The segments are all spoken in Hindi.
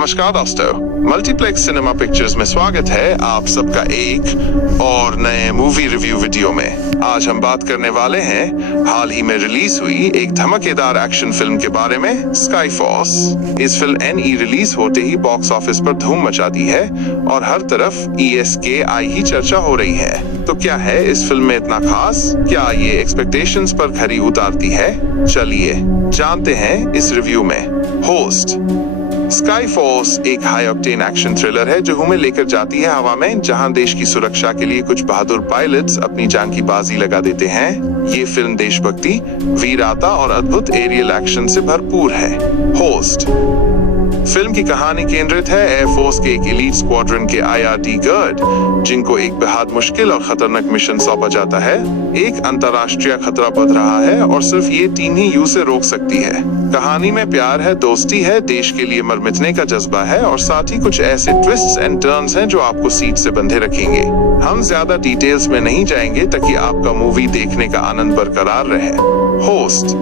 नमस्कार दोस्तों, मल्टीप्लेक्स सिनेमा पिक्चर्स में स्वागत है आप सबका एक और नए मूवी रिव्यू वीडियो में। आज हम बात करने वाले हैं हाल ही में रिलीज हुई एक धमाकेदार एक्शन फिल्म के बारे में, स्काई फोर्स। इस फिल्म NE रिलीज होते ही बॉक्स ऑफिस पर धूम मचा दी है और हर तरफ ESKI ही चर्चा हो रही है। तो क्या है इस फिल्म में इतना खास? क्या ये एक्सपेक्टेशंस पर खरी उतारती है? चलिए जानते हैं इस रिव्यू में। होस्ट स्काई फोर्स एक हाई ऑक्टेन एक्शन थ्रिलर है जो हमें लेकर जाती है हवा में, जहां देश की सुरक्षा के लिए कुछ बहादुर पायलट्स अपनी जान की बाजी लगा देते हैं। ये फिल्म देशभक्ति, वीरता और अद्भुत एरियल एक्शन से भरपूर है। होस्ट फिल्म की कहानी केंद्रित है एयरफोर्स के एक एलीट स्क्वाड्रन के IRT गार्ड, जिनको एक बेहद मुश्किल और खतरनाक मिशन सौंपा जाता है। एक अंतर्राष्ट्रीय खतरा बढ़ रहा है और सिर्फ ये टीम ही उसे रोक सकती है। कहानी में प्यार है, दोस्ती है, देश के लिए मर मिटने का जज्बा है और साथ ही कुछ ऐसे ट्विस्ट्स एंड टर्न्स हैं जो आपको सीट से बंधे रखेंगे। हम ज्यादा डिटेल्स में नहीं जाएंगे ताकि आपका मूवी देखने का आनंद बरकरार रहे। होस्ट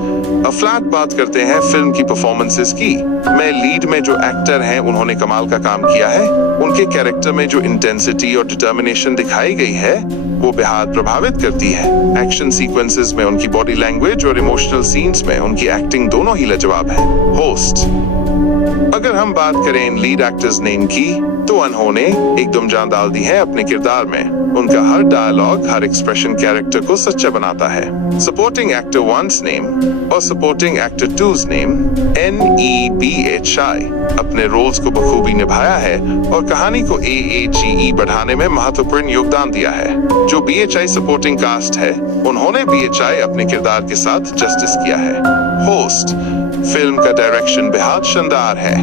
फ्लैट बात करते हैं फिल्म की परफॉर्मेंसेस की। मैं लीड में जो एक्टर हैं उन्होंने कमाल का काम किया है। उनके कैरेक्टर में जो इंटेंसिटी और डिटर्मिनेशन दिखाई गई है वो बेहद प्रभावित करती है। एक्शन सीक्वेंसेस में उनकी बॉडी लैंग्वेज और इमोशनल सीन्स में उनकी एक्टिंग दोनों ही लाजवाब है। होस्ट अगर हम बात करें इन लीड एक्टर्स नेम की, तो उन्होंने एकदम जान डाल दी है अपने किरदार में। उनका हर डायलॉग, हर एक्सप्रेशन कैरेक्टर को सच्चा बनाता है। सपोर्टिंग एक्टर 1's नेम और supporting actor 2's name NEBHI अपने रोल्स को बखूबी निभाया है और कहानी को AAGE बढ़ाने में महत्वपूर्ण योगदान दिया है। जो BHI सपोर्टिंग कास्ट है, उन्होंने BHI अपने किरदार के साथ जस्टिस किया है। होस्ट फिल्म का डायरेक्शन बेहद शानदार है।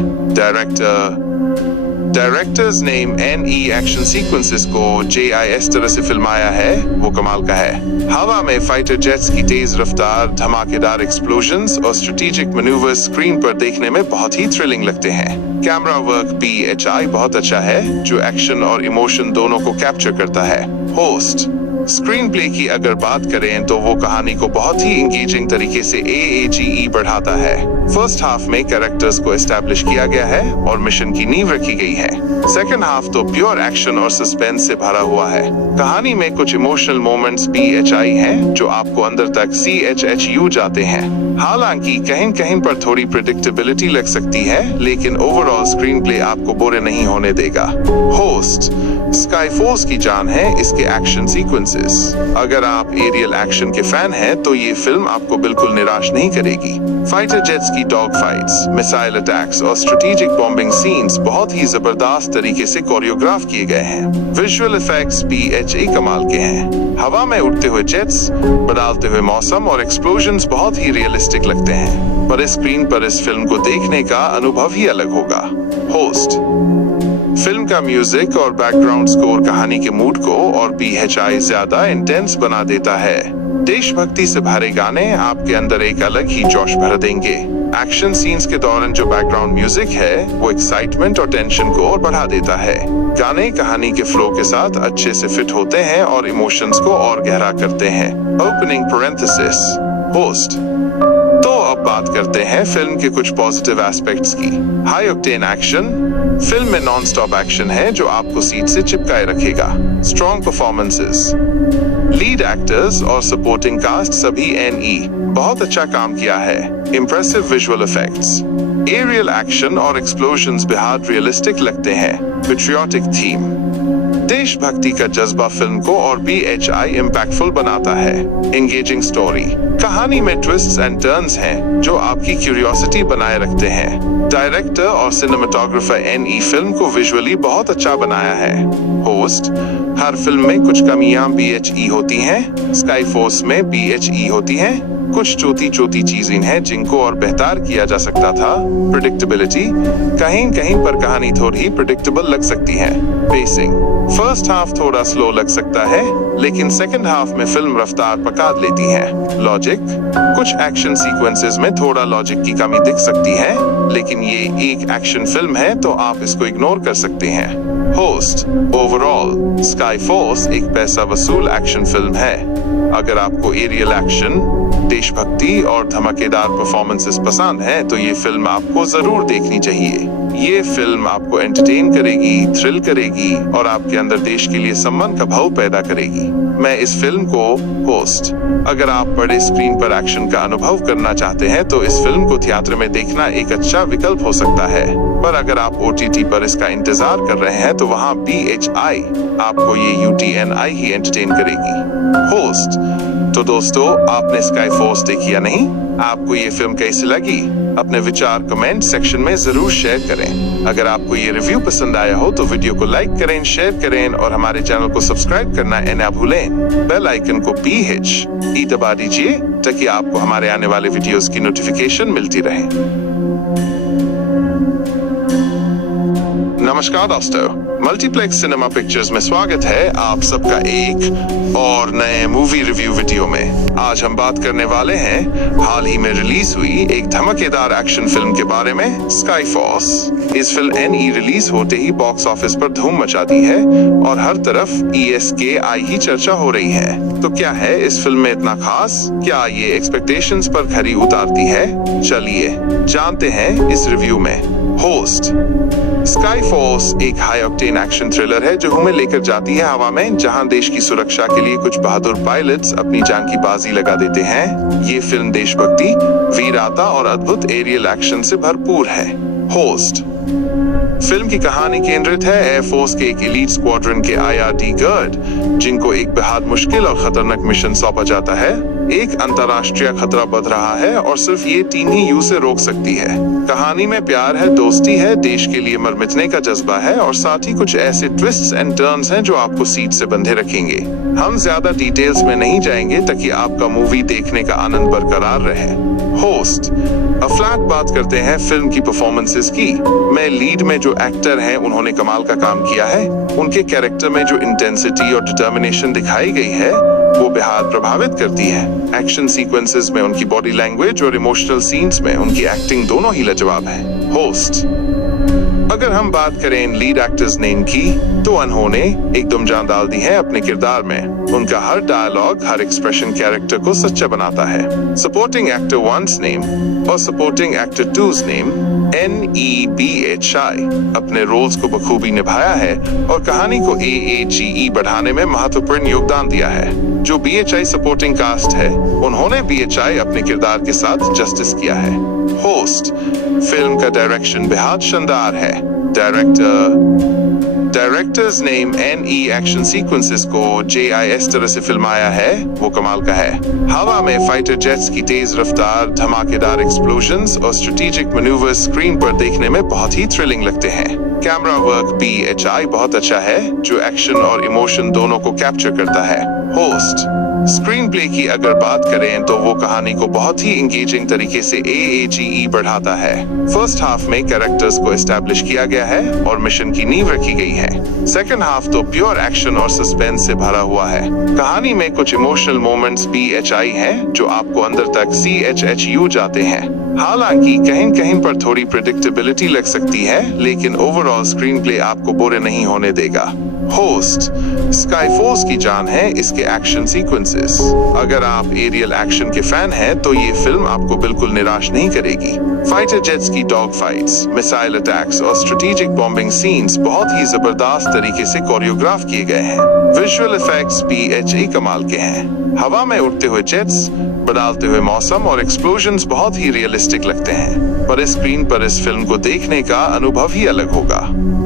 Directors name NE action sequences को JIS तरह से फिल्माया है, वो कमाल का है। हवा में फाइटर जेट्स की तेज रफ्तार, धमाकेदार एक्सप्लोजन्स और स्ट्रेटेजिक मैन्यूवर्स स्क्रीन पर देखने में बहुत ही थ्रिलिंग लगते हैं। कैमरा वर्क BHI बहुत अच्छा है, जो एक्शन और इमोशन दोनों को कैप्चर करता है। होस्ट स्क्रीन प्ले की अगर बात करें तो वो कहानी को बहुत ही एंगेजिंग तरीके से AAGE बढ़ाता है। फर्स्ट हाफ में कैरेक्टर्स को एस्टैब्लिश किया गया है और मिशन की नींव रखी गई है। सेकंड हाफ तो प्योर एक्शन और सस्पेंस से भरा हुआ है। कहानी में कुछ इमोशनल मोमेंट्स BHI हैं जो आपको अंदर तक CHHU जाते हैं। हालांकि कहीं कहीं पर थोड़ी प्रेडिक्टेबिलिटी लग सकती है, लेकिन ओवरऑल स्क्रीन प्ले आपको बोरे नहीं होने देगा। होस्ट स्काई फोर्स की जान है इसके एक्शन सीक्वेंसेस। अगर आप एरियल एक्शन के फैन हैं तो ये फिल्म आपको बिल्कुल निराश नहीं करेगी। फाइटर जेट्स की डॉग फाइट्स, मिसाइल अटैक्स और स्ट्रेटेजिक बॉम्बिंग सीन्स बहुत ही जबरदस्त तरीके से कोरियोग्राफ किए गए हैं। विजुअल इफेक्ट्स BHI कमाल के हैं। हवा में उड़ते हुए जेट्स, बदलते हुए मौसम और एक्सप्लोजन्स बहुत ही रियलिस्टिक लगते हैं। पर स्क्रीन पर इस फिल्म को देखने का अनुभव ही अलग होगा। होस्ट फिल्म का म्यूजिक और बैकग्राउंड स्कोर कहानी के मूड को और BHI ज्यादा इंटेंस बना देता है। देशभक्ति से भरे गाने आपके अंदर एक अलग ही जोश भर देंगे। एक्शन सीन्स के दौरान जो बैकग्राउंड म्यूजिक है वो एक्साइटमेंट और टेंशन को और बढ़ा देता है। गाने कहानी के फ्लो के साथ अच्छे से फिट होते हैं और इमोशंस को और गहरा करते हैं। Opening parenthesis. होस्ट तो अब बात करते हैं फिल्म के कुछ पॉजिटिव एस्पेक्ट्स की। High octane action. फिल्म में नॉन स्टॉप एक्शन है जो आपको सीट से चिपकाए रखेगा। स्ट्रॉन्ग परफॉर्मेंसेस, लीड एक्टर्स और सपोर्टिंग कास्ट सभी NE बहुत अच्छा काम किया है। Impressive visual effects, aerial action और एक्सप्लोजन्स बेहद रियलिस्टिक लगते हैं। पेट्रियोटिक थीम, देशभक्ति का जज्बा फिल्म को और BHI इम्पैक्टफुल बनाता है। एंगेजिंग स्टोरी, कहानी में ट्विस्ट्स एंड टर्न्स हैं जो आपकी क्यूरियोसिटी बनाए रखते हैं। डायरेक्टर और सिनेमेटोग्राफर NE फिल्म को विजुअली बहुत अच्छा बनाया है। होस्ट हर फिल्म में कुछ कमियां BHE होती हैं। स्काई फोर्स में BHE होती हैं। कुछ छोटी चीजें हैं जिनको और बेहतर किया जा सकता था। प्रेडिक्टेबिलिटी, कहीं कहीं पर कहानी थोड़ी प्रेडिक्टेबल लग सकती है। पेसिंग, फर्स्ट हाफ थोड़ा स्लो लग सकता है, लेकिन सेकंड हाफ में फिल्म रफ्तार पकड़ लेती है। लॉजिक, कुछ एक्शन सीक्वेंसेस में थोड़ा लॉजिक की कमी दिख सकती है, लेकिन ये एक एक्शन फिल्म है तो आप इसको इग्नोर कर सकते हैं। होस्ट ओवरऑल स्काई फोर्स एक पैसा वसूल एक्शन फिल्म है। अगर आपको एरियल एक्शन, देशभक्ति और धमाकेदार परफॉर्मेंसेस पसंद हैं तो ये फिल्म आपको जरूर देखनी चाहिए। ये फिल्म आपको एंटरटेन करेगी, थ्रिल करेगी और आपके अंदर देश के लिए सम्मान का भाव पैदा करेगी। मैं इस फिल्म को होस्ट, अगर आप बड़े स्क्रीन पर एक्शन का अनुभव करना चाहते हैं तो इस फिल्म को थिएटर में देखना एक अच्छा विकल्प हो सकता है, पर अगर आप OTT पर इसका इंतजार कर रहे हैं तो वहाँ BHI आपको ये UTNI ही एंटरटेन करेगी। होस्ट, तो दोस्तों, आपने स्काई फोर्स देखी या नहीं? आपको ये फिल्म कैसी लगी? अपने विचार कमेंट सेक्शन में जरूर शेयर करें। अगर आपको ये रिव्यू पसंद आया हो तो वीडियो को लाइक करें, शेयर करें और हमारे चैनल को सब्सक्राइब करना ना भूलें। बेल आइकन को PHE दबा दीजिए ताकि आपको हमारे आने वाले वीडियोस की नोटिफिकेशन मिलती रहे। नमस्कार दोस्तों, मल्टीप्लेक्स सिनेमा पिक्चर्स में स्वागत है आप सबका एक और नए मूवी रिव्यू वीडियो में। आज हम बात करने वाले हैं हाल ही में रिलीज हुई एक धमाकेदार एक्शन फिल्म के बारे में, स्काई फोर्स। इस फिल्म NE रिलीज होते ही बॉक्स ऑफिस पर धूम मचा दी है और हर तरफ ESKI ही चर्चा हो रही है। तो क्या है इस फिल्म में इतना खास? क्या ये एक्सपेक्टेशंस पर खरी उतारती है? चलिए जानते हैं इस रिव्यू में। होस्ट, स्काई फोर्स एक हाई ऑक्टेन एक्शन थ्रिलर है जो हमें लेकर जाती है हवा में, जहां देश की सुरक्षा के लिए कुछ बहादुर पायलट्स अपनी जान की बाजी लगा देते हैं। ये फिल्म देशभक्ति, वीरता और अद्भुत एरियल एक्शन से भरपूर है। होस्ट, फिल्म की कहानी केंद्रित है एयरफोर्स के एक एलीट स्क्वाड्रन के IRD गार्ड, जिनको एक बेहद मुश्किल और खतरनाक मिशन सौंपा जाता है। एक अंतर्राष्ट्रीय खतरा बढ़ रहा है और सिर्फ ये टीम ही उसे रोक सकती है। कहानी में प्यार है, दोस्ती है, देश के लिए मर मिटने का जज्बा है और साथ ही कुछ ऐसे ट्विस्ट्स एंड टर्न्स हैं जो आपको सीट से बंधे रखेंगे। हम ज्यादा डिटेल्स में नहीं जाएंगे ताकि आपका मूवी देखने का आनंद बरकरार रहे। होस्ट, फ्लैट बात करते हैं फिल्म की परफॉर्मेंसेस की। मैं लीड में जो एक्टर हैं उन्होंने कमाल का काम किया है। उनके कैरेक्टर में जो इंटेंसिटी और डिटर्मिनेशन दिखाई गई है वो बेहद प्रभावित करती है। एक्शन सीक्वेंसेस में उनकी बॉडी लैंग्वेज और इमोशनल सीन्स में उनकी एक्टिंग दोनों ही लाजवाब है। होस्ट, अगर हम बात करें इन लीड एक्टर्स नेम की तो उन्होंने एकदम जान डाल दी है अपने किरदार में। उनका हर डायलॉग, हर एक्सप्रेशन कैरेक्टर को सच्चा बनाता है। सपोर्टिंग एक्टर 1's नेम और supporting actor 2's name NEBHI अपने रोल्स को बखूबी निभाया है और कहानी को AAGE बढ़ाने में महत्वपूर्ण योगदान दिया है। जो BHI सपोर्टिंग कास्ट है उन्होंने BHI अपने किरदार के साथ जस्टिस किया है। होस्ट, फिल्म का डायरेक्शन बेहद शानदार है। Directors name NE action sequences को JIS तरह से फिल्माया है वो कमाल का है। हवा में फाइटर जेट्स की तेज रफ्तार, धमाकेदार एक्सप्लोजन्स और स्ट्रेटेजिक मैन्यूवर्स स्क्रीन पर देखने में बहुत ही थ्रिलिंग लगते हैं। कैमरा वर्क BHI बहुत अच्छा है जो एक्शन और इमोशन दोनों को कैप्चर करता है। होस्ट, स्क्रीन प्ले की अगर बात करें तो वो कहानी को बहुत ही एंगेजिंग तरीके से AAGE बढ़ाता है। फर्स्ट हाफ में कैरेक्टर्स को एस्टैब्लिश किया गया है और मिशन की नींव रखी गई है। सेकंड हाफ तो प्योर एक्शन और सस्पेंस से भरा हुआ है। कहानी में कुछ इमोशनल मोमेंट्स BHI हैं जो आपको अंदर तक CHHU जाते हैं। हालांकि कहीं कहीं पर थोड़ी प्रेडिक्टेबिलिटी लग सकती है, लेकिन ओवरऑल स्क्रीन प्ले आपको बोरे नहीं होने देगा। होस्ट, स्काई फोर्स की जान है इसके एक्शन सीक्वेंसेस। अगर आप एरियल एक्शन के फैन हैं तो ये फिल्म आपको बिल्कुल निराश नहीं करेगी। फाइटर जेट्स की डॉग फाइट्स, मिसाइल अटैक्स और स्ट्रेटेजिक बॉम्बिंग सीन्स बहुत ही जबरदस्त तरीके से कोरियोग्राफ किए गए हैं। विजुअल इफेक्ट्स BHI कमाल के हैं। हवा में उड़ते हुए जेट्स, बदलते हुए मौसम और एक्सप्लोजन्स बहुत ही रियलिस्टिक लगते हैं, पर स्क्रीन पर इस फिल्म को देखने का अनुभव ही अलग होगा।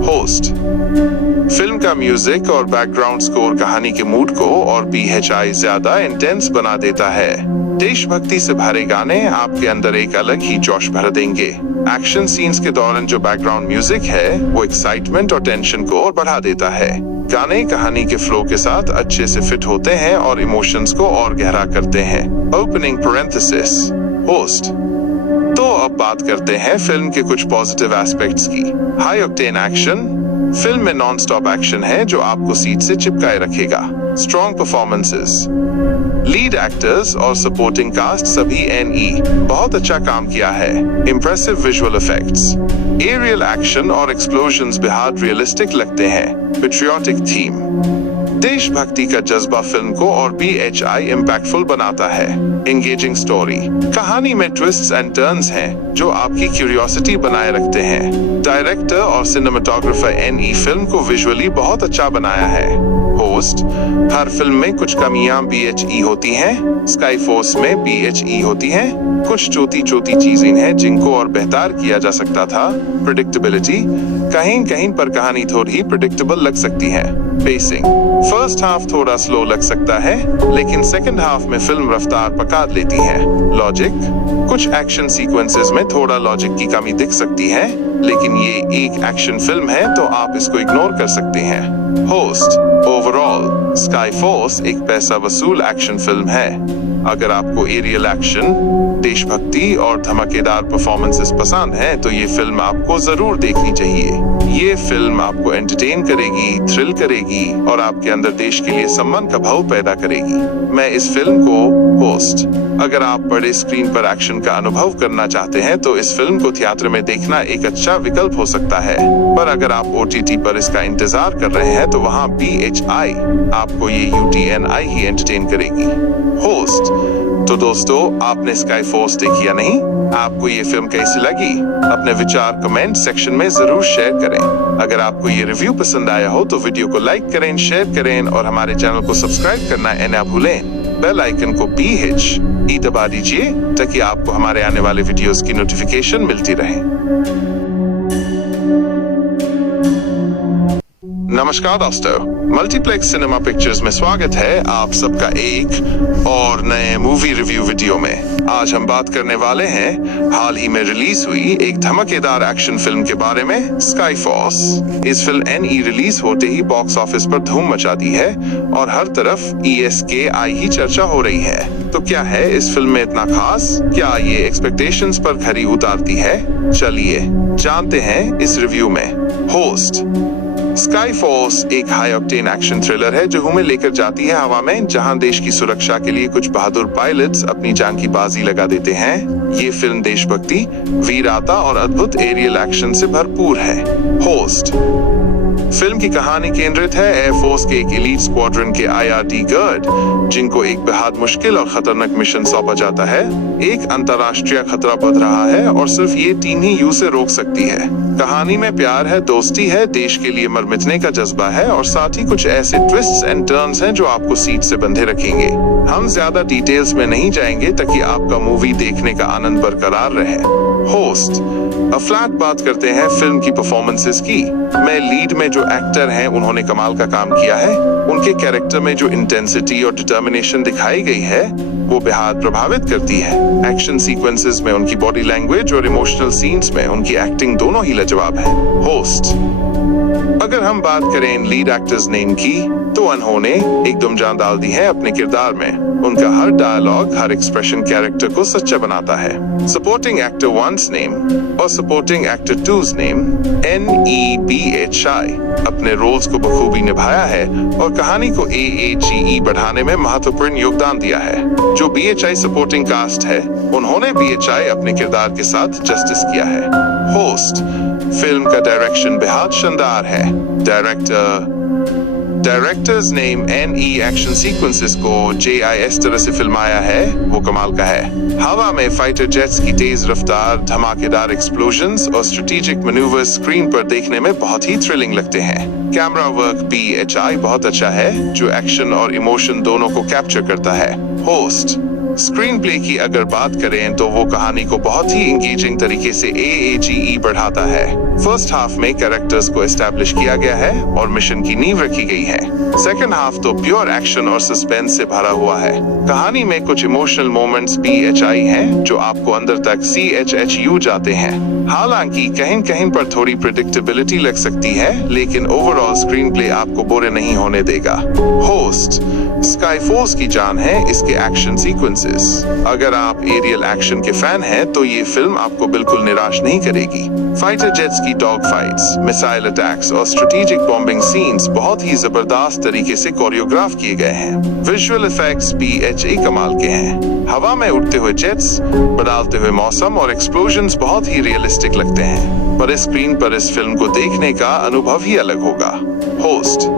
होस्ट, फिल्म का म्यूजिक और बैकग्राउंड स्कोर कहानी के मूड को और BHI ज्यादा इंटेंस बना देता है। देशभक्ति से भरे गाने आपके अंदर एक अलग ही जोश भर देंगे। एक्शन सीन्स के दौरान जो बैकग्राउंड म्यूजिक है वो एक्साइटमेंट और टेंशन को और बढ़ा देता है। गाने कहानी के फ्लो के साथ अच्छे से फिट होते हैं और इमोशंस को और गहरा करते हैं। Opening parenthesis. होस्ट, तो अब बात करते हैं फिल्म के कुछ पॉजिटिव एस्पेक्ट्स की। हाई ऑक्टेन एक्शन, फिल्म में नॉन स्टॉप एक्शन है जो आपको सीट से चिपकाए रखेगा। स्ट्रॉन्ग परफॉर्मेंसेस, लीड एक्टर्स और सपोर्टिंग कास्ट सभी NE बहुत अच्छा काम किया है। Impressive visual effects, aerial action और एक्सप्लोजन्स बेहद रियलिस्टिक लगते हैं। पेट्रियोटिक थीम, देशभक्ति का जज्बा फिल्म को और BHI इम्पैक्टफुल बनाता है। एंगेजिंग स्टोरी, कहानी में ट्विस्ट्स एंड टर्न्स हैं जो आपकी क्यूरियोसिटी बनाए रखते हैं। डायरेक्टर और सिनेमेटोग्राफर NE फिल्म को विजुअली बहुत अच्छा बनाया है। होस्ट, हर फिल्म में कुछ कमियां BHE होती हैं। स्काई फोर्स में BHE होती हैं। कुछ छोटी चीजें हैं जिनको और बेहतर किया जा सकता था। प्रेडिक्टेबिलिटी, कहीं कहीं पर कहानी थोड़ी प्रेडिक्टेबल लग सकती है। पेसिंग, फर्स्ट हाफ थोड़ा स्लो लग सकता है, लेकिन सेकंड हाफ में फिल्म रफ्तार पकड़ लेती है। लॉजिक, कुछ एक्शन सीक्वेंसेस में थोड़ा लॉजिक की कमी दिख सकती है, लेकिन ये एक एक्शन फिल्म है तो आप इसको इग्नोर कर सकते हैं। होस्ट, ओवरऑल स्काई फोर्स एक पैसा वसूल एक्शन फिल्म है। अगर आपको एरियल एक्शन, देशभक्ति और धमाकेदार परफॉर्मेंसेस पसंद हैं, तो ये फिल्म आपको जरूर देखनी चाहिए। ये फिल्म आपको एंटरटेन करेगी, थ्रिल करेगी और आपके अंदर देश के लिए सम्मान का भाव पैदा करेगी। मैं इस फिल्म को होस्ट, अगर आप बड़े स्क्रीन पर एक्शन का अनुभव करना चाहते हैं तो इस फिल्म को थिएटर में देखना एक अच्छा विकल्प हो सकता है, पर अगर आप OTT पर इसका इंतजार कर रहे हैं तो वहाँ BHI आपको ये UTNI ही एंटरटेन करेगी। होस्ट, तो दोस्तों, आपने स्काई फोर्स देखी या नहीं? आपको ये फिल्म कैसी लगी? अपने विचार कमेंट सेक्शन में जरूर शेयर करें। अगर आपको ये रिव्यू पसंद आया हो तो वीडियो को लाइक करें, शेयर करें और हमारे चैनल को सब्सक्राइब करना ना भूलें। बेल आइकन को BHE दबा दीजिए ताकि आपको हमारे आने वाले वीडियोस की नोटिफिकेशन मिलती रहे। नमस्कार दोस्तों, मल्टीप्लेक्स सिनेमा पिक्चर्स में स्वागत है आप सबका एक और नए मूवी रिव्यू वीडियो में। आज हम बात करने वाले हैं हाल ही में रिलीज हुई एक धमाकेदार एक्शन फिल्म के बारे में, स्काई फोर्स। इस फिल्म NE रिलीज होते ही बॉक्स ऑफिस पर धूम मचा दी है और हर तरफ ESKI ही चर्चा हो रही है। तो क्या है इस फिल्म में इतना खास? क्या ये एक्सपेक्टेशंस पर खरी उतारती है? चलिए जानते हैं इस रिव्यू में। होस्ट, स्काई फोर्स एक हाई ऑक्टेन एक्शन थ्रिलर है जो हमें लेकर जाती है हवा में, जहां देश की सुरक्षा के लिए कुछ बहादुर पायलट्स अपनी जान की बाजी लगा देते हैं। ये फिल्म देशभक्ति, वीरता और अद्भुत एरियल एक्शन से भरपूर है। होस्ट, फिल्म की कहानी केंद्रित है एयरफोर्स के एक एलीट स्क्वाड्रन के IRD गार्ड, जिनको एक बेहद मुश्किल और खतरनाक मिशन सौंपा जाता है। एक अंतरराष्ट्रीय खतरा बढ़ रहा है और सिर्फ ये टीम ही उसे रोक सकती है। कहानी में प्यार है, दोस्ती है, देश के लिए मर मिटने का जज्बा है और साथ ही कुछ ऐसे ट्विस्ट्स एंड टर्न्स हैं जो आपको सीट से बंधे रखेंगे। हम ज्यादा डिटेल्स में नहीं जाएंगे ताकि आपका मूवी देखने का आनंद बरकरार रहे। होस्ट, फ्लैट बात करते हैं फिल्म की परफॉर्मेंसेस की। मैं लीड में जो एक्टर हैं उन्होंने कमाल का काम किया है। उनके कैरेक्टर में जो इंटेंसिटी और डिटर्मिनेशन दिखाई गई है वो बेहद प्रभावित करती है। एक्शन सीक्वेंसेस में उनकी बॉडी लैंग्वेज और इमोशनल सीन्स में उनकी एक्टिंग दोनों ही लाजवाब है। होस्ट, अगर हम बात करें लीड एक्टर्स नेम की तो उन्होंने एकदम जान डाल दी है अपने किरदार में। उनका हर डायलॉग, हर एक्सप्रेशन कैरेक्टर को सच्चा बनाता है। सपोर्टिंग एक्टर 1's नेम और supporting actor 2's name NEBHI अपने रोल्स को बखूबी निभाया है और कहानी को AAGE बढ़ाने में महत्वपूर्ण योगदान दिया है। जो BHI सपोर्टिंग कास्ट है उन्होंने BHI अपने किरदार के साथ जस्टिस किया है। होस्ट, फिल्म का डायरेक्शन बेहद शानदार है। Directors name NE action sequences को JIS तरह से फिल्माया है वो कमाल का है। हवा में फाइटर जेट्स की तेज रफ्तार, धमाकेदार एक्सप्लोजन्स और स्ट्रेटेजिक मैन्यूवर्स स्क्रीन पर देखने में बहुत ही थ्रिलिंग लगते हैं। कैमरा वर्क BHI बहुत अच्छा है जो एक्शन और इमोशन दोनों को कैप्चर करता है। होस्ट, स्क्रीन प्ले की अगर बात करें तो वो कहानी को बहुत ही एंगेजिंग तरीके से AAGE बढ़ाता है। फर्स्ट हाफ में कैरेक्टर्स को एस्टैब्लिश किया गया है और मिशन की नींव रखी गई है। सेकंड हाफ तो प्योर एक्शन और सस्पेंस से भरा हुआ है। कहानी में कुछ इमोशनल मोमेंट्स BHI हैं जो आपको अंदर तक CHHU जाते हैं। हालांकि कहीं कहीं पर थोड़ी प्रेडिक्टेबिलिटी लग सकती है, लेकिन ओवरऑल स्क्रीन प्ले आपको बोरे नहीं होने देगा। होस्ट, स्काई फोर्स की जान है इसके एक्शन सीक्वेंसेस। अगर आप एरियल एक्शन के फैन हैं तो ये फिल्म आपको बिल्कुल निराश नहीं करेगी। फाइटर जेट्स की डॉग फाइट्स, मिसाइल अटैक्स और स्ट्रेटेजिक बॉम्बिंग सीन्स बहुत ही जबरदस्त तरीके से कोरियोग्राफ किए गए हैं। विजुअल इफेक्ट्स BHI कमाल के हैं। हवा में उड़ते हुए जेट्स, बदलते हुए मौसम और एक्सप्लोजन्स बहुत ही रियलिस्टिक लगते हैं। पर स्क्रीन पर इस फिल्म को देखने का अनुभव ही अलग होगा। होस्ट,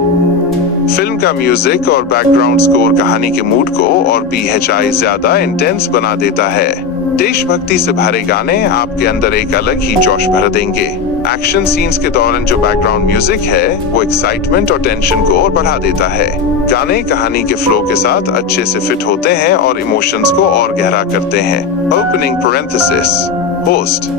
फिल्म का म्यूजिक और बैकग्राउंड स्कोर कहानी के मूड को और BHI ज्यादा इंटेंस बना देता है। देशभक्ति से भरे गाने आपके अंदर एक अलग ही जोश भर देंगे। एक्शन सीन्स के दौरान जो बैकग्राउंड म्यूजिक है वो एक्साइटमेंट और टेंशन को और बढ़ा देता है। गाने कहानी के फ्लो के साथ अच्छे से फिट होते हैं और इमोशंस को और गहरा करते हैं। Opening parenthesis host.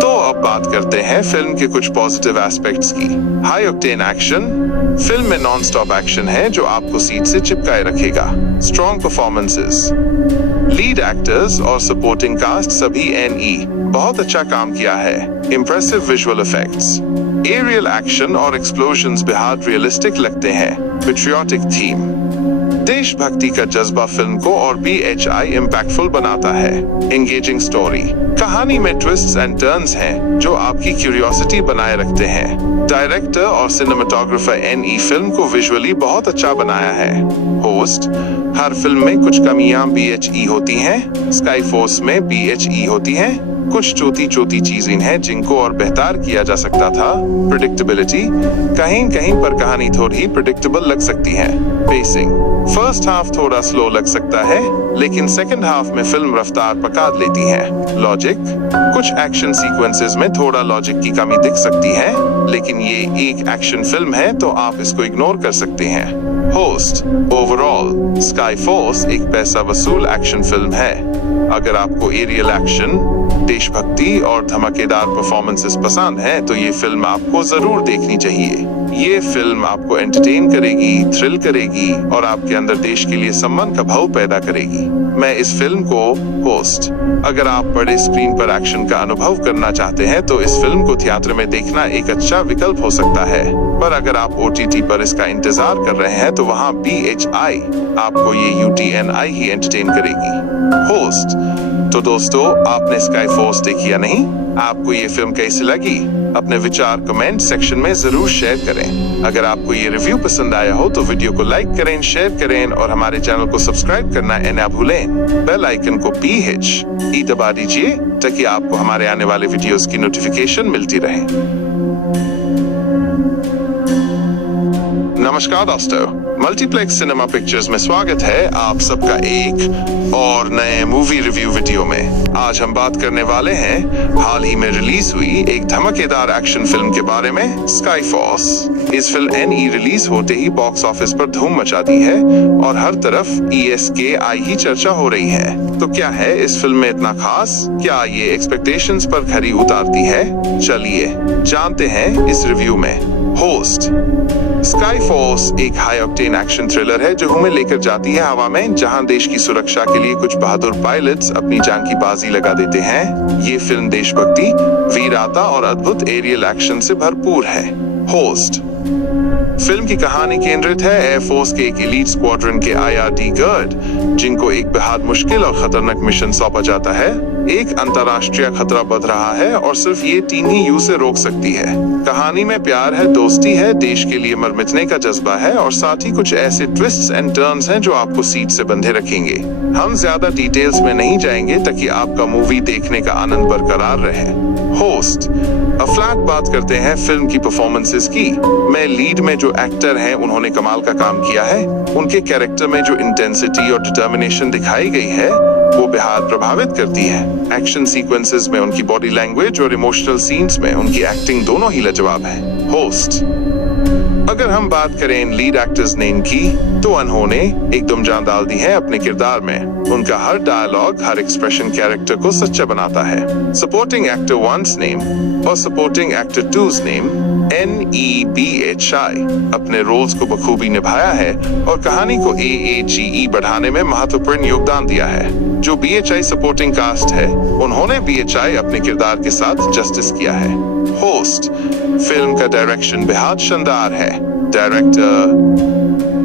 तो अब बात करते हैं फिल्म के कुछ पॉजिटिव एस्पेक्ट्स की। High octane action. फिल्म में नॉन स्टॉप एक्शन है जो आपको सीट से चिपकाए रखेगा। Strong performances. लीड एक्टर्स और सपोर्टिंग कास्ट सभी NE बहुत अच्छा काम किया है। Impressive visual effects. Aerial action और एक्सप्लोजन्स बेहद रियलिस्टिक लगते हैं। Patriotic theme. देशभक्ति का जज्बा फिल्म को और BHI इम्पैक्टफुल बनाता है। Engaging story. कहानी में ट्विस्ट्स एंड टर्न्स हैं जो आपकी क्यूरियोसिटी बनाए रखते हैं। डायरेक्टर और सिनेमेटोग्राफर NE फिल्म को विजुअली बहुत अच्छा बनाया है। होस्ट। हर फिल्म में कुछ कमियां BHE होती हैं। स्काई फोर्स में BHE होती हैं। कुछ छोटी चीजें हैं जिनको और बेहतर किया जा सकता था। प्रेडिक्टेबिलिटी। कहीं कहीं पर कहानी थोड़ी प्रेडिक्टेबल लग सकती है। पेसिंग। फर्स्ट हाफ थोड़ा स्लो लग सकता है लेकिन सेकंड हाफ में फिल्म रफ्तार पकड़ लेती है। लॉजिक। कुछ एक्शन सीक्वेंसेस में थोड़ा लॉजिक की कमी दिख सकती है लेकिन ये एक एक्शन फिल्म है तो आप इसको इग्नोर कर सकते हैं। होस्ट। ओवरऑल स्काई फोर्स एक पैसा वसूल एक्शन फिल्म है। अगर आपको एरियल एक्शन, देशभक्ति और धमाकेदार परफॉर्मेंसेस पसंद है तो ये फिल्म आपको जरूर देखनी चाहिए। ये फिल्म आपको एंटरटेन करेगी, थ्रिल करेगी और आपके अंदर देश के लिए सम्मान का भाव पैदा करेगी। मैं इस फिल्म को होस्ट। अगर आप बड़े स्क्रीन पर एक्शन का अनुभव करना चाहते हैं तो इस फिल्म को थिएटर में देखना एक अच्छा विकल्प हो सकता है। पर अगर आप OTT पर इसका इंतजार कर रहे हैं तो वहाँ BHI आपको ये UTNI ही एंटरटेन करेगी। होस्ट। तो दोस्तों, आपने स्काई फोर्स देखी या नहीं? आपको ये फिल्म कैसी लगी? अपने विचार कमेंट सेक्शन में जरूर शेयर करें। अगर आपको ये रिव्यू पसंद आया हो तो वीडियो को लाइक करें, शेयर करें और हमारे चैनल को सब्सक्राइब करना ना भूलें। बेल आइकन को PHE दबा दीजिए ताकि आपको हमारे आने वाले वीडियोस की नोटिफिकेशन मिलती रहे। नमस्कार दोस्तों, मल्टीप्लेक्स सिनेमा पिक्चर्स में स्वागत है आप सबका एक और नए मूवी रिव्यू वीडियो में। आज हम बात करने वाले हैं हाल ही में रिलीज हुई एक धमाकेदार एक्शन फिल्म के बारे में, स्काई फोर्स। इस फिल्म NE रिलीज होते ही बॉक्स ऑफिस पर धूम मचा दी है और हर तरफ ESKI ही चर्चा हो रही है। तो क्या है इस फिल्म में इतना खास? क्या ये एक्सपेक्टेशंस पर खरी उतारती है? चलिए जानते हैं इस रिव्यू में। होस्ट। स्काई फोर्स एक हाई ऑक्टेन एक्शन थ्रिलर है जो हमें लेकर जाती है हवा में, जहां देश की सुरक्षा के लिए कुछ बहादुर पायलट्स अपनी जान की बाजी लगा देते हैं। ये फिल्म देशभक्ति, वीरता और अद्भुत एरियल एक्शन से भरपूर है। होस्ट। फिल्म की कहानी केंद्रित है एयरफोर्स के एक एलीट स्क्वाड्रन के IRD गार्ड, जिनको एक बेहद मुश्किल और खतरनाक मिशन सौंपा जाता है। एक अंतरराष्ट्रीय खतरा बढ़ रहा है और सिर्फ ये टीम ही उसे रोक सकती है। कहानी में प्यार है, दोस्ती है, देश के लिए मर मिटने का जज्बा है और साथ ही कुछ ऐसे ट्विस्ट्स एंड टर्न्स हैं जो आपको सीट से बंधे रखेंगे। हम ज्यादा डिटेल्स में नहीं जाएंगे ताकि आपका मूवी देखने का आनंद बरकरार रहे। होस्ट। अफ्लाक बात करते हैं फिल्म की परफॉर्मेंसेस की। मैं लीड में जो एक्टर हैं उन्होंने कमाल का काम किया है। उनके कैरेक्टर में जो इंटेंसिटी और डिटर्मिनेशन दिखाई गई है वो बेहद प्रभावित करती है। एक्शन सीक्वेंसेस में उनकी बॉडी लैंग्वेज और इमोशनल सीन्स में उनकी एक्टिंग दोनों ही लाजवाब है। होस्ट। अगर हम बात करें लीड एक्टर्स नेम की तो उन्होंने एकदम जान डाल दी है अपने किरदार में। उनका हर डायलॉग, हर एक्सप्रेशन कैरेक्टर को सच्चा बनाता है। सपोर्टिंग एक्टर 1's नेम और supporting actor 2's name NEBHI अपने रोल्स को बखूबी निभाया है और कहानी को AAGE बढ़ाने में महत्वपूर्ण योगदान दिया है। जो BHI सपोर्टिंग कास्ट है उन्होंने BHI अपने किरदार के साथ जस्टिस किया है। होस्ट। फिल्म का डायरेक्शन बेहद शानदार है।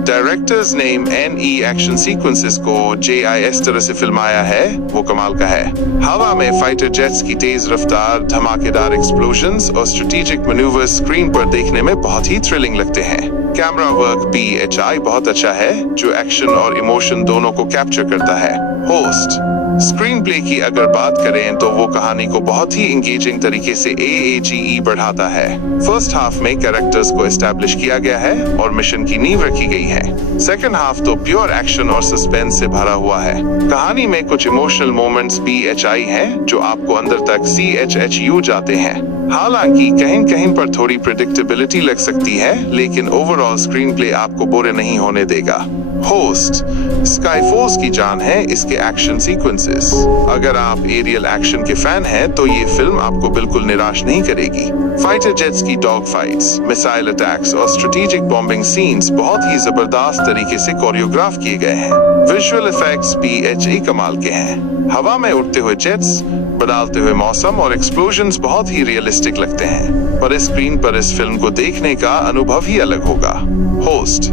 Directors name NE action sequences को JIS तरह से फिल्माया है वो कमाल का है। हवा में फाइटर जेट्स की तेज रफ्तार, धमाकेदार एक्सप्लोजन्स और स्ट्रेटेजिक मैन्यूवर्स स्क्रीन पर देखने में बहुत ही थ्रिलिंग लगते हैं। कैमरा वर्क BHI बहुत अच्छा है जो एक्शन और इमोशन दोनों को कैप्चर करता है। होस्ट। स्क्रीन प्ले की अगर बात करें तो वो कहानी को बहुत ही इंगेजिंग तरीके से AAGE बढ़ाता है। फर्स्ट हाफ में कैरेक्टर्स को एस्टैब्लिश किया गया है और मिशन की नींव रखी गई है। सेकंड हाफ तो प्योर एक्शन और सस्पेंस से भरा हुआ है। कहानी में कुछ इमोशनल मोमेंट्स BHI हैं जो आपको अंदर तक CHHU जाते हैं। हालांकि कहीं कहीं पर थोड़ी प्रेडिक्टेबिलिटी लग सकती है, लेकिन ओवरऑल स्क्रीन प्ले आपको बोरे नहीं होने देगा। होस्ट स्काईफोर्स की जान है इसके एक्शन सीक्वेंसेस। अगर आप एरियल एक्शन के फैन हैं तो ये फिल्म आपको बिल्कुल निराश नहीं करेगी। फाइटर जेट्स की डॉग फाइट्स, मिसाइल अटैक्स और स्ट्रेटेजिक बॉम्बिंग सीन्स बहुत ही जबरदस्त तरीके से कोरियोग्राफ किए गए हैं। विजुअल इफेक्ट्स BHI कमाल के हैं। हवा में उड़ते हुए जेट्स, बदलते हुए मौसम और एक्सप्लोजन्स बहुत ही रियलिस्टिक लगते हैं, पर स्क्रीन पर इस फिल्म को देखने का अनुभव ही अलग होगा। होस्ट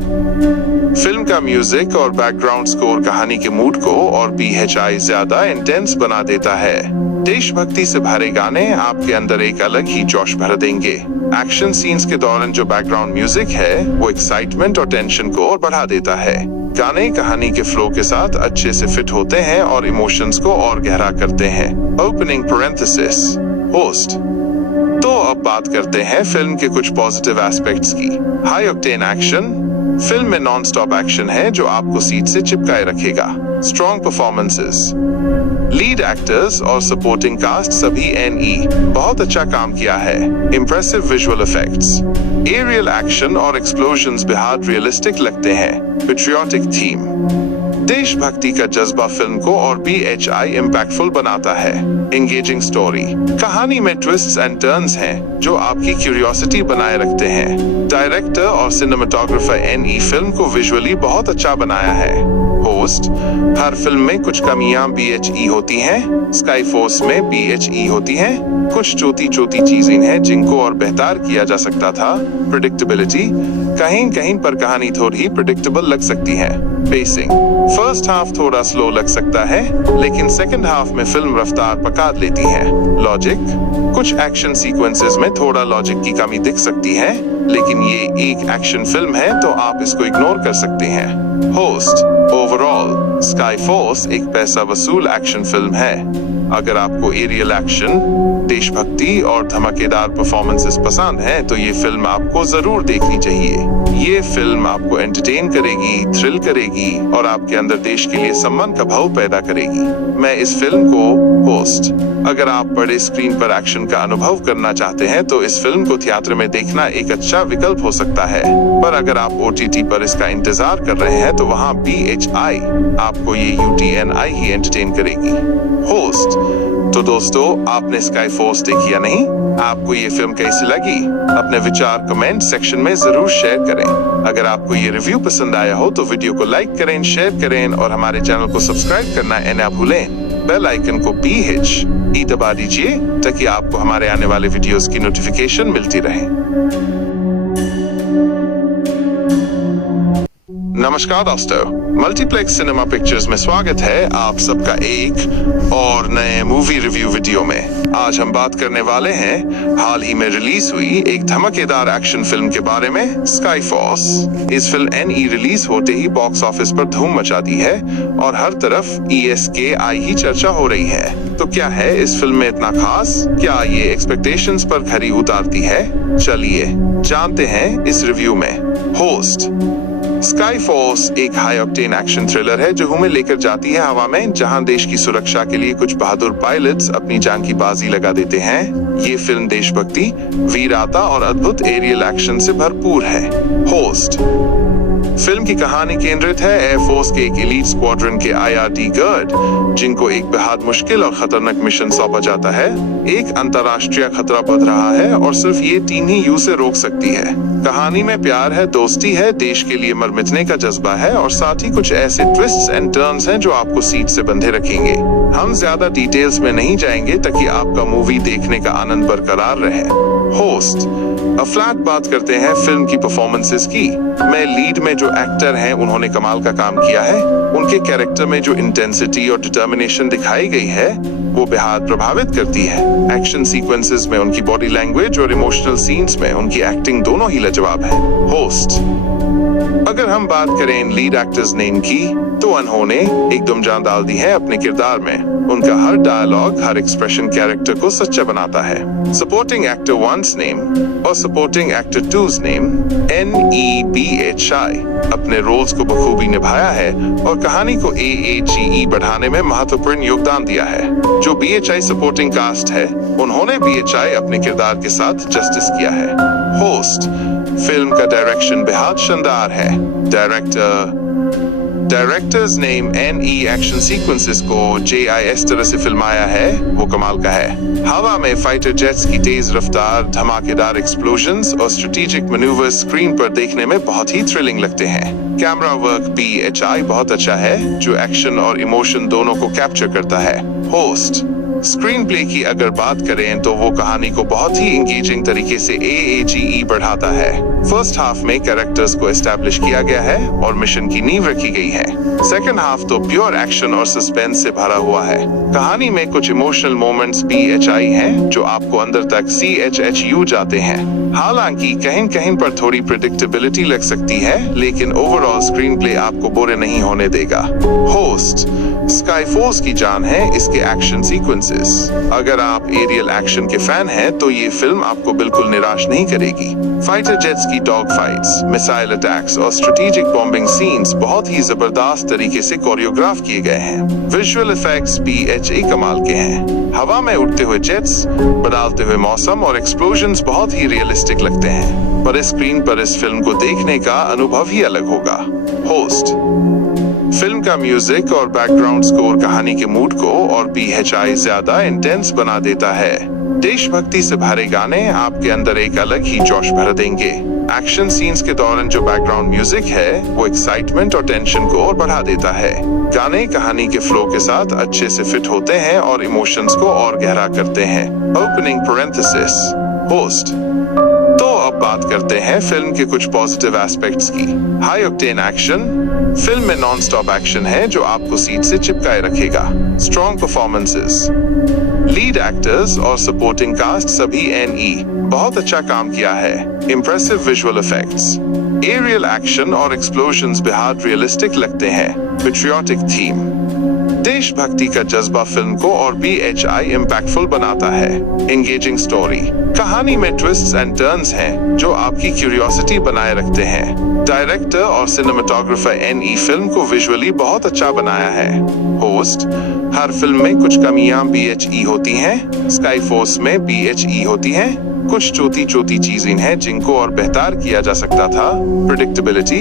फिल्म का म्यूजिक और बैकग्राउंड स्कोर कहानी के मूड को और BHI ज्यादा इंटेंस बना देता है। देशभक्ति से भरे गाने आपके अंदर एक अलग ही जोश भर देंगे। एक्शन सीन्स के दौरान जो बैकग्राउंड म्यूजिक है वो एक्साइटमेंट और टेंशन को और बढ़ा देता है। गाने कहानी के फ्लो के साथ अच्छे से फिट होते हैं और इमोशंस को और गहरा करते हैं। Opening parenthesis host. तो अब बात करते हैं फिल्म के कुछ पॉजिटिव एस्पेक्ट्स की। High octane action. फिल्म में नॉन स्टॉप एक्शन है जो आपको सीट से चिपकाए रखेगा। स्ट्रॉन्ग परफॉर्मेंसेस, लीड एक्टर्स और सपोर्टिंग कास्ट सभी NE बहुत अच्छा काम किया है। Impressive visual effects, aerial action और एक्सप्लोजन्स बेहद रियलिस्टिक लगते हैं। पेट्रियोटिक थीम, देशभक्ति का जज्बा फिल्म को और BHI इम्पैक्टफुल बनाता है। एंगेजिंग स्टोरी, कहानी में ट्विस्ट्स एंड टर्न्स हैं जो आपकी क्यूरियोसिटी बनाए रखते हैं। डायरेक्टर और सिनेमेटोग्राफर NE फिल्म को विजुअली बहुत अच्छा बनाया है। होस्ट हर फिल्म में कुछ कमियां BHE होती हैं, स्काईफोर्स में BHE होती हैं। कुछ छोटी चीजें हैं जिनको और बेहतर किया जा सकता था। प्रेडिक्टेबिलिटी, कहीं कहीं पर कहानी थोड़ी प्रेडिक्टेबल लग सकती है। पेसिंग, फर्स्ट हाफ थोड़ा स्लो लग सकता है, लेकिन सेकंड हाफ में फिल्म रफ्तार पकड़ लेती है। लॉजिक, कुछ एक्शन सीक्वेंसेस में थोड़ा लॉजिक की कमी दिख सकती है, लेकिन ये एक एक्शन फिल्म है तो आप इसको इग्नोर कर सकते हैं। होस्ट ओवरऑल स्काईफोर्स एक पैसा वसूल एक्शन फिल्म है। अगर आपको एरियल एक्शन, देशभक्ति और धमाकेदार परफॉर्मेंसेस पसंद हैं तो ये फिल्म आपको जरूर देखनी चाहिए। ये फिल्म आपको एंटरटेन करेगी, थ्रिल करेगी और आपके अंदर देश के लिए सम्मान का भाव पैदा करेगी। मैं इस फिल्म को होस्ट, अगर आप बड़े स्क्रीन पर एक्शन का अनुभव करना चाहते हैं तो इस फिल्म को थिएटर में देखना एक अच्छा विकल्प हो सकता है, पर अगर आप OTT पर इसका इंतजार कर रहे हैं तो वहाँ BHI आपको ये UTNI ही एंटरटेन करेगी। होस्ट, तो दोस्तों आपने स्काईफोर्स देखी या नहीं? आपको ये फिल्म कैसी लगी? अपने विचार कमेंट सेक्शन में जरूर शेयर करें। अगर आपको ये रिव्यू पसंद आया हो तो वीडियो को लाइक करें, शेयर करें और हमारे चैनल को सब्सक्राइब करना ना भूलें। बेल आइकन को BHE दबा दीजिए ताकि आपको हमारे आने वाले वीडियोस की नोटिफिकेशन मिलती रहे। नमस्कार दोस्तों, मल्टीप्लेक्स सिनेमा पिक्चर्स में स्वागत है आप सबका एक और नए मूवी रिव्यू वीडियो में। आज हम बात करने वाले हैं हाल ही में रिलीज हुई एक धमाकेदार एक्शन फिल्म के बारे में, स्काईफोर्स। इस फिल्म NE रिलीज होते ही बॉक्स ऑफिस पर धूम मचा दी है और हर तरफ ESKI ही चर्चा हो रही है। तो क्या है इस फिल्म में इतना खास? क्या ये एक्सपेक्टेशंस पर खरी उतारती है? चलिए जानते हैं इस रिव्यू में। होस्ट स्काईफोर्स एक हाई ऑक्टेन एक्शन थ्रिलर है जो हमें लेकर जाती है हवा में, जहां देश की सुरक्षा के लिए कुछ बहादुर पायलट्स अपनी जान की बाजी लगा देते हैं। ये फिल्म देशभक्ति, वीरता और अद्भुत एरियल एक्शन से भरपूर है। होस्ट फिल्म की कहानी केंद्रित है एयरफोर्स के एक एलीट स्क्वाड्रन के IRD गार्ड, जिनको एक बेहद मुश्किल और खतरनाक मिशन सौंपा जाता है। एक अंतरराष्ट्रीय खतरा बढ़ रहा है और सिर्फ ये टीम ही उसे रोक सकती है। कहानी में प्यार है, दोस्ती है, देश के लिए मर मिटने का जज्बा है और साथ ही कुछ ऐसे ट्विस्ट्स एंड टर्न्स हैं जो आपको सीट से बंधे रखेंगे। हम ज्यादा डिटेल्स में नहीं जाएंगे ताकि आपका मूवी देखने का आनंद बरकरार रहे। होस्ट फ्लैट बात करते हैं फिल्म की परफॉर्मेंसेस की। मैं लीड में जो एक्टर हैं उन्होंने कमाल का काम किया है। उनके कैरेक्टर में जो इंटेंसिटी और डिटर्मिनेशन दिखाई गई है वो बेहद प्रभावित करती है। एक्शन सीक्वेंसेस में उनकी बॉडी लैंग्वेज और इमोशनल सीन्स में उनकी एक्टिंग दोनों ही लाजवाब है। होस्ट। अगर हम बात करें इन लीड एक्टर्स नेम की, तो उन्होंने एकदम जान डाल दी है अपने किरदार में। उनका हर डायलॉग, हर एक्सप्रेशन कैरेक्टर को सच्चा बनाता है। सपोर्टिंग एक्टर 1's नेम और supporting actor 2's name NEBHI अपने रोल्स को बखूबी निभाया है और कहानी को AAGE बढ़ाने में महत्वपूर्ण योगदान दिया है। जो BHI सपोर्टिंग कास्ट है, उन्होंने BHI अपने किरदार के साथ जस्टिस किया है। होस्ट। फिल्म का डायरेक्शन बेहद शानदार है। Directors name NE action sequences को JIS तरह से फिल्माया है, वो कमाल का है। हवा में फाइटर जेट्स की तेज रफ्तार, धमाकेदार एक्सप्लोजन्स और स्ट्रेटेजिक मैन्यूवर्स स्क्रीन पर देखने में बहुत ही थ्रिलिंग लगते हैं। कैमरा वर्क BHI बहुत अच्छा है, जो एक्शन और इमोशन दोनों को कैप्चर करता है। होस्ट। स्क्रीन प्ले की अगर बात करें तो वो कहानी को बहुत ही इंगेजिंग तरीके से AAGE बढ़ाता है। फर्स्ट हाफ में कैरेक्टर्स को एस्टैब्लिश किया गया है और मिशन की नींव रखी गई है। सेकंड हाफ तो प्योर एक्शन और सस्पेंस से भरा हुआ है। कहानी में कुछ इमोशनल मोमेंट्स BHI हैं, जो आपको अंदर तक CHHU जाते हैं। हालांकि कहीं कहीं पर थोड़ी प्रेडिक्टेबिलिटी लग सकती है, लेकिन ओवरऑल स्क्रीन प्ले आपको बोरे नहीं होने देगा। होस्ट। स्काईफोर्स की जान है इसके एक्शन सीक्वेंसेस। अगर आप एरियल एक्शन के फैन हैं, तो ये फिल्म आपको बिल्कुल निराश नहीं करेगी। फाइटर जेट्स की डॉग फाइट्स, मिसाइल अटैक्स और स्ट्रेटेजिक बॉम्बिंग सीन्स बहुत ही जबरदस्त तरीके से कोरियोग्राफ किए गए हैं। विजुअल इफेक्ट्स BHI कमाल के हैं। हवा में उड़ते हुए जेट्स, बदलते हुए मौसम और एक्सप्लोजन्स बहुत ही रियलिस्टिक लगते हैं। पर स्क्रीन पर इस फिल्म को देखने का अनुभव ही अलग होगा। होस्ट। फिल्म का म्यूजिक और बैकग्राउंड स्कोर कहानी के मूड को और BHI ज्यादा इंटेंस बना देता है। देशभक्ति से भरे गाने आपके अंदर एक अलग ही जोश भर देंगे। एक्शन सीन्स के दौरान जो बैकग्राउंड म्यूजिक है, वो एक्साइटमेंट और टेंशन को और बढ़ा देता है। गाने कहानी के फ्लो के साथ अच्छे से फिट होते हैं और इमोशंस को और गहरा करते हैं। Opening parenthesis. होस्ट। तो अब बात करते हैं फिल्म के कुछ पॉजिटिव एस्पेक्ट्स की। High octane action. फिल्म में नॉन स्टॉप एक्शन है, जो आपको सीट से चिपकाए रखेगा। Strong performances. लीड एक्टर्स और सपोर्टिंग कास्ट सभी NE बहुत अच्छा काम किया है। Impressive visual effects. Aerial action और एक्सप्लोजन्स बेहद रियलिस्टिक लगते हैं। Patriotic theme. देशभक्ति का जज्बा फिल्म को और BHI इम्पैक्टफुल बनाता है। Engaging story. कहानी में ट्विस्ट्स एंड टर्न्स हैं, जो आपकी क्यूरियोसिटी बनाए रखते हैं। डायरेक्टर और सिनेमेटोग्राफर NE फिल्म को विजुअली बहुत अच्छा बनाया है। होस्ट। हर फिल्म में कुछ कमियां BHE होती हैं। स्काईफोर्स में BHE होती हैं। कुछ छोटी चीजें हैं जिनको और बेहतर किया जा सकता था। प्रेडिक्टेबिलिटी।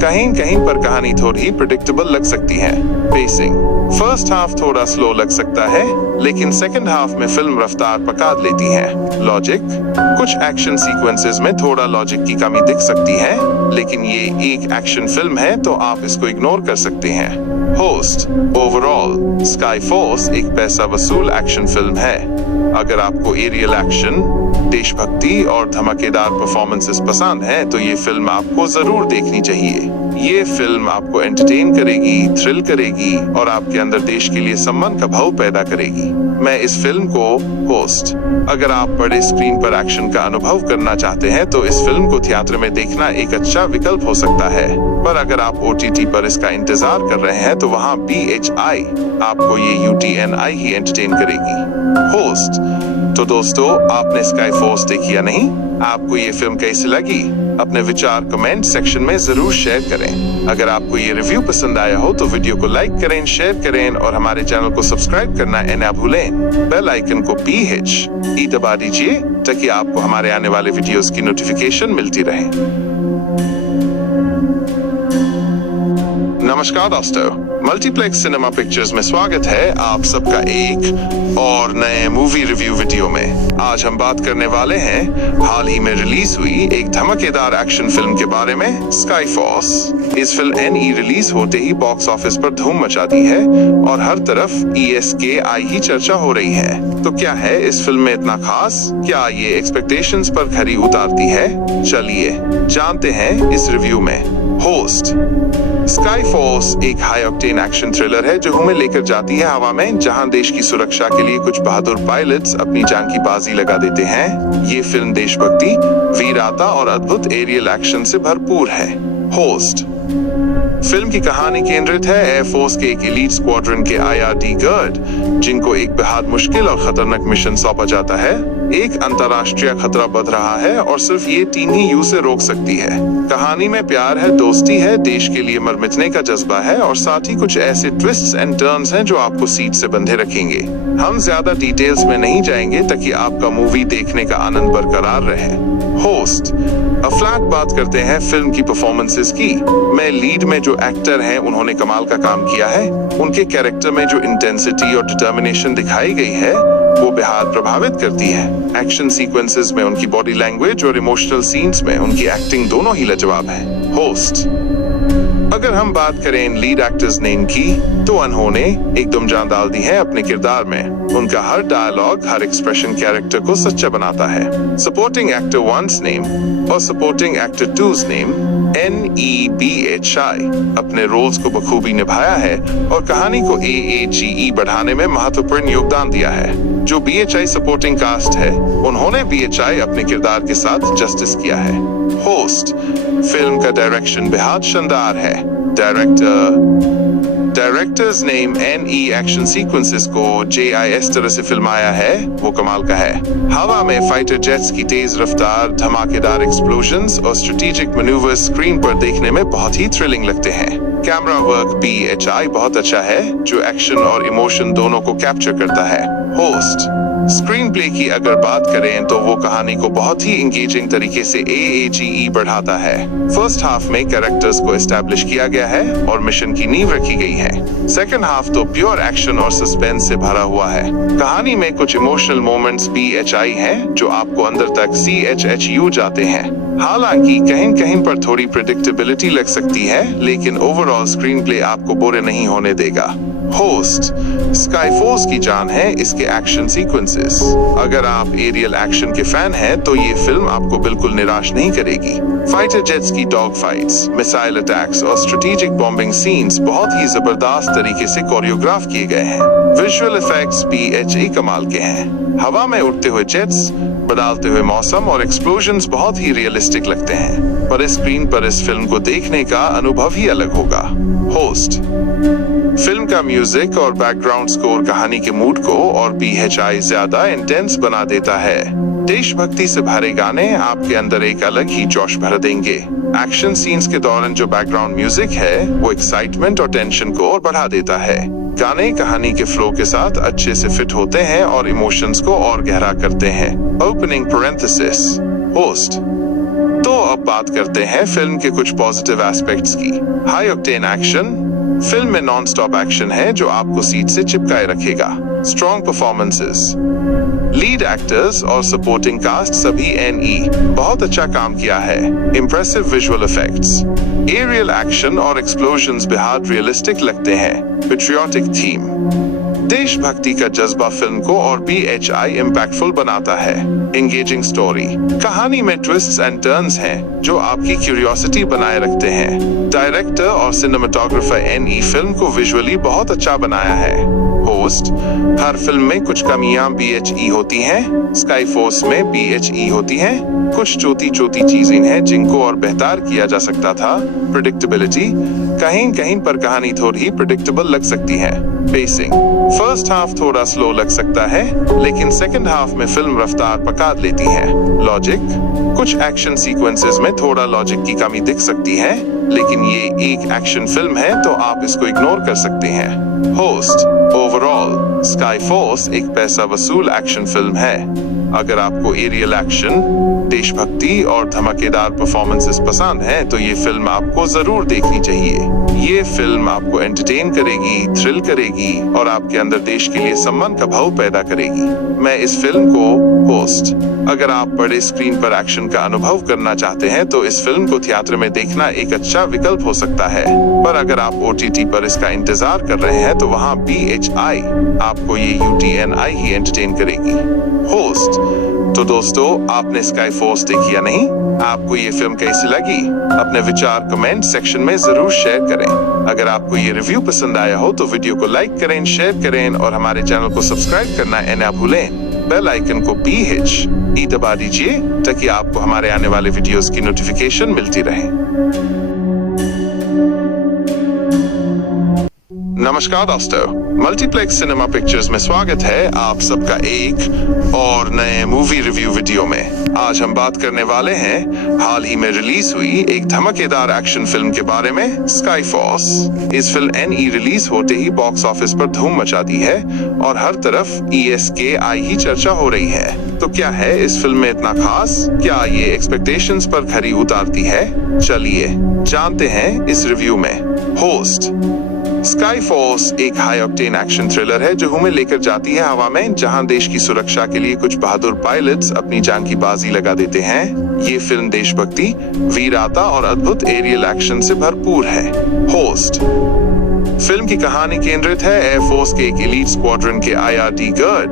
कहीं कहीं पर कहानी थोड़ी प्रेडिक्टेबल लग सकती है। पेसिंग। फर्स्ट हाफ थोड़ा स्लो लग सकता है, लेकिन सेकंड हाफ में फिल्म रफ्तार पकड़ लेती है। लॉजिक। कुछ एक्शन सीक्वेंसेस में थोड़ा लॉजिक की कमी दिख सकती है, लेकिन ये एक एक्शन फिल्म है, तो आप इसको इग्नोर कर सकते हैं। होस्ट। ओवरऑल स्काईफोर्स एक पैसा वसूल एक्शन फिल्म है। अगर आपको एरियल एक्शन, देशभक्ति और धमाकेदार परफॉर्मेंसेस पसंद हैं, तो ये फिल्म आपको जरूर देखनी चाहिए। ये फिल्म आपको एंटरटेन करेगी, थ्रिल करेगी और आपके अंदर देश के लिए सम्मान का भाव पैदा करेगी। मैं इस फिल्म को होस्ट। अगर आप बड़े स्क्रीन पर एक्शन का अनुभव करना चाहते हैं, तो इस फिल्म को थिएटर में देखना एक अच्छा विकल्प हो सकता है। पर अगर आप OTT पर इसका इंतजार कर रहे हैं, तो वहाँ BHI आपको ये UTNI ही एंटरटेन करेगी। होस्ट। तो दोस्तों, आपने स्काईफोर्स देखी या नहीं? आपको ये फिल्म कैसी लगी? अपने विचार कमेंट सेक्शन में जरूर शेयर करें। अगर आपको ये रिव्यू पसंद आया हो, तो वीडियो को लाइक करें, शेयर करें और हमारे चैनल को सब्सक्राइब करना ना भूलें। बेल आइकन को PHE दबा दीजिए, ताकि आपको हमारे आने वाले वीडियोस की नोटिफिकेशन मिलती रहे। नमस्कार दोस्तों, मल्टीप्लेक्स सिनेमा पिक्चर्स में स्वागत है आप सबका एक और नए मूवी रिव्यू वीडियो में। आज हम बात करने वाले हैं हाल ही में रिलीज हुई एक धमाकेदार एक्शन फिल्म के बारे में, स्काईफोर्स। इस फिल्म NE रिलीज होते ही बॉक्स ऑफिस पर धूम मचा दी है और हर तरफ ESKI ही चर्चा हो रही है। तो क्या है इस फिल्म में इतना खास? क्या ये एक्सपेक्टेशंस पर खरी उतारती है? चलिए जानते हैं इस रिव्यू में। होस्ट। स्काई फोर्स एक हाई ऑक्टेन एक्शन थ्रिलर है जो हमें लेकर जाती है हवा में, जहां देश की सुरक्षा के लिए कुछ बहादुर पायलट्स अपनी जान की बाजी लगा देते हैं। ये फिल्म देशभक्ति, वीरता और अद्भुत एरियल एक्शन से भरपूर है। होस्ट। फिल्म की कहानी केंद्रित है एयरफोर्स के एक एलीट स्क्वाड्रन के IRD गार्ड, जिनको एक बेहद मुश्किल और खतरनाक मिशन सौंपा जाता है। एक अंतरराष्ट्रीय खतरा बढ़ रहा है और सिर्फ ये टीम ही उसे रोक सकती है। कहानी में प्यार है, दोस्ती है, देश के लिए मर मिटने का जज्बा है और साथ ही कुछ ऐसे ट्विस्ट्स एंड टर्न्स हैं जो आपको सीट से बंधे रखेंगे। हम ज्यादा डिटेल्स में नहीं जाएंगे ताकि आपका मूवी देखने का आनंद बरकरार रहे। होस्ट। अफ्लाक बात करते हैं फिल्म की परफॉर्मेंसेस की। मैं लीड में जो एक्टर हैं उन्होंने कमाल का काम किया है। उनके कैरेक्टर में जो इंटेंसिटी और डिटर्मिनेशन दिखाई गई है वो बेहद प्रभावित करती है। एक्शन सीक्वेंसेस में उनकी बॉडी लैंग्वेज और इमोशनल सीन्स में उनकी एक्टिंग दोनों ही लाजवाब है। होस्ट। अगर हम बात करें इन लीड एक्टर्स नेम की, तो उन्होंने एकदम जान डाल दी है अपने किरदार में। उनका हर डायलॉग, हर एक्सप्रेशन कैरेक्टर को सच्चा बनाता है। सपोर्टिंग एक्टर 1's नेम और supporting actor 2's name NEBHI अपने रोल्स को बखूबी निभाया है और कहानी को AAGE बढ़ाने में महत्वपूर्ण योगदान दिया है। जो BHI सपोर्टिंग कास्ट है, उन्होंने BHI अपने किरदार के साथ जस्टिस किया है। होस्ट। फिल्म का डायरेक्शन बेहद शानदार है। Directors name NE action sequences को JIS तरह से फिल्माया है, वो कमाल का है। हवा में फाइटर जेट्स की तेज रफ्तार, धमाकेदार एक्सप्लोजन्स और स्ट्रेटेजिक मैन्यूवर्स स्क्रीन पर देखने में बहुत ही थ्रिलिंग लगते हैं। कैमरा वर्क BHI बहुत अच्छा है, जो एक्शन और इमोशन दोनों को कैप्चर करता है। होस्ट। स्क्रीन प्ले की अगर बात करें तो वो कहानी को बहुत ही एंगेजिंग तरीके से AAGE बढ़ाता है। फर्स्ट हाफ में कैरेक्टर्स को एस्टैब्लिश किया गया है और मिशन की नींव रखी गई है। सेकंड हाफ तो प्योर एक्शन और सस्पेंस से भरा हुआ है। कहानी में कुछ इमोशनल मोमेंट्स BHI हैं जो आपको अंदर तक CHHU जाते हैं। हालांकि कहीं कहीं पर थोड़ी प्रेडिक्टेबिलिटी लग सकती है, लेकिन ओवरऑल स्क्रीन प्ले आपको बोरे नहीं होने देगा। होस्ट। स्काई फोर्स की जान है इसके एक्शन सीक्वेंसेस। अगर आप एरियल एक्शन के फैन हैं तो ये फिल्म आपको बिल्कुल निराश नहीं करेगी। फाइटर जेट्स की डॉग फाइट्स, मिसाइल अटैक्स और स्ट्रेटेजिक बॉम्बिंग सीन्स बहुत ही जबरदस्त तरीके से कोरियोग्राफ किए गए हैं। विजुअल इफेक्ट्स BHI कमाल के हैं। हवा में उड़ते हुए जेट्स, बदलते हुए मौसम और एक्सप्लोजन्स बहुत ही रियलिस्टिक लगते हैं, पर स्क्रीन पर इस फिल्म को देखने का अनुभव ही अलग होगा। होस्ट। फिल्म का म्यूजिक और बैकग्राउंड स्कोर कहानी के मूड को और BHI ज्यादा इंटेंस बना देता है। देशभक्ति से भरे गाने आपके अंदर एक अलग ही जोश भर देंगे। एक्शन सीन्स के दौरान जो बैकग्राउंड म्यूजिक है वो एक्साइटमेंट और टेंशन को और बढ़ा देता है। गाने कहानी के फ्लो के साथ अच्छे से फिट होते हैं और इमोशंस को और गहरा करते हैं। Opening parenthesis. होस्ट। तो अब बात करते हैं फिल्म के कुछ पॉजिटिव एस्पेक्ट्स की। High octane action. फिल्म में नॉन स्टॉप एक्शन है जो आपको सीट से चिपकाए रखेगा। Strong performances. लीड एक्टर्स और सपोर्टिंग कास्ट सभी NE बहुत अच्छा काम किया है। Impressive visual effects, aerial action और एक्सप्लोजन्स बेहद रियलिस्टिक लगते हैं। पेट्रियोटिक थीम, देशभक्ति का जज्बा फिल्म को और BHI इम्पैक्टफुल बनाता है। एंगेजिंग स्टोरी, कहानी में ट्विस्ट्स एंड टर्न्स हैं जो आपकी क्यूरियोसिटी बनाए रखते हैं। डायरेक्टर और सिनेमेटोग्राफर NE फिल्म को विजुअली बहुत अच्छा बनाया है। होस्ट। हर फिल्म में कुछ कमियां BHE होती हैं, स्काई फोर्स में BHE होती हैं। कुछ छोटी चीजें हैं जिनको और बेहतर किया जा सकता था। प्रेडिक्टेबिलिटी, कहीं कहीं पर कहानी थोड़ी प्रेडिक्टेबल लग सकती है। पेसिंग, फर्स्ट हाफ थोड़ा स्लो लग सकता है, लेकिन सेकंड हाफ में फिल्म रफ्तार पकड़ लेती है। लॉजिक, कुछ एक्शन सीक्वेंसेस में थोड़ा लॉजिक की कमी दिख सकती है, लेकिन ये एक एक्शन फिल्म है तो आप इसको इग्नोर कर सकते हैं। होस्ट। ओवरऑल स्काई फोर्स एक पैसा वसूल एक्शन फिल्म है। अगर आपको एरियल एक्शन, देशभक्ति और धमाकेदार परफॉर्मेंसेस पसंद हैं, तो ये फिल्म आपको जरूर देखनी चाहिए। ये फिल्म आपको एंटरटेन करेगी, थ्रिल करेगी और आपके अंदर देश के लिए सम्मान का भाव पैदा करेगी। मैं इस फिल्म को होस्ट। अगर आप बड़े स्क्रीन पर एक्शन का अनुभव करना चाहते हैं तो इस फिल्म को थिएटर में देखना एक अच्छा विकल्प हो सकता है, पर अगर आप OTT पर इसका इंतजार कर रहे हैं तो वहाँ BHI आपको ये UTNI ही एंटरटेन करेगी। होस्ट। तो दोस्तों, आपने स्काई फोर्स देखी या नहीं? आपको ये फिल्म कैसी लगी? अपने विचार कमेंट सेक्शन में जरूर शेयर करें। अगर आपको ये रिव्यू पसंद आया हो तो वीडियो को लाइक करें, शेयर करें और हमारे चैनल को सब्सक्राइब करना ना भूलें। बेल आइकन को PHE दबा दीजिए ताकि आपको हमारे आने वाले वीडियोस की नोटिफिकेशन मिलती रहे। नमस्कार दोस्तों, मल्टीप्लेक्स सिनेमा पिक्चर्स में स्वागत है आप सबका एक और नए मूवी रिव्यू वीडियो में। आज हम बात करने वाले हैं हाल ही में रिलीज हुई एक धमाकेदार एक्शन फिल्म के बारे में, स्काई फोर्स। इस फिल्म NE रिलीज होते ही बॉक्स ऑफिस पर धूम मचा दी है और हर तरफ ESKI ही चर्चा हो रही है। तो क्या है इस फिल्म में इतना खास? क्या ये एक्सपेक्टेशंस पर खरी उतारती है? चलिए जानते हैं इस रिव्यू में। होस्ट स्काई फोर्स एक हाई ऑक्टेन एक्शन थ्रिलर है जो हमें लेकर जाती है हवा में, जहां देश की सुरक्षा के लिए कुछ बहादुर पायलट्स अपनी जान की बाजी लगा देते हैं। ये फिल्म देशभक्ति, वीरता और अद्भुत एरियल एक्शन से भरपूर है। होस्ट फिल्म की कहानी केंद्रित है एयरफोर्स के एक एलीट स्क्वाड्रन के IRD गार्ड,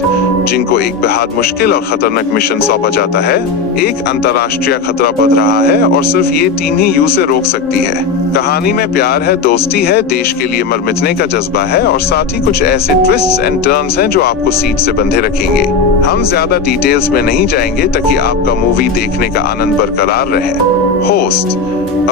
जिनको एक बेहद मुश्किल और खतरनाक मिशन सौंपा जाता है। एक अंतर्राष्ट्रीय खतरा बढ़ रहा है और सिर्फ ये टीम ही उसे रोक सकती है। कहानी में प्यार है, दोस्ती है, देश के लिए मर मिटने का जज्बा है और साथ ही कुछ ऐसे ट्विस्ट्स एंड टर्न्स हैं जो आपको सीट से बंधे रखेंगे। हम ज्यादा डिटेल्स में नहीं जाएंगे ताकि आपका मूवी देखने का आनंद बरकरार रहे। होस्ट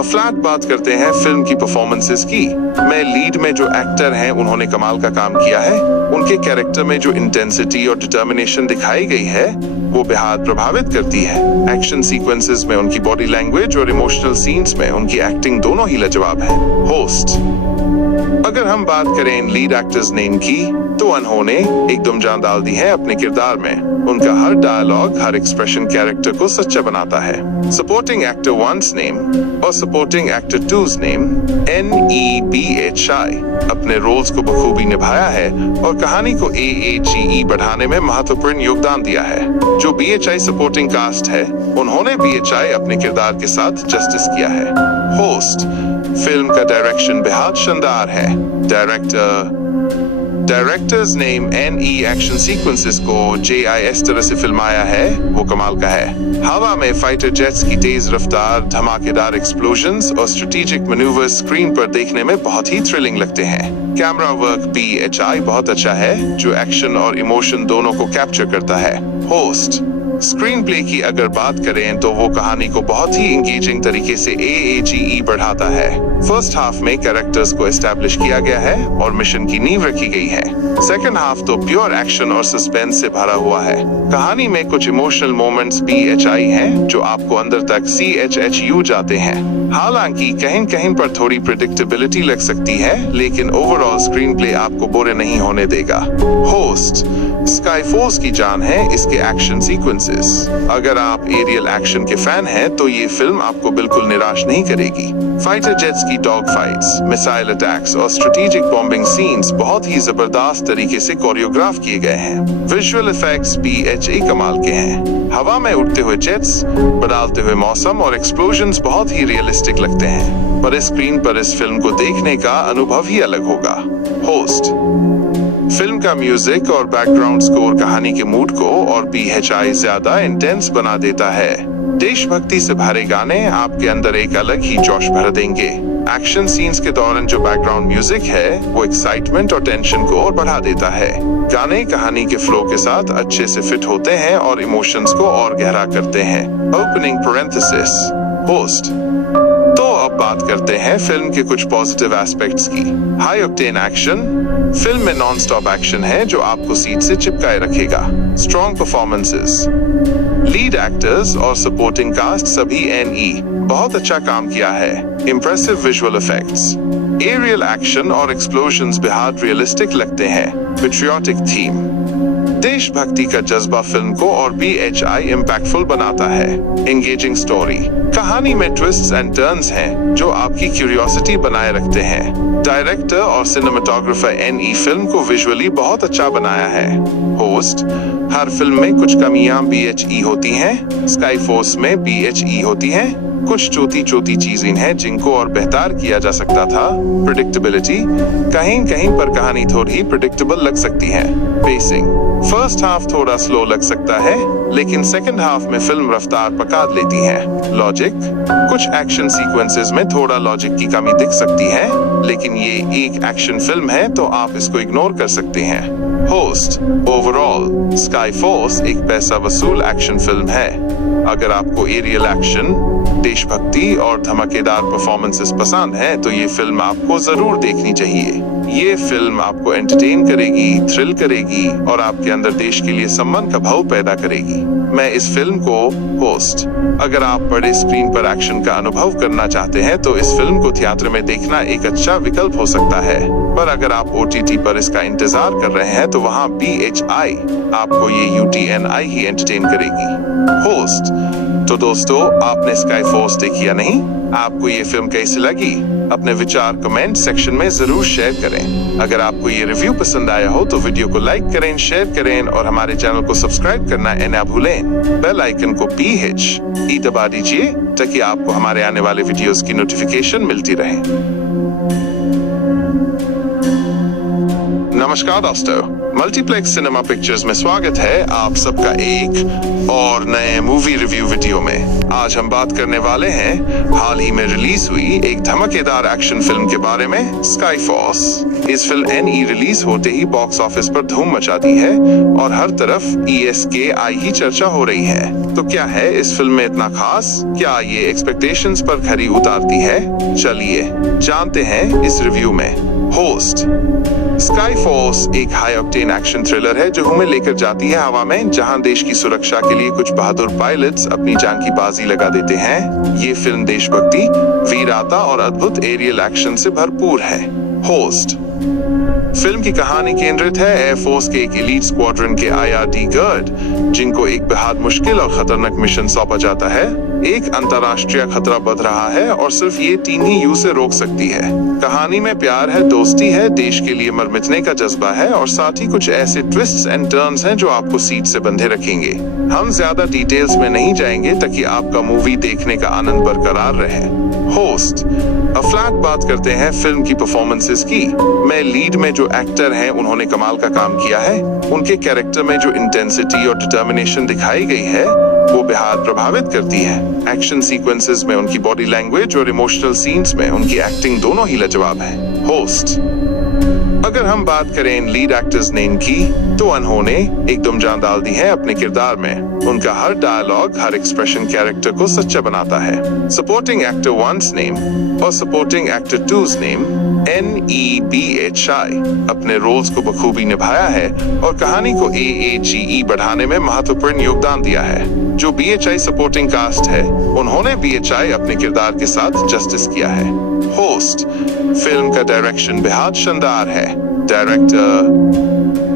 फ्लैट बात करते हैं फिल्म की परफॉर्मेंसेस की। मैं लीड में जो एक्टर हैं उन्होंने कमाल का काम किया है। उनके कैरेक्टर में जो इंटेंसिटी और डिटर्मिनेशन दिखाई गई है वो बेहद प्रभावित करती है। एक्शन सीक्वेंसेस में उनकी बॉडी लैंग्वेज और इमोशनल सीन्स में उनकी एक्टिंग दोनों ही लाजवाब है। होस्ट अगर हम बात करें लीड एक्टर्स नेम की तो उन्होंने एकदम जान डाल दी है अपने किरदार में। उनका हर डायलॉग, हर एक्सप्रेशन कैरेक्टर को सच्चा बनाता है। सपोर्टिंग एक्टर 1's नेम और supporting actor 2's name NEBHI अपने रोल्स को बखूबी निभाया है और कहानी को AAGE बढ़ाने में महत्वपूर्ण योगदान दिया है। जो BHI सपोर्टिंग कास्ट है उन्होंने BHI अपने किरदार के साथ जस्टिस किया है। होस्ट फिल्म का डायरेक्शन बेहद शानदार है। Directors name NE action sequences को JIS तरह से फिल्माया है वो कमाल का है। हवा में फाइटर जेट्स की तेज रफ्तार, धमाकेदार एक्सप्लोजन्स और स्ट्रेटेजिक मैन्यूवर्स स्क्रीन पर देखने में बहुत ही थ्रिलिंग लगते हैं। कैमरा वर्क BHI बहुत अच्छा है जो एक्शन और इमोशन दोनों को कैप्चर करता है। होस्ट स्क्रीन प्ले की अगर बात करें तो वो कहानी को बहुत ही एंगेजिंग तरीके से AAGE बढ़ाता है। फर्स्ट हाफ में कैरेक्टर्स को एस्टैब्लिश किया गया है और मिशन की नींव रखी गई है। सेकंड हाफ तो प्योर एक्शन और सस्पेंस से भरा हुआ है। कहानी में कुछ इमोशनल मोमेंट्स BHI हैं जो आपको अंदर तक CHHU जाते हैं। हालांकि कहीं कहीं पर थोड़ी प्रेडिक्टेबिलिटी लग सकती है, लेकिन ओवरऑल स्क्रीन प्ले आपको बोरे नहीं होने देगा। होस्ट स्काई फोर्स की जान है इसके एक्शन सीक्वेंसेस। अगर आप एरियल एक्शन के फैन हैं तो ये फिल्म आपको बिल्कुल निराश नहीं करेगी। फाइटर जेट्स की डॉग फाइट्स, मिसाइल अटैक्स और स्ट्रेटेजिक बॉम्बिंग सीन्स बहुत ही जबरदस्त तरीके से कोरियोग्राफ किए गए हैं। विजुअल इफेक्ट्स BHI कमाल के हैं। हवा में उड़ते हुए जेट्स, बदलते हुए मौसम और एक्सप्लोजन्स बहुत ही रियलिस्टिक लगते हैं। पर स्क्रीन पर इस फिल्म को देखने का अनुभव ही अलग होगा। होस्ट फिल्म का म्यूजिक और बैकग्राउंड स्कोर कहानी के मूड को और BHI ज्यादा इंटेंस बना देता है। देशभक्ति से भरे गाने आपके अंदर एक अलग ही जोश भर देंगे। एक्शन सीन्स के दौरान जो बैकग्राउंड म्यूजिक है वो एक्साइटमेंट और टेंशन को और बढ़ा देता है। गाने कहानी के फ्लो के साथ अच्छे से फिट होते हैं और इमोशंस को और गहरा करते हैं। Opening parenthesis. होस्ट तो अब बात करते हैं फिल्म के कुछ पॉजिटिव एस्पेक्ट्स की। High octane action. फिल्म में नॉन स्टॉप एक्शन है जो आपको सीट से चिपकाए रखेगा। स्ट्रॉन्ग परफॉर्मेंसेस, लीड एक्टर्स और सपोर्टिंग कास्ट सभी NE बहुत अच्छा काम किया है। Impressive visual effects, aerial action और एक्सप्लोजन्स बेहद रियलिस्टिक लगते हैं। पेट्रियोटिक थीम, देशभक्ति का जज्बा फिल्म को और BHI इम्पैक्टफुल बनाता है। एंगेजिंग स्टोरी, कहानी में ट्विस्ट्स एंड टर्न्स हैं जो आपकी क्यूरियोसिटी बनाए रखते हैं। डायरेक्टर और सिनेमेटोग्राफर NE फिल्म को विजुअली बहुत अच्छा बनाया है। होस्ट हर फिल्म में कुछ कमियां BHE होती हैं, स्काई फोर्स में BHE होती हैं। कुछ छोटी छोटी चीजें हैं जिनको और बेहतर किया जा सकता था। प्रेडिक्टेबिलिटी, कहीं कहीं पर कहानी थोड़ी प्रेडिक्टेबल लग सकती है। पेसिंग, फर्स्ट हाफ थोड़ा स्लो लग सकता है, लेकिन सेकंड हाफ में फिल्म रफ्तार पकड़ लेती है। लॉजिक, कुछ एक्शन सीक्वेंसेस में थोड़ा लॉजिक की कमी दिख सकती है, लेकिन ये एक एक्शन फिल्म है तो आप इसको इग्नोर कर सकते हैं। होस्ट, ओवरऑल स्काईफोर्स एक पैसा वसूल एक्शन फिल्म है। अगर आपको एरियल एक्शन, देशभक्ति और धमाकेदार परफॉर्मेंसेस पसंद है तो ये फिल्म आपको जरूर देखनी चाहिए। ये फिल्म आपको एंटरटेन करेगी, थ्रिल करेगी और आपके अंदर देश के लिए सम्मान का भाव पैदा करेगी। मैं इस फिल्म को होस्ट, अगर आप बड़े स्क्रीन पर एक्शन का अनुभव करना चाहते हैं तो इस फिल्म को थिएटर में देखना एक अच्छा विकल्प हो सकता है, पर अगर आप OTT पर इसका इंतजार कर रहे हैं तो वहाँ BHI आपको ये UTNI ही एंटरटेन करेगी। होस्ट, तो दोस्तों, आपने स्काईफोर्स देखी या नहीं? आपको ये फिल्म कैसी लगी? अपने विचार कमेंट सेक्शन में जरूर शेयर करें। अगर आपको ये रिव्यू पसंद आया हो तो वीडियो को लाइक करें, शेयर करें और हमारे चैनल को सब्सक्राइब करना ना भूलें। बेल आइकन को PHE दबा दीजिए ताकि आपको हमारे आने वाले वीडियोस की नोटिफिकेशन मिलती रहे। नमस्कार दोस्तों, मल्टीप्लेक्स सिनेमा पिक्चर्स में स्वागत है आप सबका एक और नए मूवी रिव्यू वीडियो में। आज हम बात करने वाले हैं हाल ही में रिलीज हुई एक धमाकेदार एक्शन फिल्म के बारे में, स्काईफोर्स। इस फिल्म NE रिलीज होते ही बॉक्स ऑफिस पर धूम मचा दी है और हर तरफ ESKI ही चर्चा हो रही है। तो क्या है इस फिल्म में इतना खास? क्या ये एक्सपेक्टेशंस पर खरी उतारती है? चलिए जानते हैं इस रिव्यू में। होस्ट, स्काईफोर्स एक हाई ऑक्टेन एक्शन थ्रिलर है जो हमें लेकर जाती है हवा में, जहां देश की सुरक्षा के लिए कुछ बहादुर पायलट्स अपनी जान की बाजी लगा देते हैं। ये फिल्म देशभक्ति, वीरता और अद्भुत एरियल एक्शन से भरपूर है। होस्ट, फिल्म की कहानी केंद्रित है एयरफोर्स के एक एलीट स्क्वाड्रन के IRD गार्ड, जिनको एक बेहद मुश्किल और खतरनाक मिशन सौंपा जाता है। एक अंतर्राष्ट्रीय खतरा बढ़ रहा है और सिर्फ ये टीम ही उसे रोक सकती है। कहानी में प्यार है, दोस्ती है, देश के लिए मर मिटने का जज्बा है और साथ ही कुछ ऐसे ट्विस्ट्स एंड टर्न्स हैं जो आपको सीट से बंधे रखेंगे। हम ज्यादा डिटेल्स में नहीं जाएंगे ताकि आपका मूवी देखने का आनंद बरकरार रहे। होस्ट, फ्लैट बात करते हैं फिल्म की परफॉर्मेंसेस की। मैं लीड में जो एक्टर हैं उन्होंने कमाल का काम किया है। उनके कैरेक्टर में जो इंटेंसिटी और डिटर्मिनेशन दिखाई गई है वो बेहद प्रभावित करती है। एक्शन सीक्वेंसेस में उनकी बॉडी लैंग्वेज और इमोशनल सीन्स में उनकी एक्टिंग दोनों ही लाजवाब है। होस्ट, अगर हम बात करें लीड एक्टर्स नेम की तो उन्होंने एकदम जान डाल दी है अपने किरदार में। उनका हर डायलॉग, हर एक्सप्रेशन कैरेक्टर को सच्चा बनाता है। सपोर्टिंग एक्टर 1's नेम और supporting actor 2's name NEBHI अपने रोल्स को बखूबी निभाया है और कहानी को AAGE बढ़ाने में महत्वपूर्ण योगदान दिया है। जो BHI सपोर्टिंग कास्ट है उन्होंने BHI अपने किरदार के साथ जस्टिस किया है। होस्ट, फिल्म का डायरेक्शन बेहद शानदार है।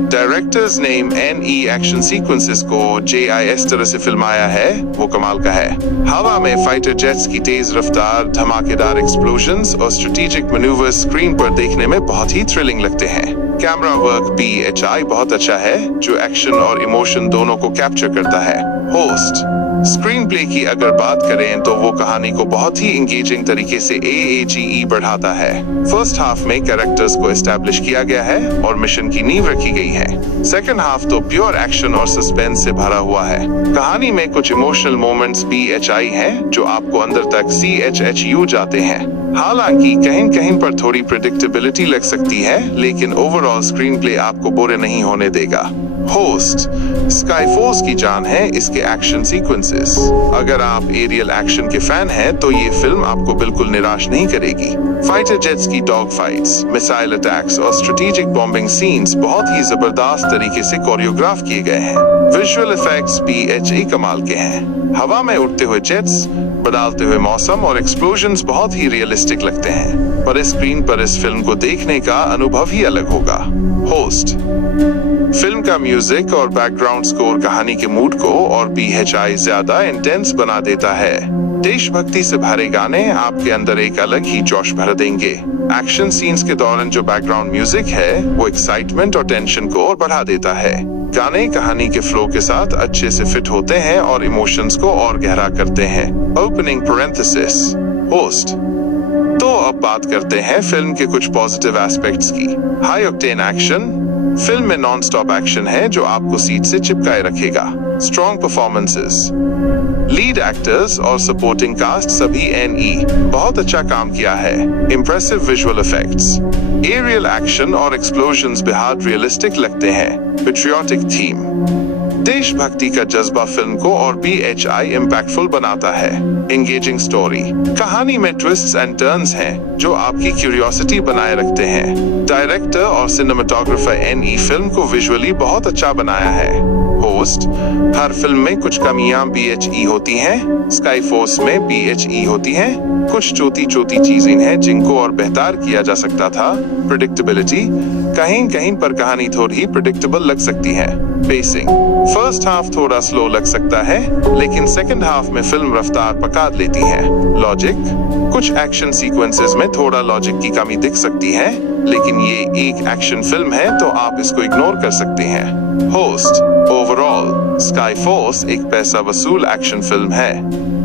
Directors name NE action sequences को JIS तरह से फिल्माया है वो कमाल का है। हवा में फाइटर जेट्स की तेज रफ्तार, धमाकेदार एक्सप्लोजन्स और स्ट्रेटेजिक मैन्यूवर्स स्क्रीन पर देखने में बहुत ही थ्रिलिंग लगते हैं। कैमरा वर्क BHI बहुत अच्छा है जो एक्शन और इमोशन दोनों को कैप्चर करता है। होस्ट, स्क्रीन प्ले की अगर बात करें तो वो कहानी को बहुत ही इंगेजिंग तरीके से AAGE बढ़ाता है। फर्स्ट हाफ में कैरेक्टर्स को एस्टैब्लिश किया गया है और मिशन की नींव रखी गई है। सेकंड हाफ तो प्योर एक्शन और सस्पेंस से भरा हुआ है। कहानी में कुछ इमोशनल मोमेंट्स BHI हैं जो आपको अंदर तक CHHU जाते हैं। हालांकि कहीं कहीं पर थोड़ी प्रेडिक्टेबिलिटी लग सकती है, लेकिन ओवरऑल स्क्रीन प्ले आपको बोरे नहीं होने देगा। होस्ट, स्काईफोर्स की जान है इसके एक्शन सीक्वेंसेस। अगर आप एरियल एक्शन के फैन हैं तो ये फिल्म आपको बिल्कुल निराश नहीं करेगी। फाइटर जेट्स की डॉग फाइट्स, मिसाइल अटैक्स और स्ट्रेटेजिक बॉम्बिंग सीन्स बहुत ही जबरदस्त तरीके से कोरियोग्राफ किए गए हैं। विजुअल इफेक्ट्स BHI कमाल के हैं। हवा में उड़ते हुए जेट्स, बदलते हुए मौसम और एक्सप्लोजन्स बहुत ही रियलिस्टिक लगते हैं, पर स्क्रीन पर इस फिल्म को देखने का अनुभव ही अलग होगा। होस्ट, फिल्म का म्यूजिक और बैकग्राउंड स्कोर कहानी के मूड को और BHI ज्यादा इंटेंस बना देता है। देशभक्ति से भरे गाने आपके अंदर एक अलग ही जोश भर देंगे। एक्शन सीन्स के दौरान जो बैकग्राउंड म्यूजिक है वो एक्साइटमेंट और टेंशन को और बढ़ा देता है। गाने कहानी के फ्लो के साथ अच्छे से फिट होते हैं और इमोशंस को और गहरा करते हैं। Opening parenthesis, host. तो अब बात करते हैं फिल्म के कुछ पॉजिटिव एस्पेक्ट्स की। हाई ऑक्टेन एक्शन, फिल्म में नॉन स्टॉप एक्शन है जो आपको सीट से चिपकाए रखेगा। स्ट्रॉन्ग परफॉर्मेंसेस, लीड एक्टर्स और सपोर्टिंग कास्ट सभी NE बहुत अच्छा काम किया है। Impressive visual effects, aerial action और एक्सप्लोजन्स बेहद रियलिस्टिक लगते हैं। पेट्रियोटिक थीम, देशभक्ति का जज्बा फिल्म को और PHI इम्पैक्टफुल बनाता है। एंगेजिंग स्टोरी, कहानी में ट्विस्ट्स एंड टर्न्स हैं जो आपकी क्यूरियोसिटी बनाए रखते हैं। डायरेक्टर और सिनेमेटोग्राफर NE फिल्म को विजुअली बहुत अच्छा बनाया है। होस्ट, हर फिल्म में कुछ कमियां BHE होती हैं, स्काई फोर्स में BHE होती हैं। कुछ छोटी चीजें हैं जिनको और बेहतर किया जा सकता था। प्रेडिक्टेबिलिटी, कहीं कहीं पर कहानी थोड़ी प्रेडिक्टेबल लग सकती है। पेसिंग, फर्स्ट हाफ थोड़ा स्लो लग सकता है लेकिन सेकंड हाफ में फिल्म रफ्तार पकड़ लेती है। लॉजिक, कुछ एक्शन सीक्वेंसेस में थोड़ा लॉजिक की कमी दिख सकती है लेकिन ये एक एक्शन फिल्म है तो आप इसको इग्नोर कर सकते हैं। होस्ट, ओवरऑल स्काई फोर्स एक पैसा वसूल एक्शन फिल्म है।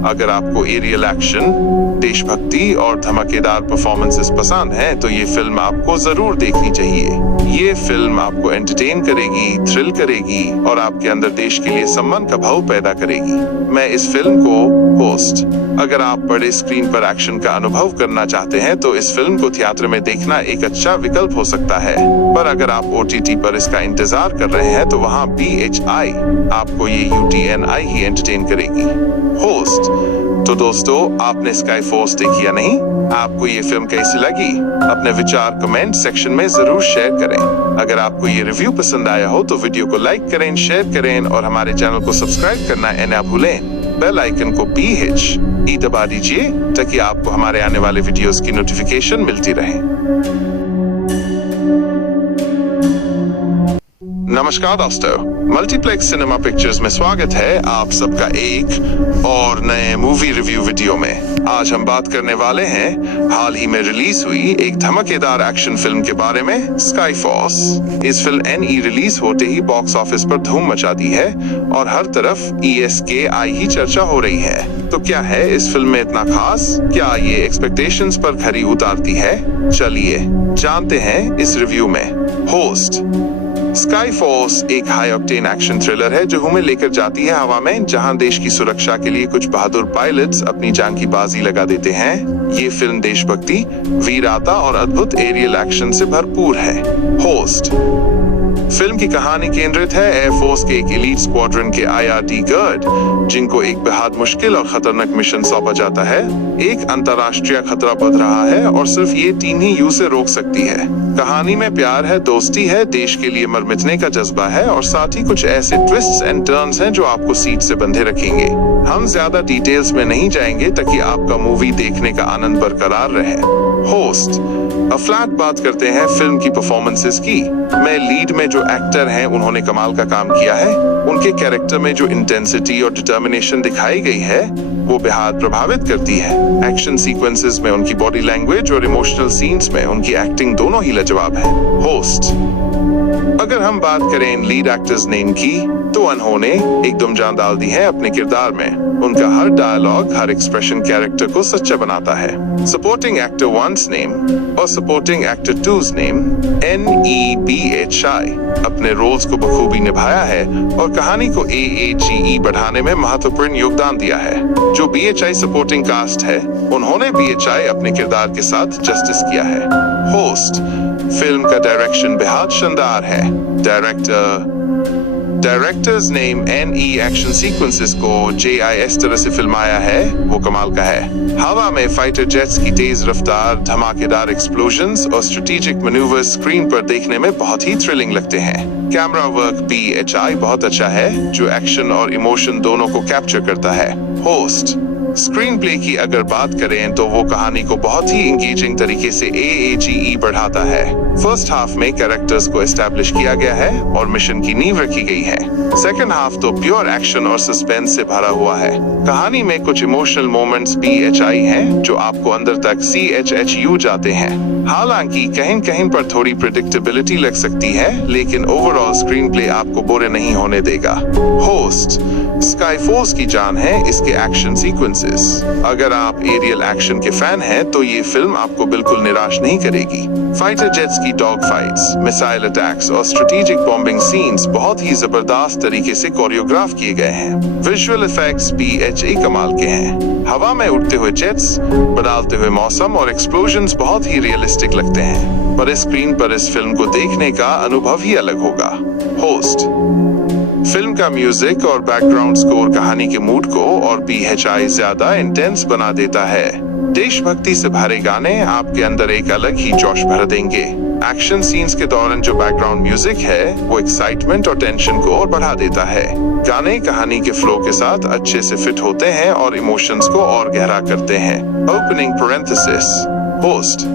अगर आपको एरियल एक्शन, देशभक्ति और धमाकेदार परफॉर्मेंसेस पसंद हैं तो ये फिल्म आपको जरूर देखनी चाहिए। ये फिल्म आपको एंटरटेन करेगी, थ्रिल करेगी और आपके अंदर देश के लिए सम्मान का भाव पैदा करेगी। मैं इस फिल्म को होस्ट, अगर आप बड़े स्क्रीन पर एक्शन का अनुभव करना चाहते हैं तो इस फिल्म को थिएटर में देखना एक अच्छा विकल्प हो सकता है, पर अगर आप OTT पर इसका इंतजार कर रहे हैं तो वहाँ BHI आपको ये UTNI ही एंटरटेन करेगी। होस्ट, तो दोस्तों आपने स्काई फोर्स देखी या नहीं? आपको ये फिल्म कैसी लगी? अपने विचार कमेंट सेक्शन में जरूर शेयर करें। अगर आपको ये रिव्यू पसंद आया हो तो वीडियो को लाइक करें, शेयर करें और हमारे चैनल को सब्सक्राइब करना ना भूलें। बेल आइकन को PHE दबा दीजिए ताकि आपको हमारे आने वाले वीडियोस की नोटिफिकेशन मिलती रहे। नमस्कार दोस्तों, मल्टीप्लेक्स सिनेमा पिक्चर्स में स्वागत है आप सबका एक और नए मूवी रिव्यू वीडियो में। आज हम बात करने वाले हैं हाल ही में रिलीज हुई एक धमाकेदार एक्शन फिल्म के बारे में, स्काई फोर्स। इस फिल्म NE रिलीज होते ही बॉक्स ऑफिस पर धूम मचा दी है और हर तरफ ESKI ही चर्चा हो रही है। तो क्या है इस फिल्म में इतना खास? क्या ये एक्सपेक्टेशंस पर खरी उतारती है? चलिए जानते हैं इस रिव्यू में। होस्ट, स्काई फोर्स एक हाई ऑक्टेन एक्शन थ्रिलर है जो हमें लेकर जाती है हवा में, जहां देश की सुरक्षा के लिए कुछ बहादुर पायलट्स अपनी जान की बाजी लगा देते हैं। ये फिल्म देशभक्ति, वीरता और अद्भुत एरियल एक्शन से भरपूर है। होस्ट, फिल्म की कहानी केंद्रित है एयरफोर्स के एक एलीट स्क्वाड्रन के IRD गार्ड, जिनको एक बेहद मुश्किल और खतरनाक मिशन सौंपा जाता है। एक अंतरराष्ट्रीय खतरा बढ़ रहा है और सिर्फ ये टीम ही उसे रोक सकती है। कहानी में प्यार है, दोस्ती है, देश के लिए मर मिटने का जज्बा है और साथ ही कुछ ऐसे ट्विस्ट्स एंड टर्न्स हैं जो आपको सीट से बंधे रखेंगे। हम ज्यादा डिटेल्स में नहीं जाएंगे ताकि आपका मूवी देखने का आनंद बरकरार रहे। होस्ट, फ्लैट बात करते हैं फिल्म की परफॉर्मेंसेस की। मैं लीड में जो एक्टर हैं उन्होंने कमाल का काम किया है। उनके कैरेक्टर में जो इंटेंसिटी और डिटर्मिनेशन दिखाई गई है वो बेहद प्रभावित करती है। एक्शन सीक्वेंसेस में उनकी बॉडी लैंग्वेज और इमोशनल सीन्स में उनकी एक्टिंग दोनों ही लाजवाब है। होस्ट, अगर हम बात करें लीड एक्टर्स नेम की तो उन्होंने एकदम जान डाल दी है अपने किरदार में। उनका हर डायलॉग, हर एक्सप्रेशन कैरेक्टर को सच्चा बनाता है। सपोर्टिंग एक्टर 1's नेम और supporting actor 2's name NEBHI अपने रोल्स को बखूबी निभाया है और कहानी को AAGE बढ़ाने में महत्वपूर्ण योगदान दिया है। जो BHI सपोर्टिंग कास्ट है उन्होंने BHI अपने किरदार के साथ जस्टिस किया है। होस्ट, फिल्म का डायरेक्शन बेहद शानदार है। Directors name NE action sequences को JIS तरह से फिल्माया है वो कमाल का है। हवा में फाइटर जेट्स की तेज रफ्तार, धमाकेदार एक्सप्लोजन्स और स्ट्रेटेजिक मैन्यूवर्स स्क्रीन पर देखने में बहुत ही थ्रिलिंग लगते हैं। कैमरा वर्क BHI बहुत अच्छा है जो एक्शन और इमोशन दोनों को कैप्चर करता है। होस्ट, स्क्रीन प्ले की अगर बात करें तो वो कहानी को बहुत ही एंगेजिंग तरीके से AAGE बढ़ाता है। फर्स्ट हाफ में कैरेक्टर्स को एस्टैब्लिश किया गया है और मिशन की नींव रखी गई है। सेकंड हाफ तो प्योर एक्शन और सस्पेंस से भरा हुआ है। कहानी में कुछ इमोशनल मोमेंट्स PHI हैं जो आपको अंदर तक CHHU जाते हैं। हालांकि कहीं कहीं पर थोड़ी प्रेडिक्टेबिलिटी लग सकती है, लेकिन ओवरऑल स्क्रीन प्ले आपको बोरे नहीं होने देगा। होस्ट स्काई फोर्स की जान है इसके एक्शन सीक्वेंसेस। अगर आप एरियल एक्शन के फैन हैं तो ये फिल्म आपको बिल्कुल निराश नहीं करेगी। फाइटर जेट्स की डॉग फाइट्स, मिसाइल अटैक्स और स्ट्रेटेजिक बॉम्बिंग सीन्स बहुत ही जबरदस्त तरीके से कोरियोग्राफ किए गए हैं। विजुअल इफेक्ट्स PHI कमाल के हैं। हवा में उड़ते हुए जेट्स, बदलते हुए मौसम और एक्सप्लोजन्स बहुत ही रियलिस्टिक लगते हैं। पर स्क्रीन पर इस फिल्म को देखने का अनुभव ही अलग होगा। होस्ट फिल्म का म्यूजिक और बैकग्राउंड स्कोर कहानी के मूड को और PHI ज्यादा इंटेंस बना देता है। देशभक्ति से भरे गाने आपके अंदर एक अलग ही जोश भर देंगे। एक्शन सीन्स के दौरान जो बैकग्राउंड म्यूजिक है वो एक्साइटमेंट और टेंशन को और बढ़ा देता है। गाने कहानी के फ्लो के साथ अच्छे से फिट होते हैं और इमोशंस को और गहरा करते हैं। Opening parenthesis host.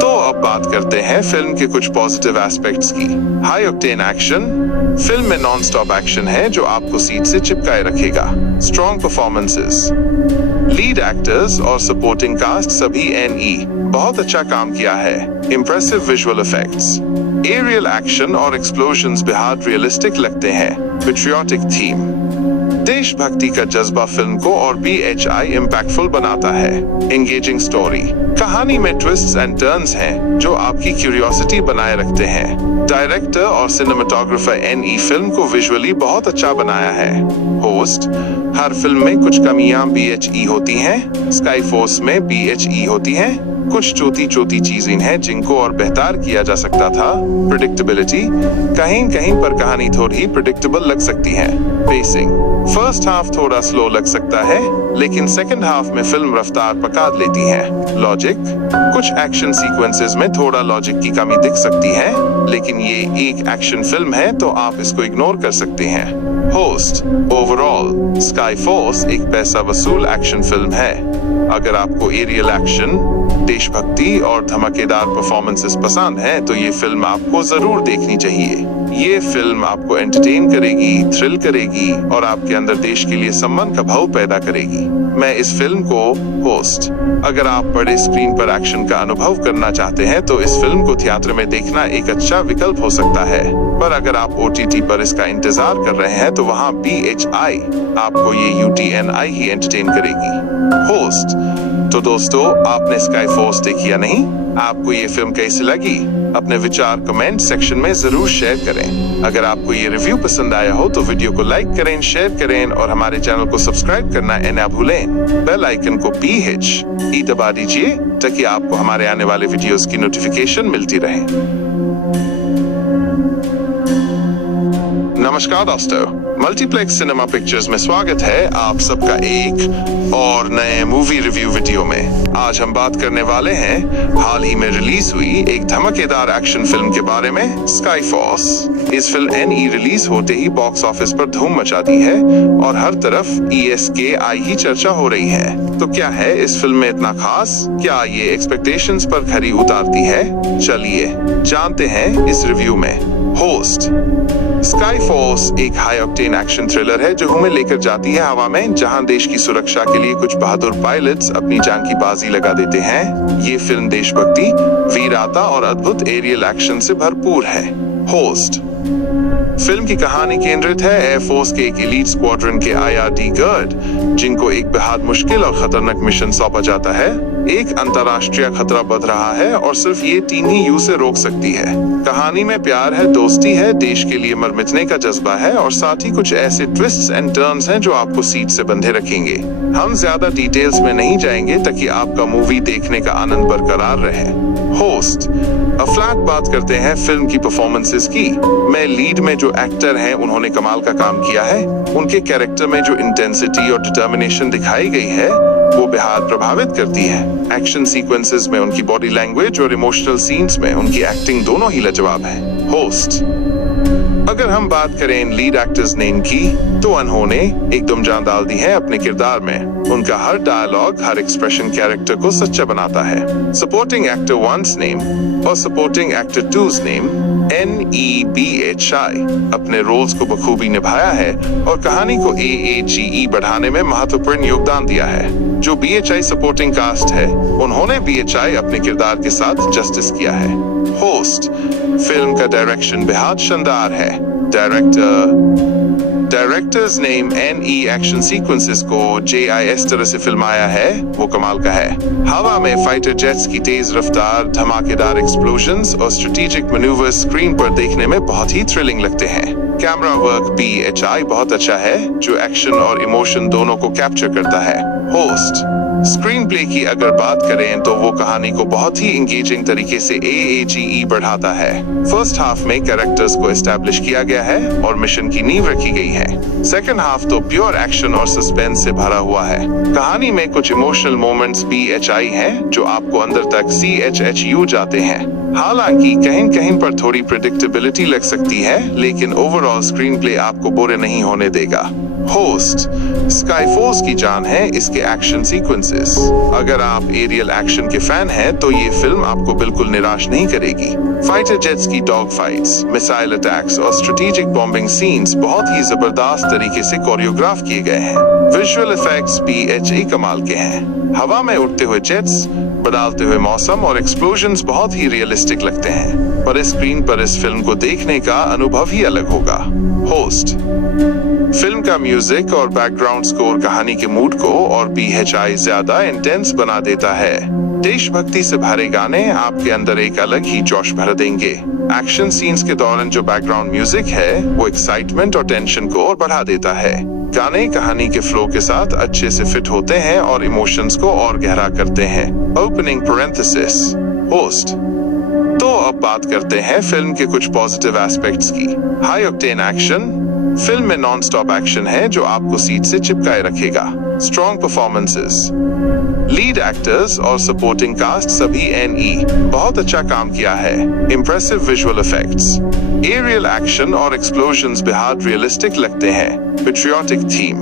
तो अब बात करते हैं फिल्म के कुछ पॉजिटिव एस्पेक्ट्स की। High octane action. फिल्म में नॉन स्टॉप एक्शन है जो आपको सीट से चिपकाए रखेगा। स्ट्रॉन्ग परफॉर्मेंसेस, लीड एक्टर्स और सपोर्टिंग कास्ट सभी NE बहुत अच्छा काम किया है। Impressive visual effects, aerial action और एक्सप्लोजन्स बेहद रियलिस्टिक लगते हैं। पेट्रियोटिक थीम, देशभक्ति का जज्बा फिल्म को और PHI इम्पैक्टफुल बनाता है। एंगेजिंग स्टोरी, कहानी में ट्विस्ट्स एंड टर्न्स हैं जो आपकी क्यूरियोसिटी बनाए रखते हैं। डायरेक्टर और सिनेमेटोग्राफर NE फिल्म को विजुअली बहुत अच्छा बनाया है। होस्ट हर फिल्म में कुछ कमियां BHE होती हैं। स्काई फोर्स में BHE होती हैं। कुछ छोटी चीजें हैं जिनको और बेहतर किया जा सकता था। प्रेडिक्टेबिलिटी, कहीं कहीं पर कहानी थोड़ी प्रेडिक्टेबल लग सकती है। पेसिंग, फर्स्ट हाफ थोड़ा स्लो लग सकता है, लेकिन सेकंड हाफ में फिल्म रफ्तार पकड़ लेती है। लॉजिक, कुछ एक्शन सीक्वेंसेस में थोड़ा लॉजिक की कमी दिख सकती है, लेकिन ये एक एक्शन फिल्म है तो आप इसको इग्नोर कर सकते हैं। होस्ट ओवरऑल स्काई फोर्स एक पैसा वसूल एक्शन फिल्म है। अगर आपको एरियल एक्शन, देशभक्ति और धमाकेदार परफॉर्मेंसेस पसंद हैं तो ये फिल्म आपको जरूर देखनी चाहिए। ये फिल्म आपको एंटरटेन करेगी, थ्रिल करेगी और आपके अंदर देश के लिए सम्मान का भाव पैदा करेगी। मैं इस फिल्म को होस्ट, अगर आप बड़े स्क्रीन पर एक्शन का अनुभव करना चाहते हैं तो इस फिल्म को थिएटर में देखना एक अच्छा विकल्प हो सकता है। पर अगर आप OTT पर इसका इंतजार कर रहे हैं तो वहाँ PHI आपको ये UTNI ही एंटरटेन करेगी। होस्ट तो दोस्तों, आपने स्काई फोर्स देखी या नहीं? आपको ये फिल्म कैसी लगी? अपने विचार कमेंट सेक्शन में जरूर शेयर करें। अगर आपको ये रिव्यू पसंद आया हो तो वीडियो को लाइक करें, शेयर करें और हमारे चैनल को सब्सक्राइब करना ना भूलें। बेल आइकन को PHE दबा दीजिए ताकि आपको हमारे आने वाले वीडियोस की नोटिफिकेशन मिलती रहे। नमस्कार दोस्तों, मल्टीप्लेक्स सिनेमा पिक्चर्स में स्वागत है आप सबका एक और नए मूवी रिव्यू वीडियो में। आज हम बात करने वाले हैं हाल ही में रिलीज हुई एक धमाकेदार एक्शन फिल्म के बारे में, स्काई फोर्स। इस फिल्म NE रिलीज होते ही बॉक्स ऑफिस पर धूम मचा दी है और हर तरफ ESKI ही चर्चा हो रही है। तो क्या है इस फिल्म में इतना खास? क्या ये एक्सपेक्टेशंस पर खरी उतारती है? चलिए जानते हैं इस रिव्यू में। होस्ट स्काई फोर्स एक हाई ऑक्टेन एक्शन थ्रिलर है जो हमें लेकर जाती है हवा में, जहां देश की सुरक्षा के लिए कुछ बहादुर पायलट्स अपनी जान की बाजी लगा देते हैं। ये फिल्म देशभक्ति, वीरता और अद्भुत एरियल एक्शन से भरपूर है। होस्ट फिल्म की कहानी केंद्रित है एयरफोर्स के एक एलीट स्क्वाड्रन के IRD गार्ड, जिनको एक बेहद मुश्किल और खतरनाक मिशन सौंपा जाता है। एक अंतरराष्ट्रीय खतरा बढ़ रहा है और सिर्फ ये टीम ही उसे रोक सकती है। कहानी में प्यार है, दोस्ती है, देश के लिए मर मिटने का जज्बा है और साथ ही कुछ ऐसे ट्विस्ट्स एंड टर्न्स हैं जो आपको सीट से बंधे रखेंगे। हम ज्यादा डिटेल्स में नहीं जाएंगे ताकि आपका मूवी देखने का आनंद बरकरार रहे। होस्ट फ्लैट बात करते हैं फिल्म की परफॉर्मेंसेस की। मैं लीड में जो एक्टर हैं उन्होंने कमाल का काम किया है। उनके कैरेक्टर में जो इंटेंसिटी और डिटर्मिनेशन दिखाई गई है वो बेहद प्रभावित करती है। एक्शन सीक्वेंसेस में उनकी बॉडी लैंग्वेज और इमोशनल सीन्स में उनकी एक्टिंग दोनों ही लाजवाब है। होस्ट अगर हम बात करें इन लीड एक्टर्स नेम की, तो उन्होंने एकदम जान डाल दी है अपने किरदार में। उनका हर डायलॉग, हर एक्सप्रेशन कैरेक्टर को सच्चा बनाता है। सपोर्टिंग एक्टर 1's नेम और supporting actor 2's name NEBHI अपने रोल्स को बखूबी निभाया है और कहानी को AAGE बढ़ाने में महत्वपूर्ण योगदान दिया है। जो BHI सपोर्टिंग कास्ट है, उन्होंने BHI अपने किरदार के साथ जस्टिस किया है। होस्ट, फिल्म का डायरेक्शन बेहद शानदार है। Directors name NE action sequences को JIS तरह से फिल्माया है, वो कमाल का है। हवा में फाइटर जेट्स की तेज रफ्तार, धमाकेदार एक्सप्लोजन्स और स्ट्रेटेजिक मैन्यूवर्स स्क्रीन पर देखने में बहुत ही थ्रिलिंग लगते हैं। कैमरा वर्क BHI बहुत अच्छा है, जो एक्शन और इमोशन दोनों को कैप्चर करता है। होस्ट, स्क्रीन प्ले की अगर बात करें तो वो कहानी को बहुत ही इंगेजिंग तरीके से AAGE बढ़ाता है। फर्स्ट हाफ में कैरेक्टर्स को एस्टैब्लिश किया गया है और मिशन की नींव रखी गई है। सेकंड हाफ तो प्योर एक्शन और सस्पेंस से भरा हुआ है। कहानी में कुछ इमोशनल मोमेंट्स BHI हैं, जो आपको अंदर तक CHHU जाते हैं। हालांकि कहीं कहीं पर थोड़ी प्रेडिक्टेबिलिटी लग सकती है, लेकिन ओवरऑल स्क्रीन प्ले आपको बोरे नहीं होने देगा। होस्ट, स्काई फोर्स की जान है इसके एक्शन सीक्वेंसेस। अगर आप एरियल एक्शन के फैन हैं, तो ये फिल्म आपको बिल्कुल निराश नहीं करेगी। फाइटर जेट्स की डॉग फाइट्स, मिसाइल अटैक्स और स्ट्रेटेजिक बॉम्बिंग सीन्स बहुत ही जबरदस्त तरीके से कोरियोग्राफ किए गए हैं। विजुअल इफेक्ट्स BHI कमाल के हैं। हवा में उड़ते हुए जेट्स, बदलते हुए मौसम और एक्सप्लोजन्स बहुत ही रियलिस्टिक लगते हैं, पर स्क्रीन पर इस फिल्म को देखने का अनुभव ही अलग होगा। होस्ट, फिल्म का म्यूजिक और बैकग्राउंड स्कोर कहानी के मूड को और BHI ज्यादा इंटेंस बना देता है। देशभक्ति से भरे गाने आपके अंदर एक अलग ही जोश भर देंगे। एक्शन सीन्स के दौरान जो बैकग्राउंड म्यूजिक है, वो एक्साइटमेंट और टेंशन को और बढ़ा देता है। गाने कहानी के फ्लो के साथ अच्छे से फिट होते हैं और इमोशंस को और गहरा करते हैं। Opening parenthesis. होस्ट, तो अब बात करते हैं फिल्म के कुछ पॉजिटिव एस्पेक्ट्स की। हाई ऑक्टेन एक्शन, फिल्म में नॉन स्टॉप एक्शन है जो आपको सीट से चिपकाए रखेगा। स्ट्रॉन्ग परफॉर्मेंसेस, लीड एक्टर्स और सपोर्टिंग कास्ट सभी NE बहुत अच्छा काम किया है। Impressive visual effects, aerial action और एक्सप्लोजन्स बेहद रियलिस्टिक लगते हैं। पेट्रियोटिक थीम,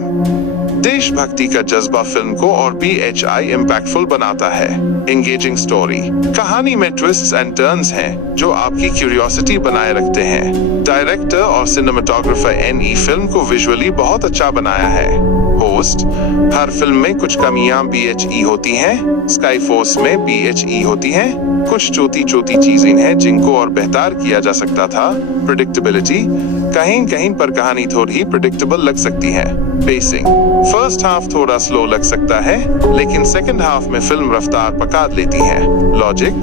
देशभक्ति का जज्बा फिल्म को और BHI इम्पैक्टफुल बनाता है। एंगेजिंग स्टोरी, कहानी में ट्विस्ट्स एंड टर्न्स हैं जो आपकी क्यूरियोसिटी बनाए रखते हैं। डायरेक्टर और सिनेमेटोग्राफर NE फिल्म को विजुअली बहुत अच्छा बनाया है। होस्ट, हर फिल्म में कुछ कमियां BHE होती हैं, स्काई फोर्स में BHE होती हैं। कुछ छोटी चीजें हैं जिनको और बेहतर किया जा सकता था। प्रेडिक्टेबिलिटी, कहीं कहीं पर कहानी थोड़ी प्रेडिक्टेबल लग सकती है। पेसिंग, फर्स्ट हाफ थोड़ा स्लो लग सकता है, लेकिन सेकंड हाफ में फिल्म रफ्तार पकड़ लेती है। लॉजिक,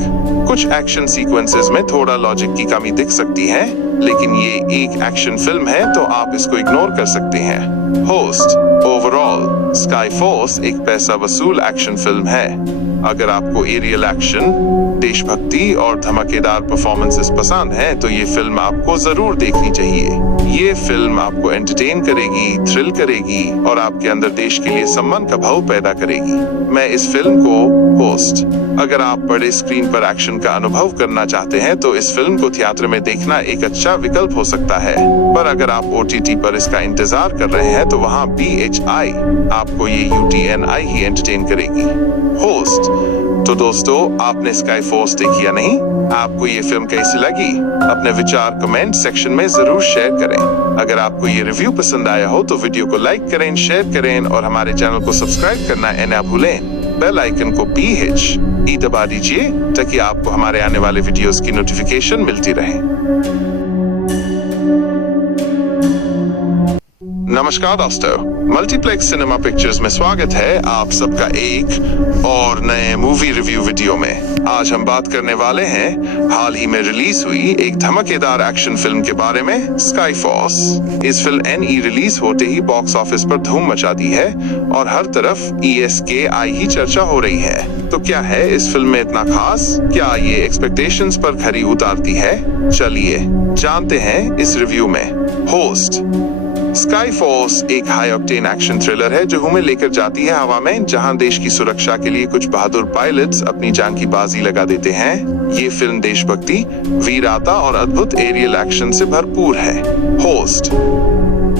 कुछ एक्शन सीक्वेंसेस में थोड़ा लॉजिक की कमी दिख सकती है, लेकिन ये एक एक्शन फिल्म है तो आप इसको इग्नोर कर सकते हैं। होस्ट, ओवरऑल स्काई फोर्स एक पैसा वसूल एक्शन फिल्म है। अगर आपको एरियल एक्शन, देशभक्ति और धमाकेदार परफॉर्मेंसेस पसंद हैं, तो ये फिल्म आपको जरूर देखनी चाहिए। ये फिल्म आपको एंटरटेन करेगी, थ्रिल करेगी और आपके अंदर देश के लिए सम्मान का भाव पैदा करेगी। मैं इस फिल्म को, होस्ट, अगर आप बड़े स्क्रीन पर एक्शन का अनुभव करना चाहते हैं तो इस फिल्म को थिएटर में देखना एक अच्छा विकल्प हो सकता है। पर अगर आप OTT पर इसका इंतजार कर रहे हैं तो वहाँ BHI आपको ये UTNI ही एंटरटेन करेगी। होस्ट, तो दोस्तों, आपने स्काई फोर्स देखी या नहीं? आपको ये फिल्म कैसी लगी? अपने विचार कमेंट सेक्शन में जरूर शेयर करें। अगर आपको ये रिव्यू पसंद आया हो तो वीडियो को लाइक करें, शेयर करें और हमारे चैनल को सब्सक्राइब करना ना भूलें। बेल आइकन को BHE दबा दीजिए ताकि आपको हमारे आने वाले वीडियोस की नोटिफिकेशन मिलती रहे। नमस्कार दोस्तों, मल्टीप्लेक्स सिनेमा पिक्चर्स में स्वागत है आप सबका एक और नए मूवी रिव्यू वीडियो में। आज हम बात करने वाले हैं हाल ही में रिलीज हुई एक धमाकेदार एक्शन फिल्म के बारे में, स्काई फोर्स। इस फिल्म NE रिलीज होते ही बॉक्स ऑफिस पर धूम मचा दी है और हर तरफ ESKI ही चर्चा हो रही है। तो क्या है इस फिल्म में इतना खास? क्या ये एक्सपेक्टेशंस पर खरी उतारती है? चलिए जानते हैं इस रिव्यू में। होस्ट, स्काई फोर्स एक हाई ऑक्टेन एक्शन थ्रिलर है जो हमें लेकर जाती है हवा में, जहां देश की सुरक्षा के लिए कुछ बहादुर पायलट्स अपनी जान की बाजी लगा देते हैं। ये फिल्म देशभक्ति, वीरता और अद्भुत एरियल एक्शन से भरपूर है। होस्ट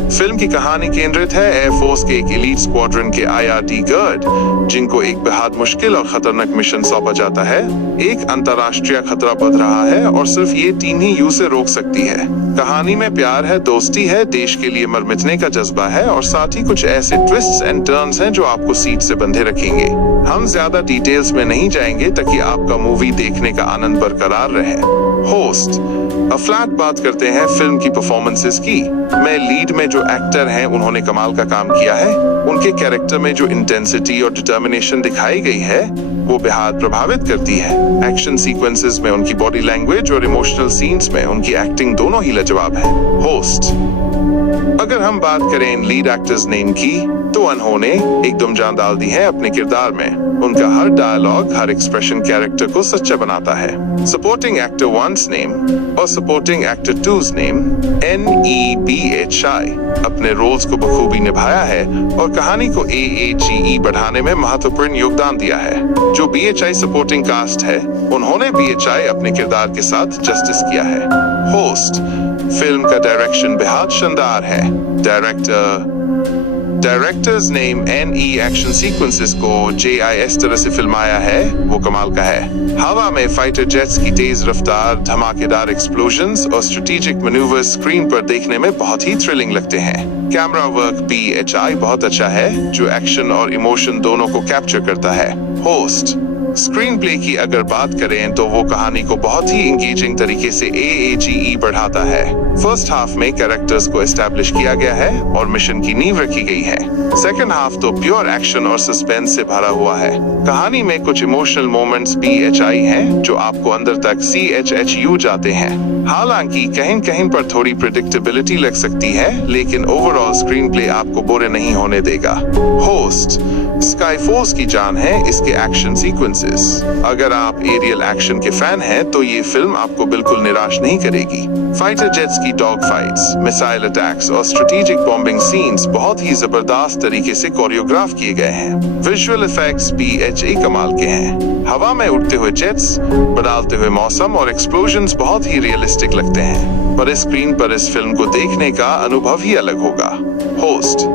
फिल्म की कहानी केंद्रित है एयरफोर्स के एक एलीट स्क्वाड्रन के IRT गार्ड, जिनको एक बेहद मुश्किल और खतरनाक मिशन सौंपा जाता है। एक अंतर्राष्ट्रीय खतरा बढ़ रहा है और सिर्फ ये टीम ही उसे रोक सकती है। कहानी में प्यार है, दोस्ती है, देश के लिए मर मिटने का जज्बा है और साथ ही कुछ ऐसे ट्विस्ट्स एंड टर्न्स हैं जो आपको सीट से बंधे रखेंगे। हम ज्यादा डिटेल्स में नहीं जाएंगे ताकि आपका मूवी देखने का आनंद बरकरार रहे। होस्ट फ्लैट बात करते हैं फिल्म की परफॉर्मेंसेस की। मैं लीड में जो एक्टर हैं उन्होंने कमाल का काम किया है। उनके कैरेक्टर में जो इंटेंसिटी और डिटर्मिनेशन दिखाई गई है वो बेहद प्रभावित करती है। एक्शन सीक्वेंसेस में उनकी बॉडी लैंग्वेज और इमोशनल सीन्स में उनकी एक्टिंग दोनों ही लाजवाब है। होस्ट अगर हम बात करें इन लीड एक्टर्स नेम की तो उन्होंने एकदम जान डाल दी है अपने किरदार में। उनका हर डायलॉग, हर एक्सप्रेशन कैरेक्टर को सच्चा बनाता है। सपोर्टिंग एक्टर 1's नेम और supporting actor 2's name NEBHI अपने रोल्स को बखूबी निभाया है और कहानी को AAGE बढ़ाने में महत्वपूर्ण योगदान दिया है। जो BHI सपोर्टिंग कास्ट है उन्होंने BHI अपने किरदार के साथ जस्टिस किया है। होस्ट फिल्म का डायरेक्शन बेहद शानदार है। Directors name NE action sequences को JIS तरह से फिल्माया है वो कमाल का है। हवा में फाइटर जेट्स की तेज रफ्तार, धमाकेदार एक्सप्लोजन्स और स्ट्रेटेजिक मैन्यूवर्स स्क्रीन पर देखने में बहुत ही थ्रिलिंग लगते हैं। कैमरा वर्क BHI बहुत अच्छा है जो एक्शन और इमोशन दोनों को कैप्चर करता है। होस्ट स्क्रीन प्ले की अगर बात करें तो वो कहानी को बहुत ही एंगेजिंग तरीके से AAGE बढ़ाता है। फर्स्ट हाफ में कैरेक्टर्स को एस्टैब्लिश किया गया है और मिशन की नींव रखी गई है। सेकंड हाफ तो प्योर एक्शन और सस्पेंस से भरा हुआ है। कहानी में कुछ इमोशनल मोमेंट्स BHI हैं जो आपको अंदर तक CHHU जाते हैं। हालांकि कहीं कहीं पर थोड़ी प्रेडिक्टेबिलिटी लग सकती है, लेकिन ओवरऑल स्क्रीन प्ले आपको बोरे नहीं होने देगा। होस्ट स्काई फोर्स की जान है इसके एक्शन सीक्वेंसेस। अगर आप एरियल एक्शन के फैन हैं तो ये फिल्म आपको बिल्कुल निराश नहीं करेगी। फाइटर जेट्स की डॉग फाइट्स, मिसाइल अटैक्स और स्ट्रेटेजिक बॉम्बिंग सीन्स बहुत ही जबरदस्त तरीके से कोरियोग्राफ किए गए हैं। विजुअल इफेक्ट्स BHI कमाल के हैं। हवा में उड़ते हुए जेट्स, बदलते हुए मौसम और एक्सप्लोजन्स बहुत ही रियलिस्टिक लगते हैं। पर स्क्रीन पर इस फिल्म को देखने का अनुभव ही अलग होगा। होस्ट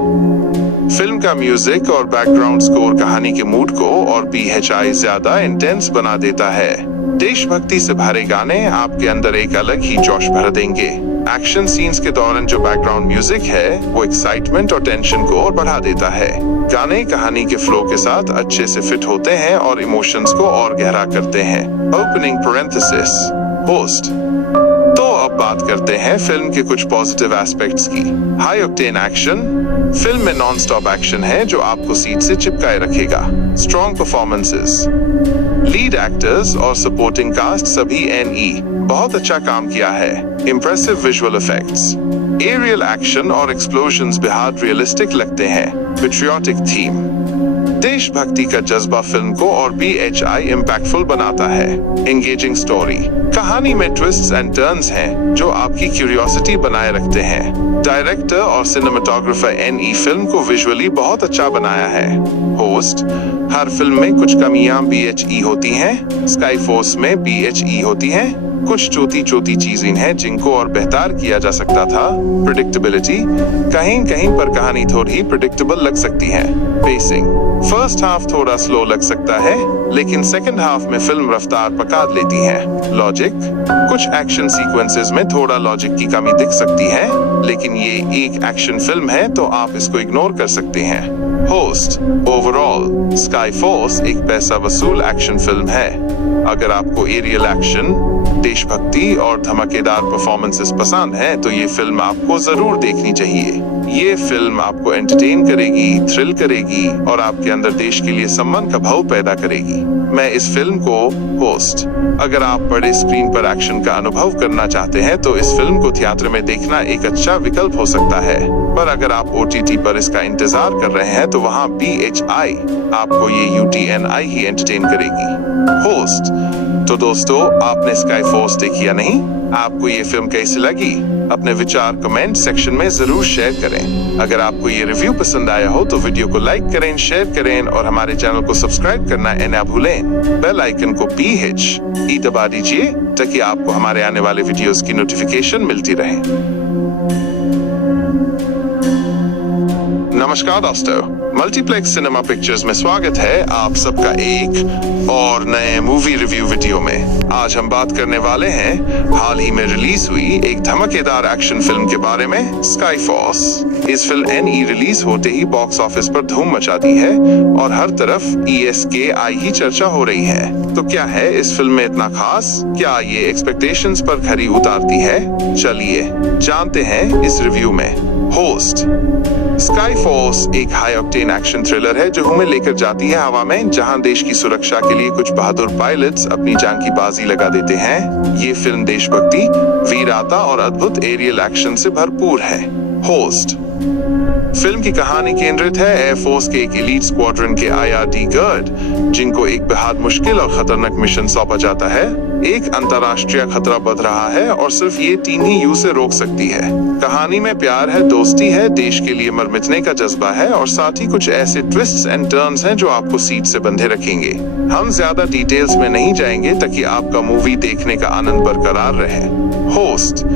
फिल्म का म्यूजिक और बैकग्राउंड स्कोर कहानी के मूड को और BHI ज्यादा इंटेंस बना देता है। देशभक्ति से भरे गाने आपके अंदर एक अलग ही जोश भर देंगे। एक्शन सीन्स के दौरान जो बैकग्राउंड म्यूजिक है वो एक्साइटमेंट और टेंशन को और बढ़ा देता है। गाने कहानी के फ्लो के साथ अच्छे से फिट होते हैं और इमोशंस को और गहरा करते हैं। Opening parenthesis. होस्ट तो अब बात करते हैं फिल्म के कुछ पॉजिटिव एस्पेक्ट्स की। High octane action. फिल्म में नॉन स्टॉप एक्शन है जो आपको सीट से चिपकाए रखेगा। स्ट्रॉन्ग परफॉर्मेंसेस, लीड एक्टर्स और सपोर्टिंग कास्ट सभी NE बहुत अच्छा काम किया है। Impressive visual effects, aerial action और एक्सप्लोजन्स बेहद रियलिस्टिक लगते हैं। पेट्रियोटिक थीम, देशभक्ति का जज्बा फिल्म को और BHI इम्पैक्टफुल बनाता है। एंगेजिंग स्टोरी, कहानी में ट्विस्ट्स एंड टर्न्स हैं जो आपकी क्यूरियोसिटी बनाए रखते हैं। डायरेक्टर और सिनेमेटोग्राफर NE फिल्म को विजुअली बहुत अच्छा बनाया है। होस्ट हर फिल्म में कुछ कमियां BHE होती हैं। स्काई फोर्स में BHE होती हैं। कुछ छोटी चीजें हैं जिनको और बेहतर किया जा सकता था। प्रेडिक्टेबिलिटी, कहीं कहीं पर कहानी थोड़ी प्रेडिक्टेबल लग सकती है। पेसिंग, फर्स्ट हाफ थोड़ा स्लो लग सकता है, लेकिन सेकंड हाफ में फिल्म रफ्तार पकड़ लेती है। लॉजिक, कुछ एक्शन सीक्वेंसेस में थोड़ा लॉजिक की कमी दिख सकती है, लेकिन ये एक एक्शन फिल्म है तो आप इसको इग्नोर कर सकते हैं। होस्ट ओवरऑल स्काई फोर्स एक पैसा वसूल एक्शन फिल्म है। अगर आपको एरियल एक्शन, देशभक्ति और धमाकेदार परफॉर्मेंसेस पसंद है तो ये फिल्म आपको जरूर देखनी चाहिए। ये फिल्म आपको एंटरटेन करेगी, थ्रिल करेगी और आपके अंदर देश के लिए सम्मान का भाव पैदा करेगी। मैं इस फिल्म को होस्ट अगर आप बड़े स्क्रीन पर एक्शन का अनुभव करना चाहते हैं तो इस फिल्म को थिएटर में देखना एक अच्छा विकल्प हो सकता है। पर अगर आप OTT पर इसका इंतजार कर रहे हैं तो वहाँ BHI आपको ये UTNI ही एंटरटेन करेगी। होस्ट तो दोस्तों, आपने स्काई फोर्स देखी या नहीं? आपको ये फिल्म कैसी लगी? अपने विचार कमेंट सेक्शन में जरूर शेयर करें। अगर आपको ये रिव्यू पसंद आया हो तो वीडियो को लाइक करें, शेयर करें और हमारे चैनल को सब्सक्राइब करना ना भूलें। बेल आइकन को PHE दबा दीजिए ताकि आपको हमारे आने वाले वीडियोस की नोटिफिकेशन मिलती रहे। नमस्कार दोस्तों, मल्टीप्लेक्स सिनेमा पिक्चर्स में स्वागत है आप सबका एक और नए मूवी रिव्यू वीडियो में। आज हम बात करने वाले हैं हाल ही में रिलीज हुई एक धमाकेदार एक्शन फिल्म के बारे में, स्काई फोर्स। इस फिल्म NE रिलीज होते ही बॉक्स ऑफिस पर धूम मचा दी है और हर तरफ ESKI ही चर्चा हो रही है। तो क्या है इस फिल्म में इतना खास? क्या ये एक्सपेक्टेशंस पर खरी उतारती है? चलिए जानते हैं इस रिव्यू में। होस्ट। स्काई फोर्स एक हाई ऑक्टेन एक्शन थ्रिलर है जो हमें लेकर जाती है हवा में, जहां देश की सुरक्षा के लिए कुछ बहादुर पायलट्स अपनी जान की बाजी लगा देते हैं। ये फिल्म देशभक्ति, वीरता और अद्भुत एरियल एक्शन से भरपूर है। होस्ट। फिल्म की कहानी केंद्रित है एयरफोर्स के एक एलीट स्क्वाड्रन के IRD गार्ड, जिनको एक बेहद मुश्किल और खतरनाक मिशन सौंपा जाता है। एक अंतर्राष्ट्रीय खतरा बढ़ रहा है और सिर्फ ये टीम ही उसे रोक सकती है। कहानी में प्यार है, दोस्ती है, देश के लिए मर मिटने का जज्बा है और साथ ही कुछ ऐसे ट्विस्ट्स एंड टर्न्स हैं जो आपको सीट से बंधे रखेंगे। हम ज्यादा डिटेल्स में नहीं जाएंगे ताकि आपका मूवी देखने का आनंद बरकरार रहे। होस्ट।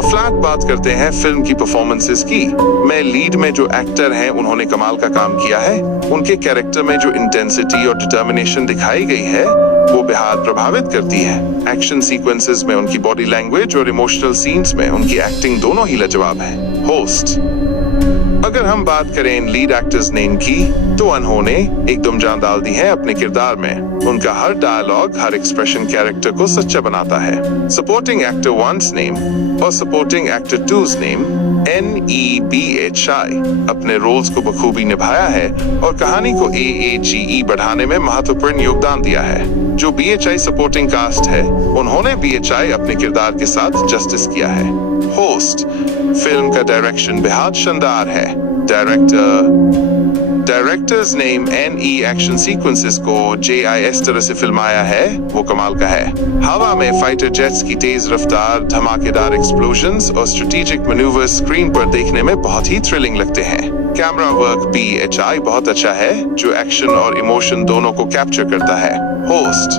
फ्लैट बात करते हैं फिल्म की परफॉर्मेंसेस की। मैं लीड में जो एक्टर हैं उन्होंने कमाल का काम किया है। उनके कैरेक्टर में जो इंटेंसिटी और डिटर्मिनेशन दिखाई गई है वो बेहद प्रभावित करती है। एक्शन सीक्वेंसेस में उनकी बॉडी लैंग्वेज और इमोशनल सीन्स में उनकी एक्टिंग दोनों ही लाजवाब है। होस्ट। अगर हम बात करें लीड एक्टर्स नेम की, तो उन्होंने एकदम जान डाल दी है अपने किरदार में। उनका हर डायलॉग, हर एक्सप्रेशन कैरेक्टर को सच्चा बनाता है। सपोर्टिंग एक्टर 1's नेम और supporting actor 2's name NEBHI अपने रोल्स को बखूबी निभाया है और कहानी को AAGE बढ़ाने में महत्वपूर्ण योगदान दिया है। जो BHI सपोर्टिंग कास्ट है, उन्होंने BHI अपने किरदार के साथ जस्टिस किया है। होस्ट। फिल्म का डायरेक्शन बेहद शानदार है। Directors name NE action sequences को JIS तरह से फिल्माया है, वो कमाल का है। हवा में फाइटर जेट्स की तेज रफ्तार, धमाकेदार एक्सप्लोजन्स और स्ट्रेटेजिक मैन्यूवर्स स्क्रीन पर देखने में बहुत ही थ्रिलिंग लगते हैं। कैमरा वर्क BHI बहुत अच्छा है, जो एक्शन और इमोशन दोनों को कैप्चर करता है। होस्ट।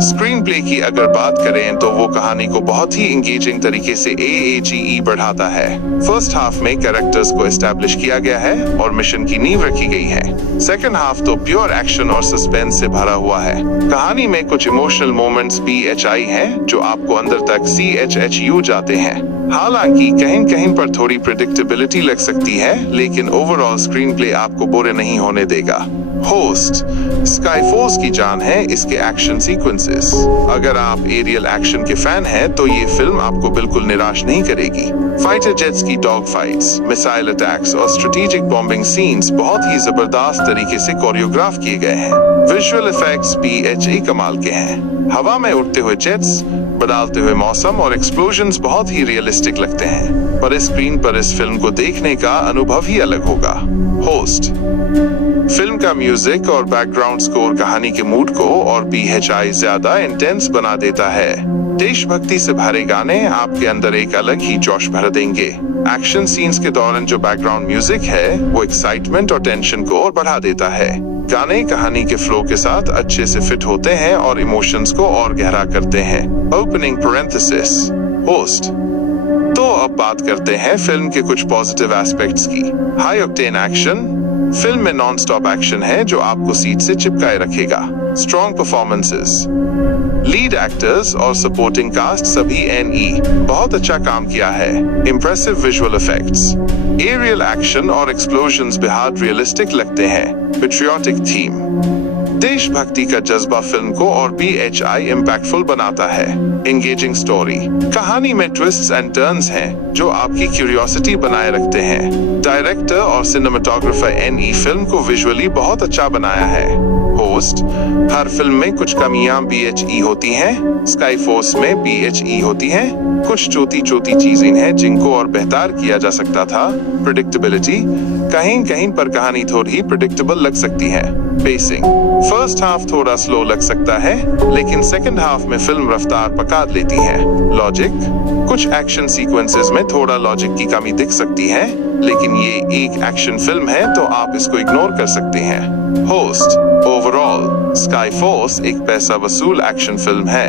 स्क्रीन प्ले की अगर बात करें तो वो कहानी को बहुत ही एंगेजिंग तरीके से AAGE बढ़ाता है। फर्स्ट हाफ में कैरेक्टर्स को एस्टैब्लिश किया गया है और मिशन की नींव रखी गई है। सेकंड हाफ तो प्योर एक्शन और सस्पेंस से भरा हुआ है। कहानी में कुछ इमोशनल मोमेंट्स BHI हैं जो आपको अंदर तक CHHU जाते हैं। हालांकि कहीं कहीं पर थोड़ी प्रेडिक्टेबिलिटी लग सकती है, लेकिन ओवरऑल स्क्रीन प्ले आपको बोरे नहीं होने देगा। होस्ट। स्काई फोर्स की जान है इसके एक्शन सीक्वेंसेस। अगर आप एरियल एक्शन के फैन हैं तो ये फिल्म आपको बिल्कुल निराश नहीं करेगी। फाइटर जेट्स की डॉग फाइट्स, मिसाइल अटैक्स और स्ट्रेटेजिक बॉम्बिंग सीन्स बहुत ही जबरदस्त तरीके से कोरियोग्राफ किए गए हैं। विजुअल इफेक्ट्स BHI कमाल के हैं। हवा में उड़ते हुए जेट्स, बदलते हुए मौसम और एक्सप्लोजन्स बहुत ही रियलिस्टिक लगते हैं, पर इस स्क्रीन पर इस फिल्म को देखने का अनुभव ही अलग होगा। होस्ट। फिल्म का म्यूजिक और बैकग्राउंड स्कोर कहानी के मूड को और BHI ज्यादा इंटेंस बना देता है। देशभक्ति से भरे गाने आपके अंदर एक अलग ही जोश भर देंगे। एक्शन सीन्स के दौरान जो बैकग्राउंड म्यूजिक है वो एक्साइटमेंट और टेंशन को और बढ़ा देता है। गाने कहानी के फ्लो के साथ अच्छे से फिट होते हैं और इमोशंस को और गहरा करते हैं। Opening parenthesis. होस्ट। तो अब बात करते हैं फिल्म के कुछ पॉजिटिव एस्पेक्ट्स की। High octane action. फिल्म में नॉन स्टॉप एक्शन है जो आपको सीट से चिपकाए रखेगा। Strong performances. लीड एक्टर्स और सपोर्टिंग कास्ट सभी NE बहुत अच्छा काम किया है। Impressive visual effects, aerial action और एक्सप्लोजन्स बेहद रियलिस्टिक लगते हैं। पेट्रियोटिक थीम, देशभक्ति का जज्बा फिल्म को और BHI इम्पैक्टफुल बनाता है। एंगेजिंग स्टोरी, कहानी में ट्विस्ट्स एंड टर्न्स हैं जो आपकी क्यूरियोसिटी बनाए रखते हैं। डायरेक्टर और सिनेमेटोग्राफर NE फिल्म को विजुअली बहुत अच्छा बनाया है। होस्ट, हर फिल्म में कुछ कमियां BHE होती हैं। स्काई फोर्स में BHE होती हैं। कुछ छोटी छोटी चीजें हैं जिनको और बेहतर किया जा सकता था। प्रेडिक्टेबिलिटी, कहीं कहीं पर कहानी थोड़ी प्रेडिक्टेबल लग सकती है। पेसिंग, फर्स्ट हाफ थोड़ा स्लो लग सकता है, लेकिन सेकंड हाफ में फिल्म रफ्तार पकड़ लेती है। लॉजिक, कुछ एक्शन सीक्वेंसेस में थोड़ा लॉजिक की कमी दिख सकती है, लेकिन ये एक एक्शन फिल्म है तो आप इसको इग्नोर कर सकते हैं। होस्ट, ओवरऑल स्काई फोर्स एक पैसा वसूल एक्शन फिल्म है।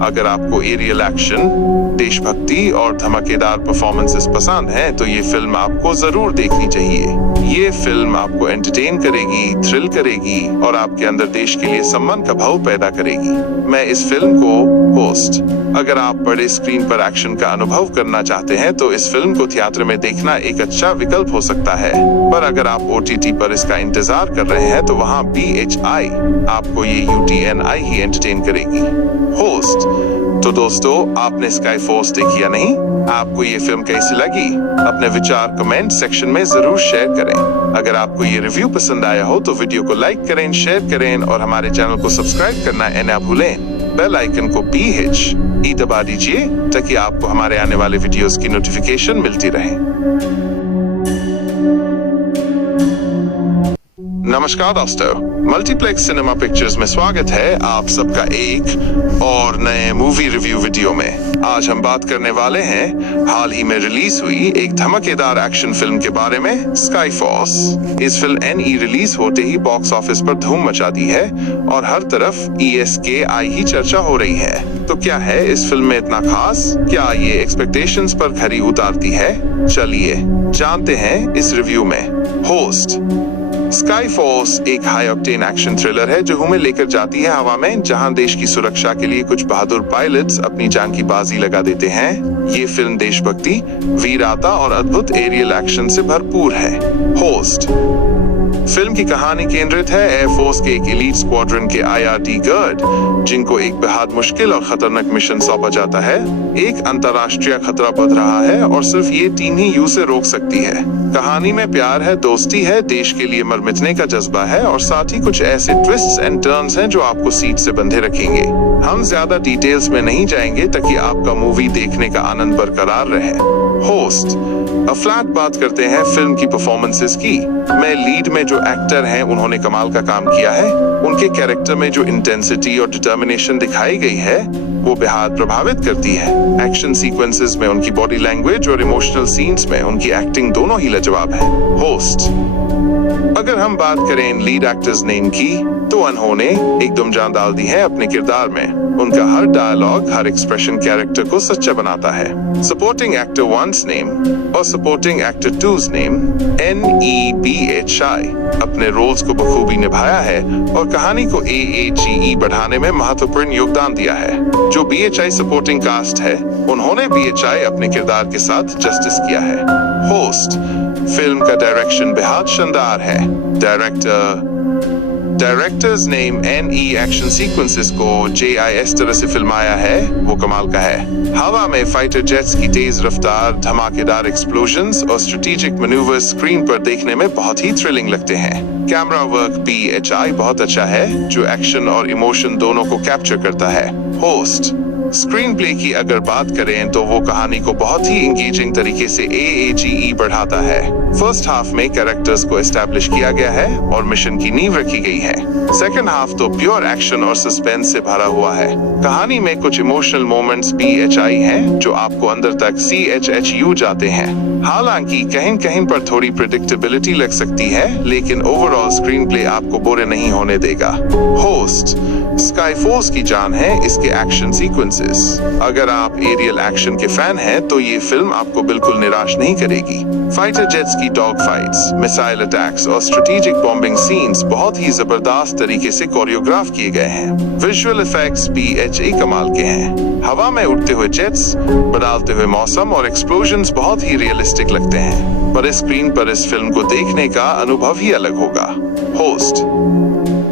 अगर आपको एरियल एक्शन, देशभक्ति और धमाकेदार परफॉर्मेंसेस पसंद हैं, तो ये फिल्म आपको जरूर देखनी चाहिए। ये फिल्म आपको एंटरटेन करेगी, थ्रिल करेगी और आपके अंदर देश के लिए सम्मान का भाव पैदा करेगी। मैं इस फिल्म को होस्ट, अगर आप बड़े स्क्रीन पर एक्शन का अनुभव करना चाहते हैं तो इस फिल्म को थिएटर में देखना एक अच्छा विकल्प हो सकता है, पर अगर आप OTT पर इसका इंतजार कर रहे हैं तो वहाँ BHI आपको ये UTNI ही एंटरटेन करेगी। होस्ट, तो दोस्तों, आपने स्काई फोर्स देखी या नहीं? आपको ये फिल्म कैसी लगी? अपने विचार कमेंट सेक्शन में जरूर शेयर करें। अगर आपको ये रिव्यू पसंद आया हो तो वीडियो को लाइक करें, शेयर करें और हमारे चैनल को सब्सक्राइब करना न भूलें। बेल आइकन को BHE दबा दीजिए ताकि आपको हमारे आने वाले वीडियोस की नोटिफिकेशन मिलती रहे। नमस्कार दोस्तों, मल्टीप्लेक्स सिनेमा पिक्चर्स में स्वागत है आप सबका एक और नए मूवी रिव्यू वीडियो में। आज हम बात करने वाले हैं हाल ही में रिलीज हुई एक धमाकेदार एक्शन फिल्म के बारे में, स्काई फोर्स। इस फिल्म NE रिलीज होते ही बॉक्स ऑफिस पर धूम मचा दी है और हर तरफ ESKI ही चर्चा हो रही है। तो क्या है इस फिल्म में इतना खास? क्या ये एक्सपेक्टेशंस पर खरी उतारती है? चलिए जानते हैं इस रिव्यू में। होस्ट, स्काई फोर्स एक हाई ऑक्टेन एक्शन थ्रिलर है जो हमें लेकर जाती है हवा में, जहां देश की सुरक्षा के लिए कुछ बहादुर पायलट्स अपनी जान की बाजी लगा देते हैं। ये फिल्म देशभक्ति, वीरता और अद्भुत एरियल एक्शन से भरपूर है। होस्ट, फिल्म की कहानी केंद्रित है एयरफोर्स के एक एलीट स्क्वाड्रन के IRD गार्ड, जिनको एक बेहद मुश्किल और खतरनाक मिशन सौंपा जाता है। एक अंतरराष्ट्रीय खतरा बढ़ रहा है और सिर्फ ये टीम ही उसे रोक सकती है। कहानी में प्यार है, दोस्ती है, देश के लिए मर मिटने का जज्बा है और साथ ही कुछ ऐसे ट्विस्ट्स एंड टर्न्स हैं जो आपको सीट से बंधे रखेंगे। हम ज्यादा डिटेल्स में नहीं जाएंगे ताकि आपका मूवी देखने का आनंद बरकरार रहे। होस्ट, फ्लैट बात करते हैं फिल्म की परफॉर्मेंसेस की। मैं लीड में जो एक्टर हैं उन्होंने कमाल का काम किया है। उनके कैरेक्टर में जो इंटेंसिटी और डिटर्मिनेशन दिखाई गई है वो बेहद प्रभावित करती है। एक्शन सीक्वेंसेस में उनकी बॉडी लैंग्वेज और इमोशनल सीन्स में उनकी एक्टिंग दोनों ही लाजवाब है। होस्ट, अगर हम बात करें लीड एक्टर्स नेम की, तो उन्होंने एकदम जान डाल दी है अपने किरदार में। उनका हर डायलॉग, हर एक्सप्रेशन कैरेक्टर को सच्चा बनाता है। सपोर्टिंग एक्टर 1's नेम और supporting actor 2's name NEBHI अपने रोल्स को बखूबी निभाया है और कहानी को AAGE बढ़ाने में महत्वपूर्ण योगदान दिया है। जो BHI सपोर्टिंग कास्ट है, उन्होंने BHI अपने किरदार के साथ जस्टिस किया है। होस्ट, फिल्म का डायरेक्शन बेहद शानदार है। Directors name NE action sequences को JIS तरह से फिल्माया है, वो कमाल का है। हवा में फाइटर जेट्स की तेज रफ्तार, धमाकेदार एक्सप्लोजन्स और स्ट्रेटेजिक मैन्यूवर्स स्क्रीन पर देखने में बहुत ही थ्रिलिंग लगते हैं। कैमरा वर्क BHI बहुत अच्छा है, जो एक्शन और इमोशन दोनों को कैप्चर करता है। होस्ट, स्क्रीन प्ले की अगर बात करें तो वो कहानी को बहुत ही एंगेजिंग तरीके से AAGE बढ़ाता है। फर्स्ट हाफ में कैरेक्टर्स को एस्टैब्लिश किया गया है और मिशन की नींव रखी गई है। सेकंड हाफ तो प्योर एक्शन और सस्पेंस से भरा हुआ है। कहानी में कुछ इमोशनल मोमेंट्स BHI हैं जो आपको अंदर तक CHHU जाते हैं। हालांकि कहीं कहीं पर थोड़ी प्रेडिक्टेबिलिटी लग सकती है, लेकिन ओवरऑल स्क्रीन प्ले आपको बोरे नहीं होने देगा। होस्ट, स्काई फोर्स की जान है इसके एक्शन सीक्वेंसेस। अगर आप एरियल एक्शन के फैन हैं तो ये फिल्म आपको बिल्कुल निराश नहीं करेगी। फाइटर जेट्स की डॉग फाइट्स, मिसाइल अटैक्स और स्ट्रेटेजिक बॉम्बिंग सीन्स बहुत ही जबरदस्त तरीके से कोरियोग्राफ किए गए हैं। विजुअल इफेक्ट्स BHI कमाल के हैं। हवा में उड़ते हुए जेट्स, बदलते हुए मौसम और एक्सप्लोजन्स बहुत ही रियलिस्टिक लगते हैं। बड़े स्क्रीन पर इस फिल्म को देखने का अनुभव ही अलग होगा। होस्ट,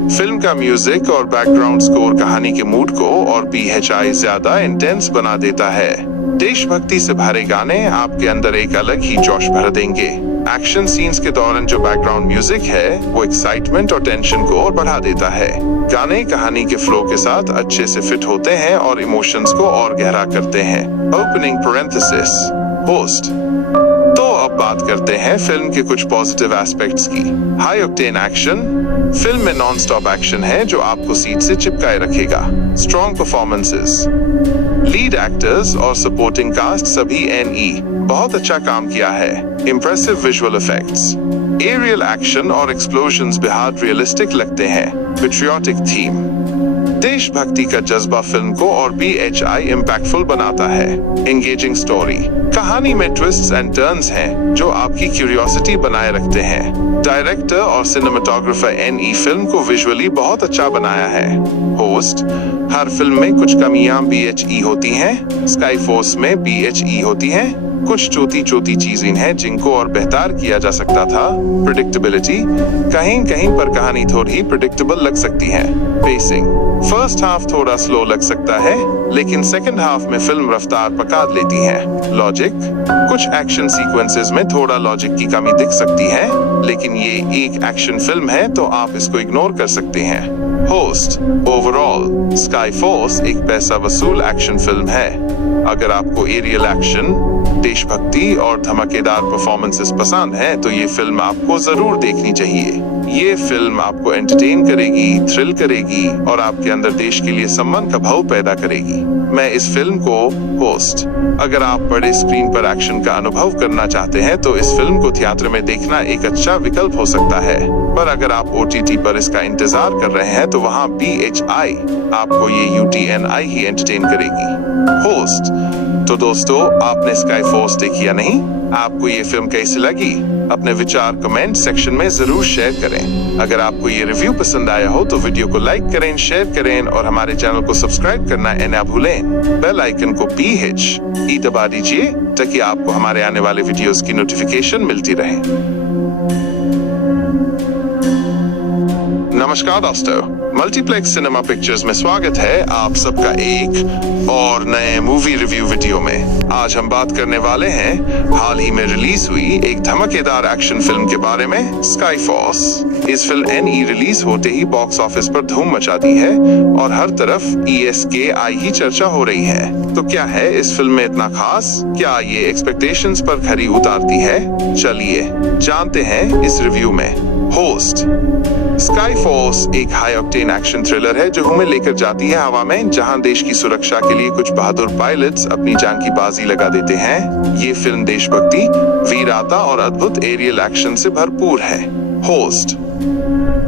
फिल्म का म्यूजिक और बैकग्राउंड स्कोर कहानी के मूड को और BHI ज्यादा इंटेंस बना देता है। देशभक्ति से भरे गाने आपके अंदर एक अलग ही जोश भर देंगे। एक्शन सीन्स के दौरान जो बैकग्राउंड म्यूजिक है वो एक्साइटमेंट और टेंशन को और बढ़ा देता है। गाने कहानी के फ्लो के साथ अच्छे से फिट होते हैं और इमोशंस को और गहरा करते हैं। Opening parenthesis host. तो अब बात करते हैं फिल्म के कुछ पॉजिटिव एस्पेक्ट्स की। High octane action. फिल्म में नॉन स्टॉप एक्शन है जो आपको सीट से चिपकाए रखेगा। Strong performances. लीड एक्टर्स और सपोर्टिंग कास्ट सभी NE बहुत अच्छा काम किया है। Impressive visual effects. Aerial action और एक्सप्लोजन्स बेहद रियलिस्टिक लगते हैं। Patriotic theme. देशभक्ति का जज्बा फिल्म को और BHI इम्पैक्टफुल बनाता है। Engaging story. कहानी में ट्विस्ट्स एंड टर्न्स हैं जो आपकी क्यूरियोसिटी बनाए रखते हैं। डायरेक्टर और सिनेमेटोग्राफर NE फिल्म को विजुअली बहुत अच्छा बनाया है। होस्ट। हर फिल्म में कुछ कमियां BHE होती हैं। स्काई फोर्स में BHE होती हैं। कुछ छोटी चीजें हैं जिनको और बेहतर किया जा सकता था। प्रेडिक्टेबिलिटी। कहीं कहीं पर कहानी थोड़ी प्रेडिक्टेबल लग सकती है। पेसिंग। फर्स्ट हाफ थोड़ा स्लो लग सकता है लेकिन सेकंड हाफ में फिल्म रफ्तार पकड़ लेती है। लॉजिक। कुछ एक्शन सीक्वेंसेस में थोड़ा लॉजिक की कमी दिख सकती है लेकिन ये एक एक्शन फिल्म है तो आप इसको इग्नोर कर सकते हैं। होस्ट। ओवरऑल स्काई फोर्स एक पैसा वसूल एक्शन फिल्म है। अगर आपको एरियल एक्शन, देशभक्ति और धमाकेदार परफॉर्मेंसेस पसंद है तो ये फिल्म आपको जरूर देखनी चाहिए। ये फिल्म आपको एंटरटेन करेगी, थ्रिल करेगी और आपके अंदर देश के लिए सम्मान का भाव पैदा करेगी। मैं इस फिल्म को होस्ट। अगर आप बड़े स्क्रीन पर एक्शन का अनुभव करना चाहते हैं तो इस फिल्म को थिएटर में देखना एक अच्छा विकल्प हो सकता है। पर अगर आप OTT पर इसका इंतजार कर रहे हैं तो वहाँ BHI आपको ये UTNI ही एंटरटेन करेगी। होस्ट। तो दोस्तों, आपने स्काई फोर्स देखी या नहीं? आपको ये फिल्म कैसी लगी? अपने विचार कमेंट सेक्शन में जरूर शेयर करें। अगर आपको ये रिव्यू पसंद आया हो तो वीडियो को लाइक करें, शेयर करें और हमारे चैनल को सब्सक्राइब करना ना भूलें। बेल आइकन को PHE दबा दीजिए ताकि आपको हमारे आने वाले वीडियोस की नोटिफिकेशन मिलती रहे। नमस्कार दोस्तों, मल्टीप्लेक्स सिनेमा पिक्चर्स में स्वागत है आप सबका एक और नए मूवी रिव्यू वीडियो में। आज हम बात करने वाले हैं हाल ही में रिलीज हुई एक धमाकेदार एक्शन फिल्म के बारे में, स्काई फोर्स। इस फिल्म NE रिलीज होते ही बॉक्स ऑफिस पर धूम मचा दी है और हर तरफ ESKI ही चर्चा हो रही है। तो क्या है इस फिल्म में इतना खास? क्या ये एक्सपेक्टेशंस पर खरी उतारती है? चलिए जानते हैं इस रिव्यू में। होस्ट। स्काई फोर्स एक हाई ऑक्टेन एक्शन थ्रिलर है जो हमें लेकर जाती है हवा में, जहां देश की सुरक्षा के लिए कुछ बहादुर पायलट्स अपनी जान की बाजी लगा देते हैं। ये फिल्म देशभक्ति, वीरता और अद्भुत एरियल एक्शन से भरपूर है। होस्ट।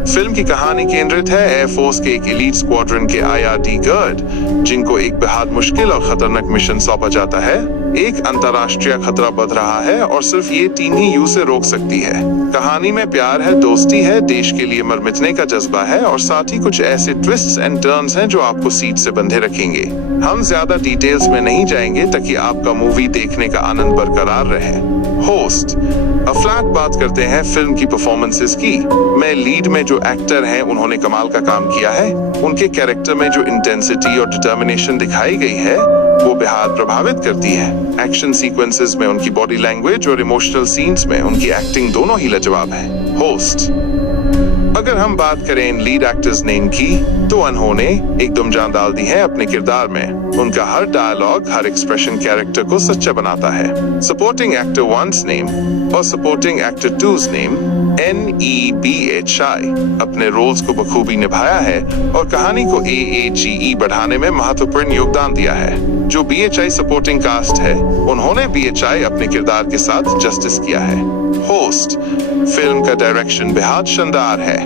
फिल्म की कहानी केंद्रित है एयरफोर्स के एक एलीट स्क्वाड्रन के IRD गार्ड, जिनको एक बेहद मुश्किल और खतरनाक मिशन सौंपा जाता है। एक अंतरराष्ट्रीय खतरा बढ़ रहा है और सिर्फ ये टीम ही उसे रोक सकती है। कहानी में प्यार है, दोस्ती है, देश के लिए मर मिटने का जज्बा है और साथ ही कुछ ऐसे ट्विस्ट्स एंड टर्न्स हैं जो आपको सीट से बंधे रखेंगे। हम ज्यादा डिटेल्स में नहीं जाएंगे ताकि आपका मूवी देखने का आनंद बरकरार रहे। होस्ट। फ्लैट बात करते हैं फिल्म की परफॉर्मेंसेस की। मैं लीड में जो एक्टर हैं उन्होंने कमाल का काम किया है। उनके कैरेक्टर में जो इंटेंसिटी और डिटर्मिनेशन दिखाई गई है वो बेहद प्रभावित करती है। एक्शन सीक्वेंसेस में उनकी बॉडी लैंग्वेज और इमोशनल सीन्स में उनकी एक्टिंग दोनों ही लाजवाब है। होस्ट। अगर हम बात करें लीड एक्टर्स नेम की तो उन्होंने एकदम जान डाल दी है अपने किरदार में। उनका हर डायलॉग, हर एक्सप्रेशन कैरेक्टर को सच्चा बनाता है। सपोर्टिंग एक्टर 1's नेम और supporting actor 2's name NEBHI अपने रोल्स को बखूबी निभाया है और कहानी को AAGE बढ़ाने में महत्वपूर्ण योगदान दिया है। जो BHI सपोर्टिंग कास्ट है उन्होंने BHI अपने किरदार के साथ जस्टिस किया है। होस्ट। फिल्म का डायरेक्शन बेहद शानदार है।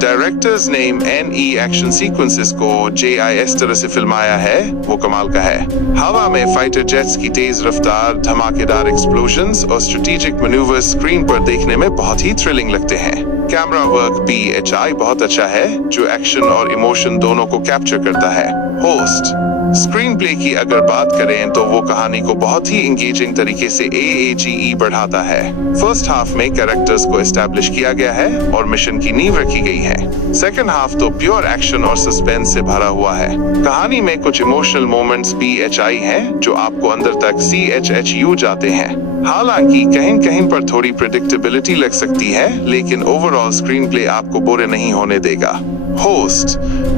Directors name NE action sequences को JIS तरह से फिल्माया है वो कमाल का है। हवा में फाइटर जेट्स की तेज रफ्तार, धमाकेदार एक्सप्लोजन्स और स्ट्रेटेजिक मैन्यूवर्स स्क्रीन पर देखने में बहुत ही थ्रिलिंग लगते हैं। कैमरा वर्क BHI बहुत अच्छा है जो एक्शन और इमोशन दोनों को कैप्चर करता है। होस्ट। स्क्रीन प्ले की अगर बात करें तो वो कहानी को बहुत ही इंगेजिंग तरीके से AAGE बढ़ाता है। फर्स्ट हाफ में कैरेक्टर्स को एस्टैब्लिश किया गया है और मिशन की नींव रखी गई है। सेकंड हाफ तो प्योर एक्शन और सस्पेंस से भरा हुआ है। कहानी में कुछ इमोशनल मोमेंट्स BHI हैं जो आपको अंदर तक CHHU जाते हैं। हालांकि कहीं कहीं पर थोड़ी प्रेडिक्टेबिलिटी लग सकती है, लेकिन ओवरऑल स्क्रीन प्ले आपको बोरे नहीं होने देगा। होस्ट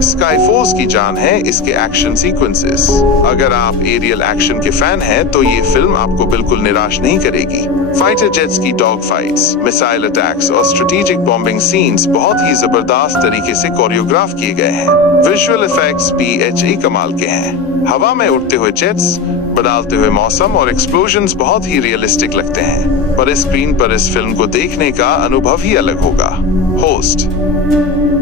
स्काई फोर्स की जान है इसके एक्शन सीक्वेंसेस। अगर आप एरियल एक्शन के फैन हैं तो ये फिल्म आपको बिल्कुल निराश नहीं करेगी। फाइटर जेट्स की डॉग फाइट्स, मिसाइल अटैक्स और स्ट्रेटेजिक बॉम्बिंग सीन्स बहुत ही जबरदस्त तरीके से कोरियोग्राफ किए गए हैं। विजुअल इफेक्ट्स BHE कमाल के हैं। हवा में उड़ते हुए जेट्स, बदलते हुए मौसम और एक्सप्लोजन्स बहुत ही रियलिस्टिक लगते हैं। पर स्क्रीन पर इस फिल्म को देखने का अनुभव ही अलग होगा। होस्ट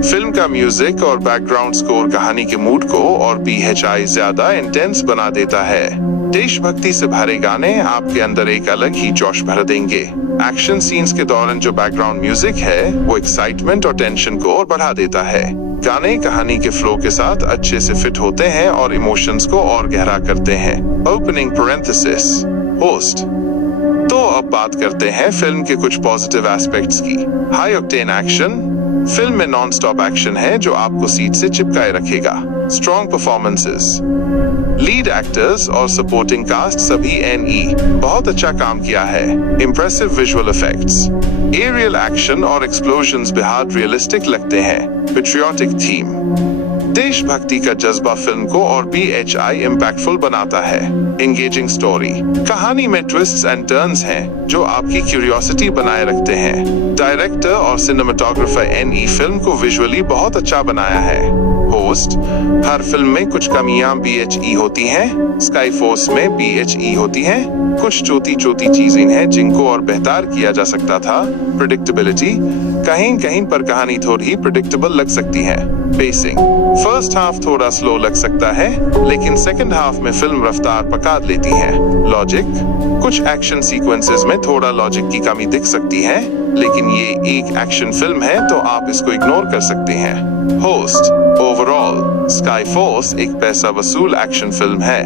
फिल्म का म्यूजिक और बैकग्राउंड स्कोर कहानी के मूड को और BHI ज्यादा इंटेंस बना देता है। देशभक्ति से भरे गाने आपके अंदर एक अलग ही जोश भर देंगे। एक्शन सीन्स के दौरान जो बैकग्राउंड म्यूजिक है वो एक्साइटमेंट और टेंशन को और बढ़ा देता है। गाने कहानी के फ्लो के साथ अच्छे से फिट होते हैं और इमोशंस को और गहरा करते हैं। Opening parenthesis host. तो अब बात करते हैं फिल्म के कुछ पॉजिटिव एस्पेक्ट्स की। High octane action. फिल्म में नॉन स्टॉप एक्शन है जो आपको सीट से चिपकाए रखेगा। स्ट्रॉन्ग परफॉर्मेंसेस, लीड एक्टर्स और सपोर्टिंग कास्ट सभी NE बहुत अच्छा काम किया है। Impressive visual effects, aerial action और एक्सप्लोजन्स बेहद रियलिस्टिक लगते हैं। पेट्रियोटिक थीम, देशभक्ति का जज्बा फिल्म को और BHI इम्पैक्टफुल बनाता है। एंगेजिंग स्टोरी, कहानी में ट्विस्ट्स एंड टर्न्स हैं जो आपकी क्यूरियोसिटी बनाए रखते हैं। डायरेक्टर और सिनेमेटोग्राफर NE फिल्म को विजुअली बहुत अच्छा बनाया है। होस्ट हर फिल्म में कुछ कमियां BHE होती हैं। स्काई फोर्स में BHE होती हैं। कुछ छोटी चीजें हैं जिनको और बेहतर किया जा सकता था। प्रेडिक्टेबिलिटी, कहीं कहीं पर कहानी थोड़ी प्रेडिक्टेबल लग सकती है। पेसिंग, फर्स्ट हाफ थोड़ा स्लो लग सकता है, लेकिन सेकंड हाफ में फिल्म रफ्तार पकड़ लेती है। लॉजिक, कुछ एक्शन सीक्वेंसेस में थोड़ा लॉजिक की कमी दिख सकती है, लेकिन ये एक एक्शन फिल्म है तो आप इसको इग्नोर कर सकते हैं। होस्ट ओवरऑल स्काई फोर्स एक पैसा वसूल एक्शन फिल्म है।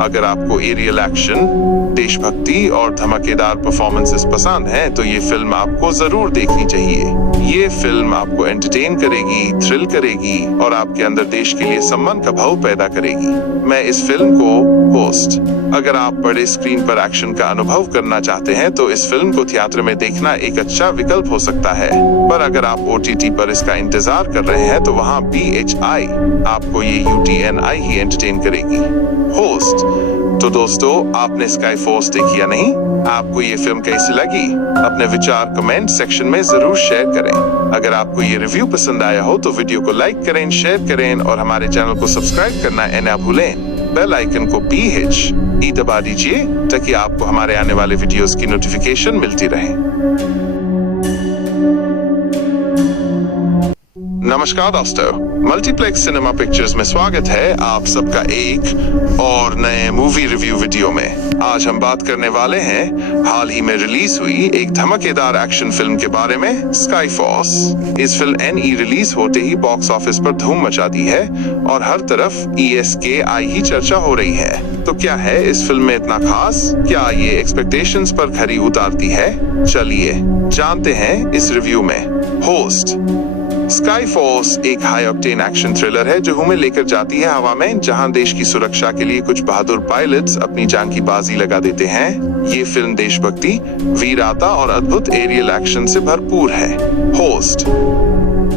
अगर आपको एरियल एक्शन, देशभक्ति और धमाकेदार परफॉर्मेंसेस पसंद हैं तो ये फिल्म आपको जरूर देखनी चाहिए। ये फिल्म आपको एंटरटेन करेगी, थ्रिल करेगी और आपके अंदर देश के लिए सम्मान का भाव पैदा करेगी। मैं इस फिल्म को होस्ट, अगर आप बड़े स्क्रीन पर एक्शन का अनुभव करना चाहते हैं तो इस फिल्म को थिएटर में देखना एक अच्छा विकल्प हो सकता है। पर अगर आप OTT पर इसका इंतजार कर रहे हैं तो वहाँ BHI आपको ये UTNI ही एंटरटेन करेगी। होस्ट तो दोस्तों, आपने स्काई फोर्स देखी या नहीं? आपको ये फिल्म कैसी लगी? अपने विचार कमेंट सेक्शन में जरूर शेयर करें। अगर आपको ये रिव्यू पसंद आया हो तो वीडियो को लाइक करें, शेयर करें और हमारे चैनल को सब्सक्राइब करना ना भूलें। बेल आइकन को BHE दबा दीजिए ताकि आपको हमारे आने वाले वीडियोस की नोटिफिकेशन मिलती रहे। नमस्कार दोस्तों, मल्टीप्लेक्स सिनेमा पिक्चर्स में स्वागत है आप सबका एक और नए मूवी रिव्यू वीडियो में। आज हम बात करने वाले हैं हाल ही में रिलीज हुई एक धमाकेदार एक्शन फिल्म के बारे में, स्काई फोर्स। इस फिल्म NE रिलीज होते ही बॉक्स ऑफिस पर धूम मचा दी है और हर तरफ ESKI ही चर्चा हो रही है। तो क्या है इस फिल्म में इतना खास? क्या ये एक्सपेक्टेशंस पर खरी उतारती है? चलिए जानते हैं इस रिव्यू में। होस्ट स्काई फोर्स एक हाई ऑक्टेन एक्शन थ्रिलर है जो हमें लेकर जाती है हवा में, जहां देश की सुरक्षा के लिए कुछ बहादुर पायलट्स अपनी जान की बाजी लगा देते हैं। ये फिल्म देशभक्ति, वीरता और अद्भुत एरियल एक्शन से भरपूर है। होस्ट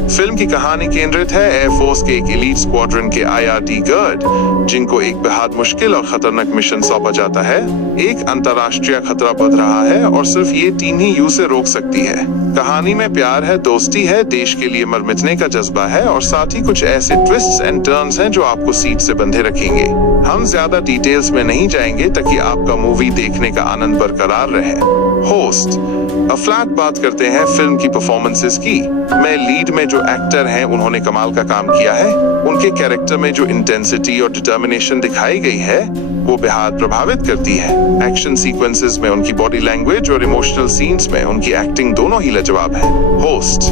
फिल्म की कहानी केंद्रित है एयरफोर्स के एक एलीट स्क्वाड्रन के IRT गार्ड, जिनको एक बेहद मुश्किल और खतरनाक मिशन सौंपा जाता है। एक अंतरराष्ट्रीय खतरा बढ़ रहा है और सिर्फ ये टीम ही उसे रोक सकती है। कहानी में प्यार है, दोस्ती है, देश के लिए मर मिटने का जज्बा है और साथ ही कुछ ऐसे ट्विस्ट्स एंड टर्न्स हैं जो आपको सीट से बंधे रखेंगे। हम ज्यादा डिटेल्स में नहीं जाएंगे ताकि आपका मूवी देखने का आनंद बरकरार रहे। होस्ट फ्लैट बात करते हैं फिल्म की परफॉर्मेंसेस की। मैं लीड में जो एक्टर हैं उन्होंने कमाल का काम किया है। उनके कैरेक्टर में जो इंटेंसिटी और डिटर्मिनेशन दिखाई गई है वो बेहद प्रभावित करती है। एक्शन सीक्वेंसेस में उनकी बॉडी लैंग्वेज और इमोशनल सीन्स में उनकी एक्टिंग दोनों ही लाजवाब है। होस्ट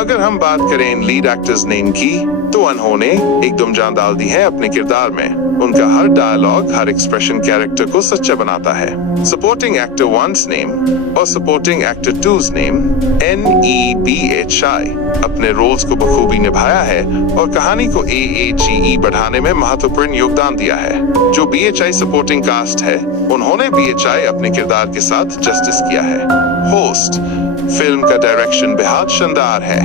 अगर हम बात करें लीड एक्टर्स नेम की तो उन्होंने एकदम जान डाल दी है अपने किरदार में। उनका हर डायलॉग, हर एक्सप्रेशन कैरेक्टर को सच्चा बनाता है। सपोर्टिंग एक्टर 1's नेम और supporting actor 2's name NEBHI अपने रोल्स को बखूबी निभाया है और कहानी को AAGE बढ़ाने में महत्वपूर्ण योगदान दिया है। जो BHI सपोर्टिंग कास्ट है, उन्होंने BHI अपने किरदार के साथ जस्टिस किया है। होस्ट, फिल्म का डायरेक्शन बेहद शानदार है।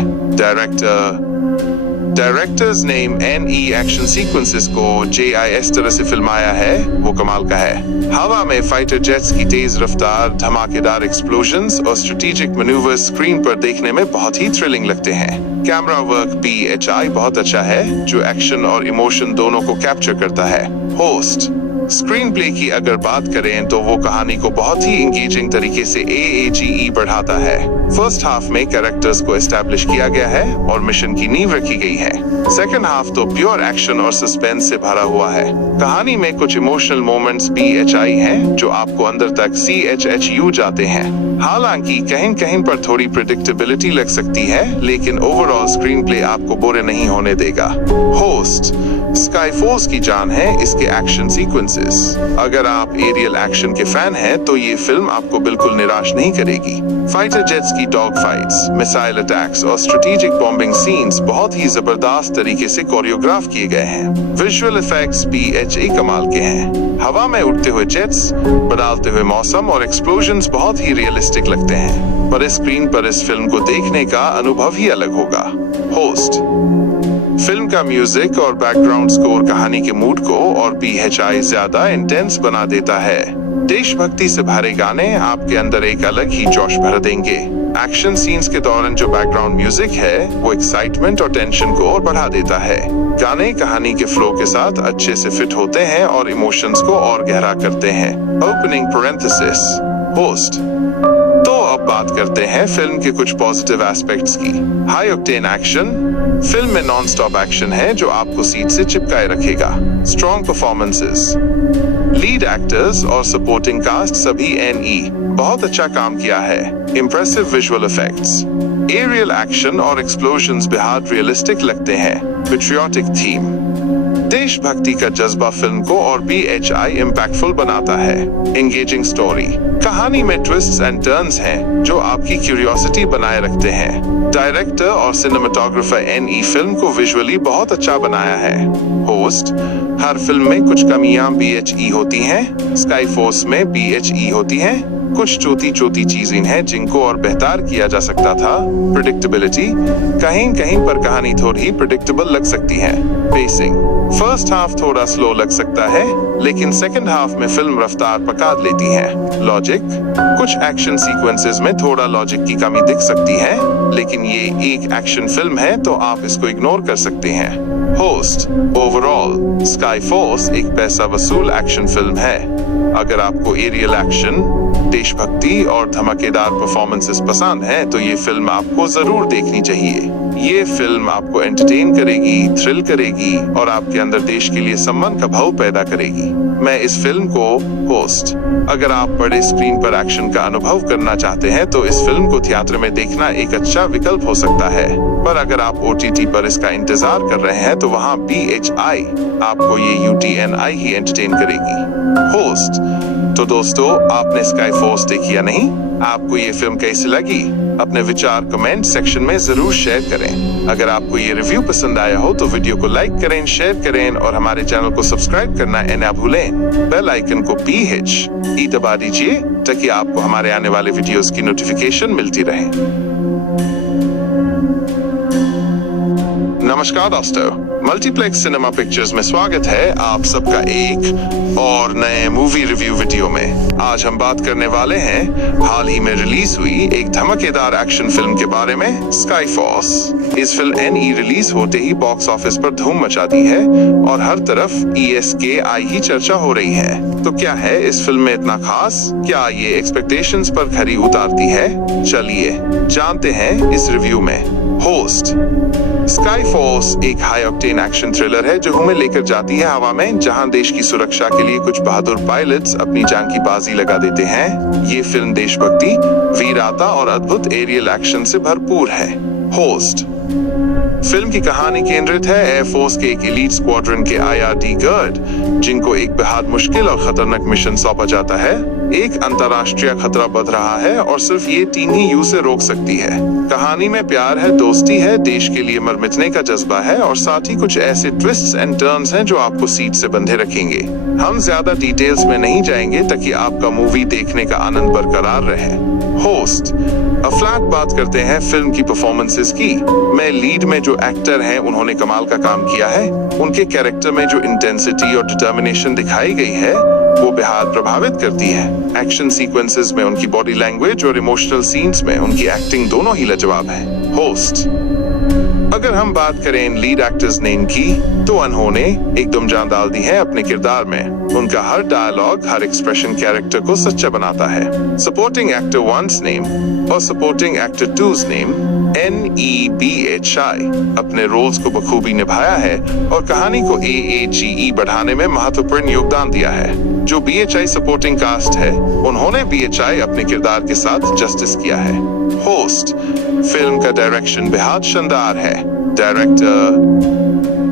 Directors name NE action sequences को JIS तरह से फिल्माया है, वो कमाल का है। हवा में फाइटर जेट्स की तेज रफ्तार, धमाकेदार एक्सप्लोजन्स और स्ट्रेटेजिक मैन्यूवर्स स्क्रीन पर देखने में बहुत ही थ्रिलिंग लगते हैं। कैमरा वर्क BHI बहुत अच्छा है, जो एक्शन और इमोशन दोनों को कैप्चर करता है। होस्ट, स्क्रीन प्ले की अगर बात करें तो वो कहानी को बहुत ही एंगेजिंग तरीके से AAGE बढ़ाता है। फर्स्ट हाफ में कैरेक्टर्स को एस्टैब्लिश किया गया है और मिशन की नींव रखी गई है। सेकंड हाफ तो प्योर एक्शन और सस्पेंस से भरा हुआ है। कहानी में कुछ इमोशनल मोमेंट्स BHI हैं जो आपको अंदर तक CHHU जाते हैं। हालांकि कहीं कहीं पर थोड़ी प्रेडिक्टेबिलिटी लग सकती है, लेकिन ओवरऑल स्क्रीन प्ले आपको बोरे नहीं होने देगा। होस्ट, स्काईफोर्स की जान है इसके एक्शन सीक्वेंसेस। अगर आप एरियल एक्शन के फैन हैं तो ये फिल्म आपको बिल्कुल निराश नहीं करेगी। फाइटर जेट्स की डॉग फाइट्स, मिसाइल अटैक्स और स्ट्रेटेजिक बॉम्बिंग सीन्स बहुत ही जबरदस्त तरीके से कोरियोग्राफ किए गए हैं। विजुअल इफेक्ट्स BHI कमाल के हैं। हवा में उड़ते हुए जेट्स, बदलते हुए मौसम और एक्सप्लोजन्स बहुत ही रियलिस्टिक लगते हैं। पर स्क्रीन पर इस फिल्म को देखने का अनुभव ही अलग होगा। होस्ट, फिल्म का म्यूजिक और बैकग्राउंड स्कोर कहानी के मूड को और BHI ज्यादा इंटेंस बना देता है। देशभक्ति से भरे गाने आपके अंदर एक अलग ही जोश भर देंगे। एक्शन सीन्स के दौरान जो बैकग्राउंड म्यूजिक है, वो एक्साइटमेंट और टेंशन को और बढ़ा देता है। गाने कहानी के फ्लो के साथ अच्छे से फिट होते हैं और इमोशंस को और गहरा करते हैं। Opening parenthesis. होस्ट, तो अब बात करते हैं फिल्म के कुछ पॉजिटिव एस्पेक्ट्स की। हाई ऑक्टेन एक्शन, फिल्म में नॉन स्टॉप एक्शन है जो आपको सीट से चिपकाए रखेगा। स्ट्रॉन्ग परफॉर्मेंसेस, लीड एक्टर्स और सपोर्टिंग कास्ट सभी NE बहुत अच्छा काम किया है। Impressive visual effects, aerial action और एक्सप्लोजन्स बेहद रियलिस्टिक लगते हैं। पेट्रियोटिक थीम, देशभक्ति का जज्बा फिल्म को और BHI इम्पैक्टफुल बनाता है। एंगेजिंग स्टोरी, कहानी में ट्विस्ट्स एंड टर्न्स हैं जो आपकी क्यूरियोसिटी बनाए रखते हैं। डायरेक्टर और सिनेमेटोग्राफर NE फिल्म को विजुअली बहुत अच्छा बनाया है। होस्ट, हर फिल्म में कुछ कमियां BHE होती हैं, स्काईफोर्स में BHE होती हैं। कुछ छोटी चीजें हैं जिनको और बेहतर किया जा सकता था। प्रेडिक्टेबिलिटी, कहीं कहीं पर कहानी थोड़ी प्रेडिक्टेबल लग सकती है। पेसिंग, फर्स्ट हाफ थोड़ा स्लो लग सकता है, लेकिन सेकंड हाफ में फिल्म रफ्तार पकड़ लेती है। लॉजिक, कुछ एक्शन सीक्वेंसेस में थोड़ा लॉजिक की कमी दिख सकती है, लेकिन ये एक एक्शन फिल्म है तो आप इसको इग्नोर कर सकते हैं। होस्ट, ओवरऑल स्काईफोर्स एक पैसा वसूल एक्शन फिल्म है। अगर आपको एरियल एक्शन, देशभक्ति और धमाकेदार परफॉर्मेंसेस पसंद हैं, तो ये फिल्म आपको जरूर देखनी चाहिए। ये फिल्म आपको एंटरटेन करेगी, थ्रिल करेगी और आपके अंदर देश के लिए सम्मान का भाव पैदा करेगी। मैं इस फिल्म को होस्ट, अगर आप बड़े स्क्रीन पर एक्शन का अनुभव करना चाहते हैं तो इस फिल्म को थिएटर में देखना एक अच्छा विकल्प हो सकता है। पर अगर आप OTT पर इसका इंतजार कर रहे हैं तो वहाँ BHI आपको ये UTNI ही एंटरटेन करेगी। होस्ट, तो दोस्तों, आपने स्काईफोर्स देखी या नहीं? आपको ये फिल्म कैसी लगी? अपने विचार कमेंट सेक्शन में जरूर शेयर करें। अगर आपको ये रिव्यू पसंद आया हो तो वीडियो को लाइक करें, शेयर करें और हमारे चैनल को सब्सक्राइब करना ना भूलें। बेल आइकन को BHE दबा दीजिए ताकि आपको हमारे आने वाले वीडियोस की नोटिफिकेशन मिलती रहे। नमस्कार दोस्तों, मल्टीप्लेक्स सिनेमा पिक्चर्स में स्वागत है आप सबका एक और नए मूवी रिव्यू वीडियो में। आज हम बात करने वाले हैं हाल ही में रिलीज हुई एक धमाकेदार एक्शन फिल्म के बारे में, स्काईफोर्स। इस फिल्म NE रिलीज होते ही बॉक्स ऑफिस पर धूम मचा दी है और हर तरफ ESKI ही चर्चा हो रही है। तो क्या है इस फिल्म में इतना खास? क्या ये एक्सपेक्टेशंस पर खरी उतारती है? चलिए जानते हैं इस रिव्यू में। होस्ट, स्काईफोर्स एक हाई ऑक्टेन एक्शन थ्रिलर है जो हमें लेकर जाती है हवा में, जहां देश की सुरक्षा के लिए कुछ बहादुर पायलट्स अपनी जान की बाजी लगा देते हैं। ये फिल्म देशभक्ति, वीरता और अद्भुत एरियल एक्शन से भरपूर है। होस्ट, फिल्म की कहानी केंद्रित है एयरफोर्स के एक एलीट स्क्वाड्रन के IRD गार्ड, जिनको एक बेहद मुश्किल और खतरनाक मिशन सौंपा जाता है। एक अंतर्राष्ट्रीय खतरा बढ़ रहा है और सिर्फ ये टीम ही उसे रोक सकती है। कहानी में प्यार है, दोस्ती है, देश के लिए मर मिटने का जज्बा है और साथ ही कुछ ऐसे ट्विस्ट्स एंड टर्न्स हैं जो आपको सीट से बंधे रखेंगे। हम ज्यादा डिटेल्स में नहीं जाएंगे ताकि आपका मूवी देखने का आनंद बरकरार रहे। होस्ट अफलाक बात करते हैं फिल्म की परफॉर्मेंसेस की। मैं लीड में जो एक्टर हैं उन्होंने कमाल का काम किया है। उनके कैरेक्टर में जो इंटेंसिटी और डिटर्मिनेशन दिखाई गई है वो बेहद प्रभावित करती है। एक्शन सीक्वेंसेस में उनकी बॉडी लैंग्वेज और इमोशनल सीन्स में उनकी एक्टिंग दोनों ही लाजवाब है। होस्ट अगर हम बात करें इन लीड एक्टर्स नेम की तो उन्होंने एकदम जान डाल दी है अपने किरदार में। उनका हर डायलॉग, हर एक्सप्रेशन कैरेक्टर को सच्चा बनाता है। सपोर्टिंग एक्टर 1's नेम और supporting actor 2's name NEBHI अपने रोल्स को बखूबी निभाया है और कहानी को AAGE बढ़ाने में महत्वपूर्ण योगदान दिया है। जो BHI सपोर्टिंग कास्ट है उन्होंने BHI अपने किरदार के साथ जस्टिस किया है। होस्ट फिल्म का डायरेक्शन बेहद शानदार है।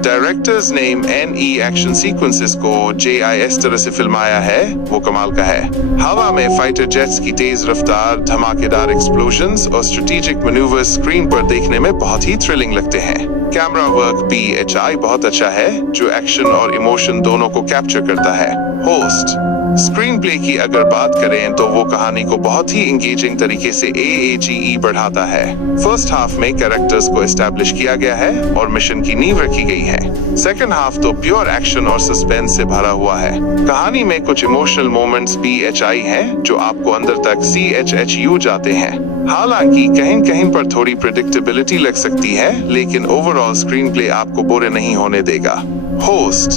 Directors name NE action sequences को JIS तरह से फिल्माया है वो कमाल का है। हवा में फाइटर जेट्स की तेज रफ्तार, धमाकेदार एक्सप्लोजन्स और स्ट्रेटेजिक मैन्यूवर्स स्क्रीन पर देखने में बहुत ही थ्रिलिंग लगते हैं। कैमरा वर्क BHI बहुत अच्छा है जो एक्शन और इमोशन दोनों को कैप्चर करता है। होस्ट स्क्रीन प्ले की अगर बात करें तो वो कहानी को बहुत ही एंगेजिंग तरीके से AAGE बढ़ाता है। फर्स्ट हाफ में कैरेक्टर्स को एस्टैब्लिश किया गया है और मिशन की नींव रखी गई है। सेकंड हाफ तो प्योर एक्शन और सस्पेंस से भरा हुआ है। कहानी में कुछ इमोशनल मोमेंट्स BHI हैं जो आपको अंदर तक CHHU जाते हैं। हालांकि कहीं कहीं पर थोड़ी प्रेडिक्टेबिलिटी लग सकती है, लेकिन ओवरऑल स्क्रीन प्ले आपको बोरे नहीं होने देगा। होस्ट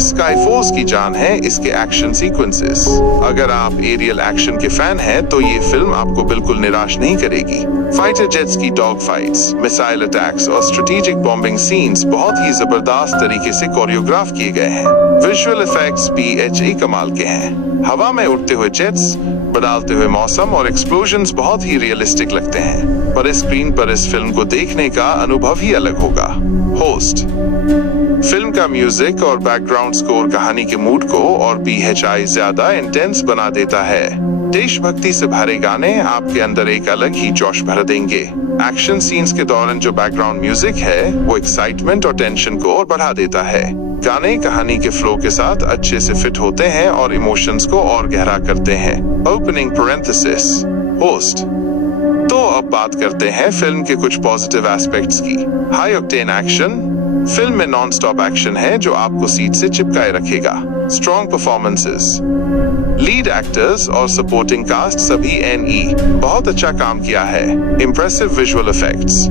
स्काईफोर्स की जान है इसके एक्शन सीक्वेंसेस। अगर आप एरियल एक्शन के फैन हैं तो ये फिल्म आपको बिल्कुल निराश नहीं करेगी। फाइटर जेट्स की डॉग फाइट्स, मिसाइल अटैक्स और स्ट्रेटेजिक बॉम्बिंग सीन्स बहुत ही जबरदस्त तरीके से कोरियोग्राफ किए गए हैं। विजुअल इफेक्ट्स BHI कमाल के हैं। हवा में उड़ते हुए जेट्स, बदलते हुए मौसम और एक्सप्लोजन्स बहुत ही रियलिस्टिक लगते हैं। पर स्क्रीन पर इस फिल्म को देखने का अनुभव ही अलग होगा। होस्ट फिल्म का म्यूजिक और बैकग्राउंड स्कोर कहानी के मूड को और BHI ज्यादा इंटेंस बना देता है। देशभक्ति से भरे गाने आपके अंदर एक अलग ही जोश भर देंगे। एक्शन सीन्स के दौरान जो बैकग्राउंड म्यूजिक है वो एक्साइटमेंट और टेंशन को और बढ़ा देता है। गाने कहानी के फ्लो के साथ अच्छे से फिट होते हैं और इमोशंस को और गहरा करते हैं। ओपनिंग पैरेंथेसिस होस्ट तो अब बात करते हैं फिल्म के कुछ पॉजिटिव एस्पेक्ट्स की। हाई ऑक्टेन एक्शन, फिल्म में नॉन स्टॉप एक्शन है जो आपको सीट से चिपकाए रखेगा। स्ट्रॉन्ग परफॉर्मेंसेस, लीड एक्टर्स और सपोर्टिंग कास्ट सभी NE बहुत अच्छा काम किया है। Impressive visual effects,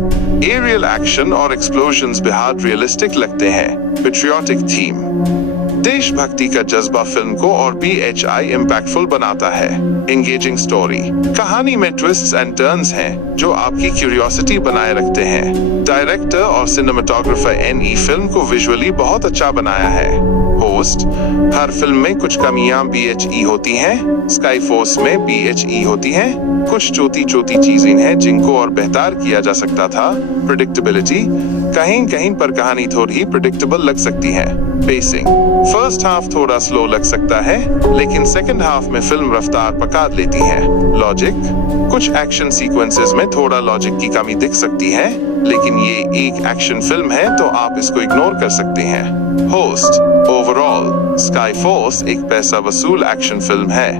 aerial action और एक्सप्लोजन्स बेहद रियलिस्टिक लगते हैं। पेट्रियोटिक थीम, देशभक्ति का जज्बा फिल्म को और BHI इम्पैक्टफुल बनाता है। एंगेजिंग स्टोरी, कहानी में ट्विस्ट्स एंड टर्न्स हैं जो आपकी क्यूरियोसिटी बनाए रखते हैं। डायरेक्टर और सिनेमेटोग्राफर NE फिल्म को विजुअली बहुत अच्छा बनाया है। होस्ट हर फिल्म में कुछ कमियां BHE होती हैं, स्काईफोर्स में BHE होती हैं। कुछ छोटी चीजें हैं जिनको और बेहतर किया जा सकता था। प्रेडिक्टेबिलिटी, कहीं कहीं पर कहानी थोड़ी प्रेडिक्टेबल लग सकती है। पेसिंग, फर्स्ट हाफ थोड़ा स्लो लग सकता है, लेकिन सेकंड हाफ में फिल्म रफ्तार पकड़ लेती है। लॉजिक, कुछ एक्शन सीक्वेंसेस में थोड़ा लॉजिक की कमी दिख सकती है, लेकिन ये एक एक्शन फिल्म है तो आप इसको इग्नोर कर सकते हैं। होस्ट ओवरऑल स्काईफोर्स एक पैसा वसूल एक्शन फिल्म है।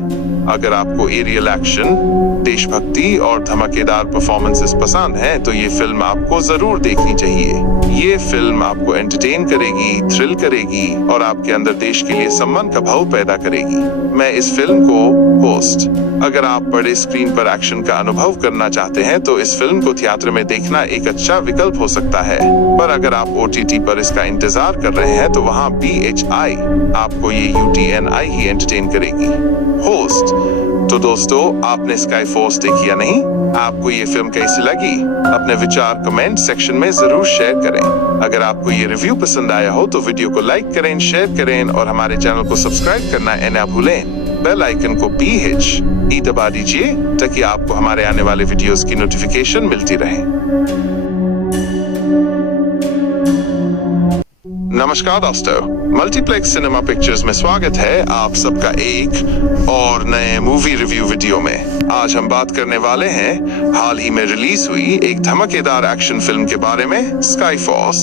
अगर आपको एरियल एक्शन, देशभक्ति और धमाकेदार परफॉर्मेंसेस पसंद हैं तो ये फिल्म आपको जरूर देखनी चाहिए। ये फिल्म आपको एंटरटेन करेगी, थ्रिल करेगी और आपके अंदर देश के लिए सम्मान का भाव पैदा करेगी। मैं इस फिल्म को होस्ट अगर आप बड़े स्क्रीन पर एक्शन का अनुभव करना चाहते हैं तो इस फिल्म को थिएटर में देखना एक अच्छा विकल्प हो सकता है। पर अगर आप OTT पर इसका इंतजार कर रहे हैं तो वहाँ BHI आपको ये UTNI ही एंटरटेन करेगी। होस्ट तो दोस्तों, आपने स्काईफोर्स देखी या नहीं? आपको ये फिल्म कैसी लगी? अपने विचार कमेंट सेक्शन में जरूर शेयर करें। अगर आपको ये रिव्यू पसंद आया हो तो वीडियो को लाइक करें, शेयर करें और हमारे चैनल को सब्सक्राइब करना ना भूलें। बेल आइकन को BHE दबा दीजिए ताकि आपको हमारे आने वाले वीडियोस की नोटिफिकेशन मिलती रहे। नमस्कार दोस्तों, मल्टीप्लेक्स सिनेमा पिक्चर्स में स्वागत है आप सबका एक और नए मूवी रिव्यू वीडियो में। आज हम बात करने वाले हैं हाल ही में रिलीज हुई एक धमाकेदार एक्शन फिल्म के बारे में, स्काई फोर्स।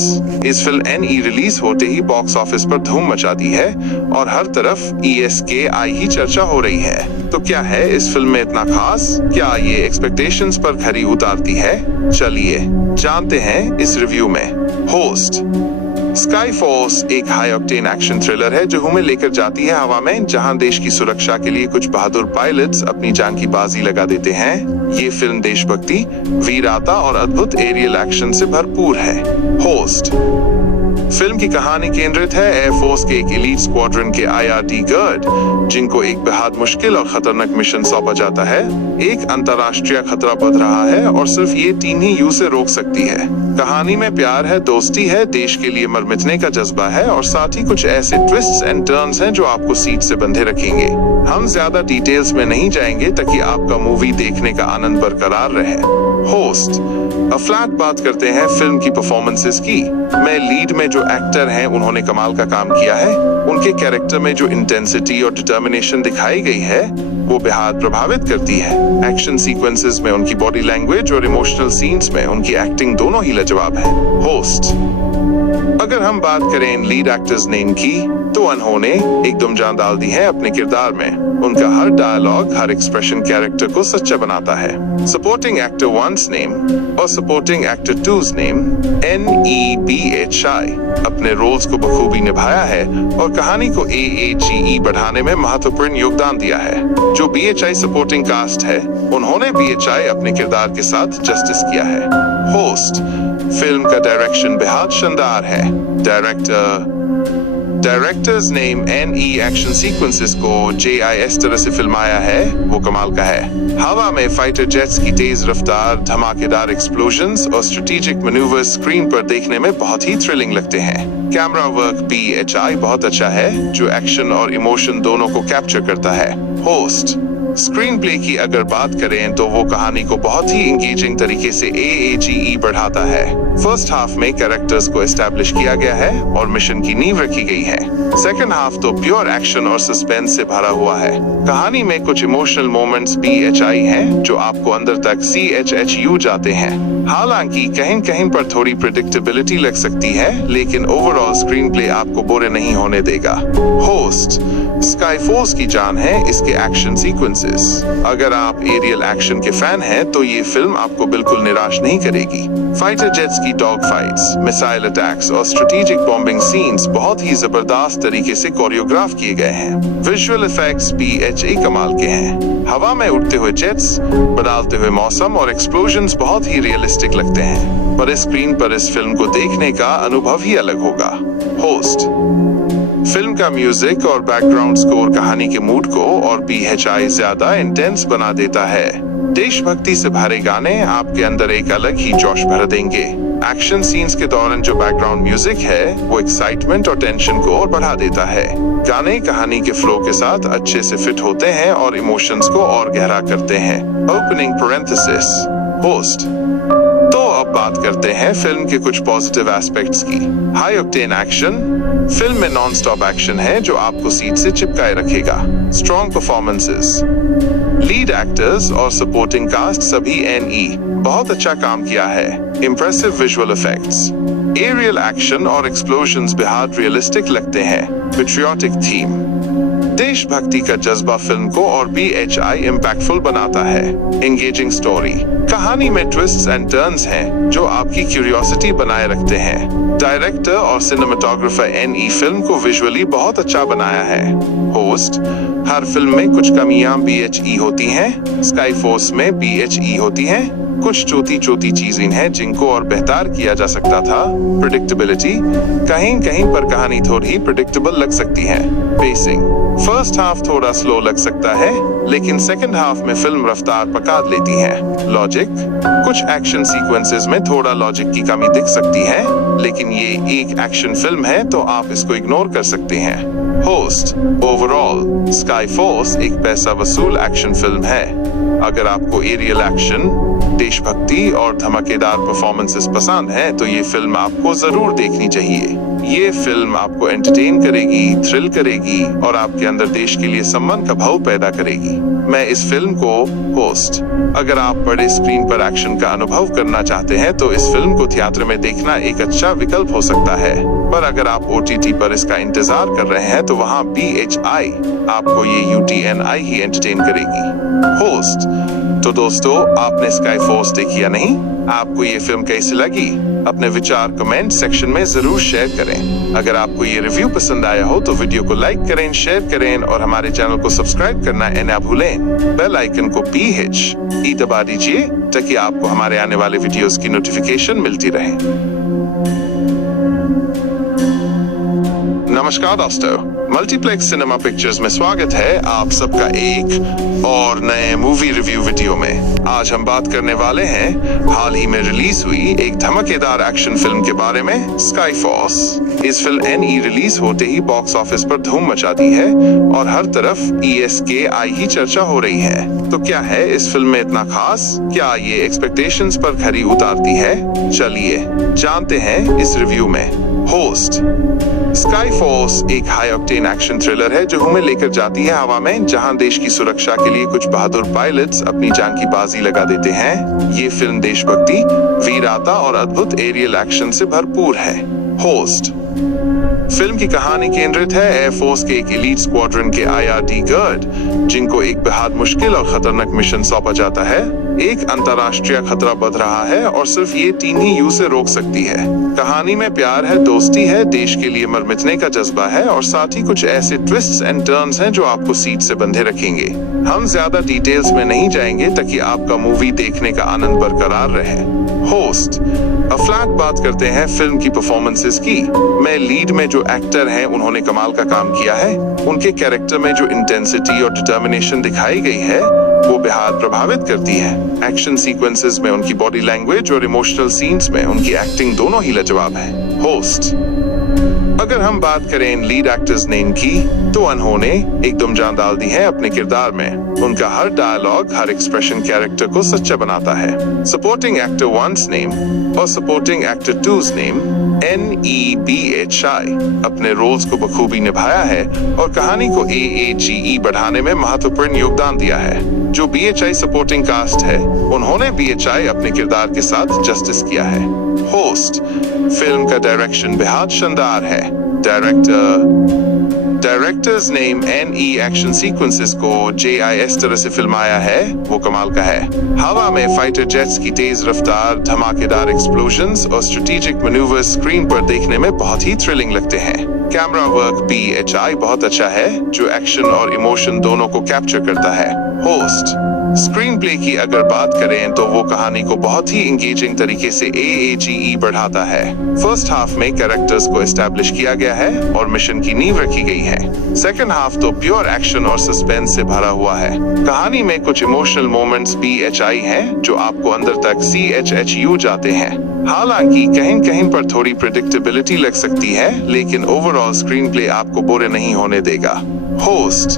इस फिल्म NE रिलीज होते ही बॉक्स ऑफिस पर धूम मचा दी है और हर तरफ ESKI ही चर्चा हो रही है। तो क्या है इस फिल्म में इतना खास? क्या ये एक्सपेक्टेशंस पर खरी उतारती है? चलिए जानते हैं इस रिव्यू में। होस्ट स्काई फोर्स एक हाई ऑक्टेन एक्शन थ्रिलर है जो हमें लेकर जाती है हवा में, जहां देश की सुरक्षा के लिए कुछ बहादुर पायलट्स अपनी जान की बाजी लगा देते हैं। ये फिल्म देशभक्ति, वीरता और अद्भुत एरियल एक्शन से भरपूर है। होस्ट फिल्म की कहानी केंद्रित है एयरफोर्स के एक एलीट स्क्वाड्रन के IRT गार्ड, जिनको एक बेहद मुश्किल और खतरनाक मिशन सौंपा जाता है। एक अंतर्राष्ट्रीय खतरा बढ़ रहा है और सिर्फ ये टीम ही उसे रोक सकती है। कहानी में प्यार है, दोस्ती है, देश के लिए मर मिटने का जज्बा है और साथ ही कुछ ऐसे ट्विस्ट्स एंड टर्न्स हैं जो आपको सीट से बंधे रखेंगे। हम ज्यादा डिटेल्स में नहीं जाएंगे ताकि आपका मूवी देखने का आनंद बरकरार रहे। होस्ट फ्लैट बात करते हैं फिल्म की परफॉर्मेंसेस की। मैं लीड में जो एक्टर हैं उन्होंने कमाल का काम किया है। उनके कैरेक्टर में जो इंटेंसिटी और डिटर्मिनेशन दिखाई गई है वो बेहद प्रभावित करती है। एक्शन सीक्वेंसेस में उनकी बॉडी लैंग्वेज और इमोशनल सीन्स में उनकी एक्टिंग दोनों ही लाजवाब है। होस्ट अगर हम बात करें लीड एक्टर्स नेम की, तो उन्होंने एकदम जान डाल दी है अपने किरदार में। उनका हर डायलॉग, हर एक्सप्रेशन कैरेक्टर को सच्चा बनाता है। सपोर्टिंग एक्टर 1's नेम और supporting actor 2's name NEBHI अपने रोल्स को बखूबी निभाया है और कहानी को AAGE बढ़ाने में महत्वपूर्ण योगदान दिया है। जो BHI सपोर्टिंग कास्ट है, उन्होंने BHI अपने किरदार के साथ जस्टिस किया है। होस्ट फिल्म का डायरेक्शन बेहद शानदार है। Directors name NE action sequences को JIS तरह से फिल्माया है, वो कमाल का है। हवा में फाइटर जेट्स की तेज रफ्तार, धमाकेदार एक्सप्लोजन्स और स्ट्रेटेजिक मैन्यूवर्स स्क्रीन पर देखने में बहुत ही थ्रिलिंग लगते हैं। कैमरा वर्क BHI बहुत अच्छा है, जो एक्शन और इमोशन दोनों को कैप्चर करता है। होस्ट स्क्रीन प्ले की अगर बात करें तो वो कहानी को बहुत ही इंगेजिंग तरीके से AAGE बढ़ाता है। फर्स्ट हाफ में कैरेक्टर्स को एस्टैब्लिश किया गया है और मिशन की नींव रखी गई है। सेकंड हाफ तो प्योर एक्शन और सस्पेंस से भरा हुआ है। कहानी में कुछ इमोशनल मोमेंट्स BHI हैं जो आपको अंदर तक CHHU जाते हैं। हालांकि कहीं कहीं पर थोड़ी प्रेडिक्टेबिलिटी लग सकती है, लेकिन ओवरऑल स्क्रीन प्ले आपको बोरे नहीं होने देगा। होस्ट स्काई फोर्स की जान है इसके एक्शन सीक्वेंसेस। अगर आप एरियल एक्शन के फैन हैं तो ये फिल्म आपको बिल्कुल निराश नहीं करेगी। फाइटर जेट्स की डॉग फाइट्स, मिसाइल अटैक्स और स्ट्रेटेजिक बॉम्बिंग सीन्स बहुत ही जबरदस्त तरीके से कोरियोग्राफ किए गए हैं। विजुअल इफेक्ट्स BHI कमाल के हैं। हवा में उड़ते हुए जेट्स, बदलते हुए मौसम और एक्सप्लोजन्स बहुत ही रियलिस्टिक लगते हैं। पर इस स्क्रीन पर इस फिल्म को देखने का अनुभव ही अलग होगा। होस्ट फिल्म का म्यूजिक और बैकग्राउंड स्कोर कहानी के मूड को और BHI ज्यादा इंटेंस बना देता है। देशभक्ति से भरे गाने आपके अंदर एक अलग ही जोश भर देंगे। एक्शन सीन्स के दौरान जो बैकग्राउंड म्यूजिक है वो एक्साइटमेंट और टेंशन को और बढ़ा देता है। गाने कहानी के फ्लो के साथ अच्छे से फिट होते हैं और इमोशंस को और गहरा करते हैं। Opening parenthesis. होस्ट तो अब बात करते हैं फिल्म के कुछ पॉजिटिव एस्पेक्ट्स की। High octane action. फिल्म में नॉन स्टॉप एक्शन है जो आपको सीट से चिपकाए रखेगा। स्ट्रॉन्ग परफॉर्मेंसेस, लीड एक्टर्स और सपोर्टिंग कास्ट सभी NE बहुत अच्छा काम किया है। Impressive visual effects, aerial action और एक्सप्लोजन्स बेहद रियलिस्टिक लगते हैं। पेट्रियोटिक थीम, देशभक्ति का जज्बा फिल्म को और BHI इम्पैक्टफुल बनाता है। एंगेजिंग स्टोरी, कहानी में ट्विस्ट्स एंड टर्न्स हैं जो आपकी क्यूरियोसिटी बनाए रखते हैं। डायरेक्टर और सिनेमेटोग्राफर NE फिल्म को विजुअली बहुत अच्छा बनाया है। होस्ट हर फिल्म में कुछ कमियां BHE होती हैं, स्काई फोर्स में BHE होती हैं। कुछ छोटी चीजें हैं जिनको और बेहतर किया जा सकता था। प्रेडिक्टेबिलिटी, कहीं कहीं पर कहानी थोड़ी प्रेडिक्टेबल लग सकती है। पेसिंग, फर्स्ट हाफ थोड़ा स्लो लग सकता है, लेकिन सेकंड हाफ में फिल्म रफ्तार पकड़ लेती है। लॉजिक, कुछ एक्शन सीक्वेंसेस में थोड़ा लॉजिक की कमी दिख सकती है, लेकिन ये एक एक्शन फिल्म है तो आप इसको इग्नोर कर सकते हैं। होस्ट ओवरऑल स्काई फोर्स एक पैसा वसूल एक्शन फिल्म है। अगर आपको एरियल एक्शन, देशभक्ति और धमाकेदार परफॉर्मेंसेस पसंद है तो ये फिल्म आपको जरूर देखनी चाहिए। ये फिल्म आपको एंटरटेन करेगी, थ्रिल करेगी और आपके अंदर देश के लिए सम्मान का भाव पैदा करेगी। मैं इस फिल्म को होस्ट, अगर आप बड़े स्क्रीन पर एक्शन का अनुभव करना चाहते हैं तो इस फिल्म को थिएटर में देखना एक अच्छा विकल्प हो सकता है, पर अगर आप OTT पर इसका इंतजार कर रहे हैं तो वहाँ BHI आपको ये UTNI ही एंटरटेन करेगी। होस्ट, तो दोस्तों, आपने स्काई फोर्स देखी या नहीं? आपको ये फिल्म कैसी लगी? अपने विचार कमेंट सेक्शन में जरूर शेयर करें। अगर आपको ये रिव्यू पसंद आया हो तो वीडियो को लाइक करें, शेयर करें और हमारे चैनल को सब्सक्राइब करना ना भूलें। बेल आइकन को PHE दबा दीजिए ताकि आपको हमारे आने वाले वीडियोस की नोटिफिकेशन मिलती रहे। नमस्कार दोस्तों, मल्टीप्लेक्स सिनेमा पिक्चर्स में स्वागत है आप सबका एक और नए मूवी रिव्यू वीडियो में। आज हम बात करने वाले हैं हाल ही में रिलीज हुई एक धमाकेदार एक्शन फिल्म के बारे में, स्काई फोर्स। इस फिल्म NE रिलीज होते ही बॉक्स ऑफिस पर धूम मचा दी है और हर तरफ ESKI ही चर्चा हो रही है। तो क्या है इस फिल्म में इतना खास? क्या ये एक्सपेक्टेशंस पर खरी उतारती है? चलिए जानते हैं इस रिव्यू में। होस्ट, स्काई फोर्स एक हाई ऑक्टेन एक्शन थ्रिलर है जो हमें लेकर जाती है हवा में, जहां देश की सुरक्षा के लिए कुछ बहादुर पायलट्स अपनी जान की बाजी लगा देते हैं। ये फिल्म देशभक्ति, वीरता और अद्भुत एरियल एक्शन से भरपूर है। होस्ट, फिल्म की कहानी केंद्रित है एयरफोर्स के एक एलीट स्क्वाड्रन के IRD गार्ड, जिनको एक बेहद मुश्किल और खतरनाक मिशन सौंपा जाता है। एक अंतर्राष्ट्रीय खतरा बढ़ रहा है और सिर्फ ये टीम ही उसे रोक सकती है। कहानी में प्यार है, दोस्ती है, देश के लिए मर मिटने का जज्बा है और साथ ही कुछ ऐसे ट्विस्ट्स एंड टर्न्स हैं जो आपको सीट से बंधे रखेंगे। हम ज्यादा डिटेल्स में नहीं जाएंगे ताकि आपका मूवी देखने का आनंद बरकरार रहे। होस्ट, फ्लैट बात करते हैं फिल्म की परफॉर्मेंसेस की। मैं लीड में जो एक्टर हैं उन्होंने कमाल का काम किया है। उनके कैरेक्टर में जो इंटेंसिटी और डिटर्मिनेशन दिखाई गई है वो बेहद प्रभावित करती है। एक्शन सीक्वेंसेस में उनकी बॉडी लैंग्वेज और इमोशनल सीन्स में उनकी एक्टिंग दोनों ही लाजवाब है। होस्ट, अगर हम बात करें लीड एक्टर्स नेम की तो उन्होंने एकदम जान डाल दी है अपने किरदार में। उनका हर डायलॉग, हर एक्सप्रेशन कैरेक्टर को सच्चा बनाता है। सपोर्टिंग एक्टर 1's नेम और supporting actor 2's name NEBHI अपने रोल्स को बखूबी निभाया है और कहानी को AAGE बढ़ाने में महत्वपूर्ण योगदान दिया है। जो BHI सपोर्टिंग कास्ट है उन्होंने BHI अपने किरदार के साथ जस्टिस किया है। होस्ट, फिल्म का डायरेक्शन बेहद शानदार है। Directors name NE action sequences को JIS तरह से फिल्माया है वो कमाल का है। हवा में फाइटर जेट्स की तेज रफ्तार, धमाकेदार एक्सप्लोजन्स और स्ट्रेटेजिक मैन्यूवर्स स्क्रीन पर देखने में बहुत ही थ्रिलिंग लगते हैं। कैमरा वर्क BHI बहुत अच्छा है जो एक्शन और इमोशन दोनों को कैप्चर करता है। होस्ट, स्क्रीन प्ले की अगर बात करें तो वो कहानी को बहुत ही इंगेजिंग तरीके से AAGE बढ़ाता है। फर्स्ट हाफ में कैरेक्टर्स को एस्टैब्लिश किया गया है और मिशन की नींव रखी गई है। सेकंड हाफ तो प्योर एक्शन और सस्पेंस से भरा हुआ है। कहानी में कुछ इमोशनल मोमेंट्स BHI हैं जो आपको अंदर तक CHHU जाते हैं। हालांकि कहीं कहीं पर थोड़ी प्रेडिक्टेबिलिटी लग सकती है, लेकिन ओवरऑल स्क्रीन प्ले आपको बोरे नहीं होने देगा। होस्ट,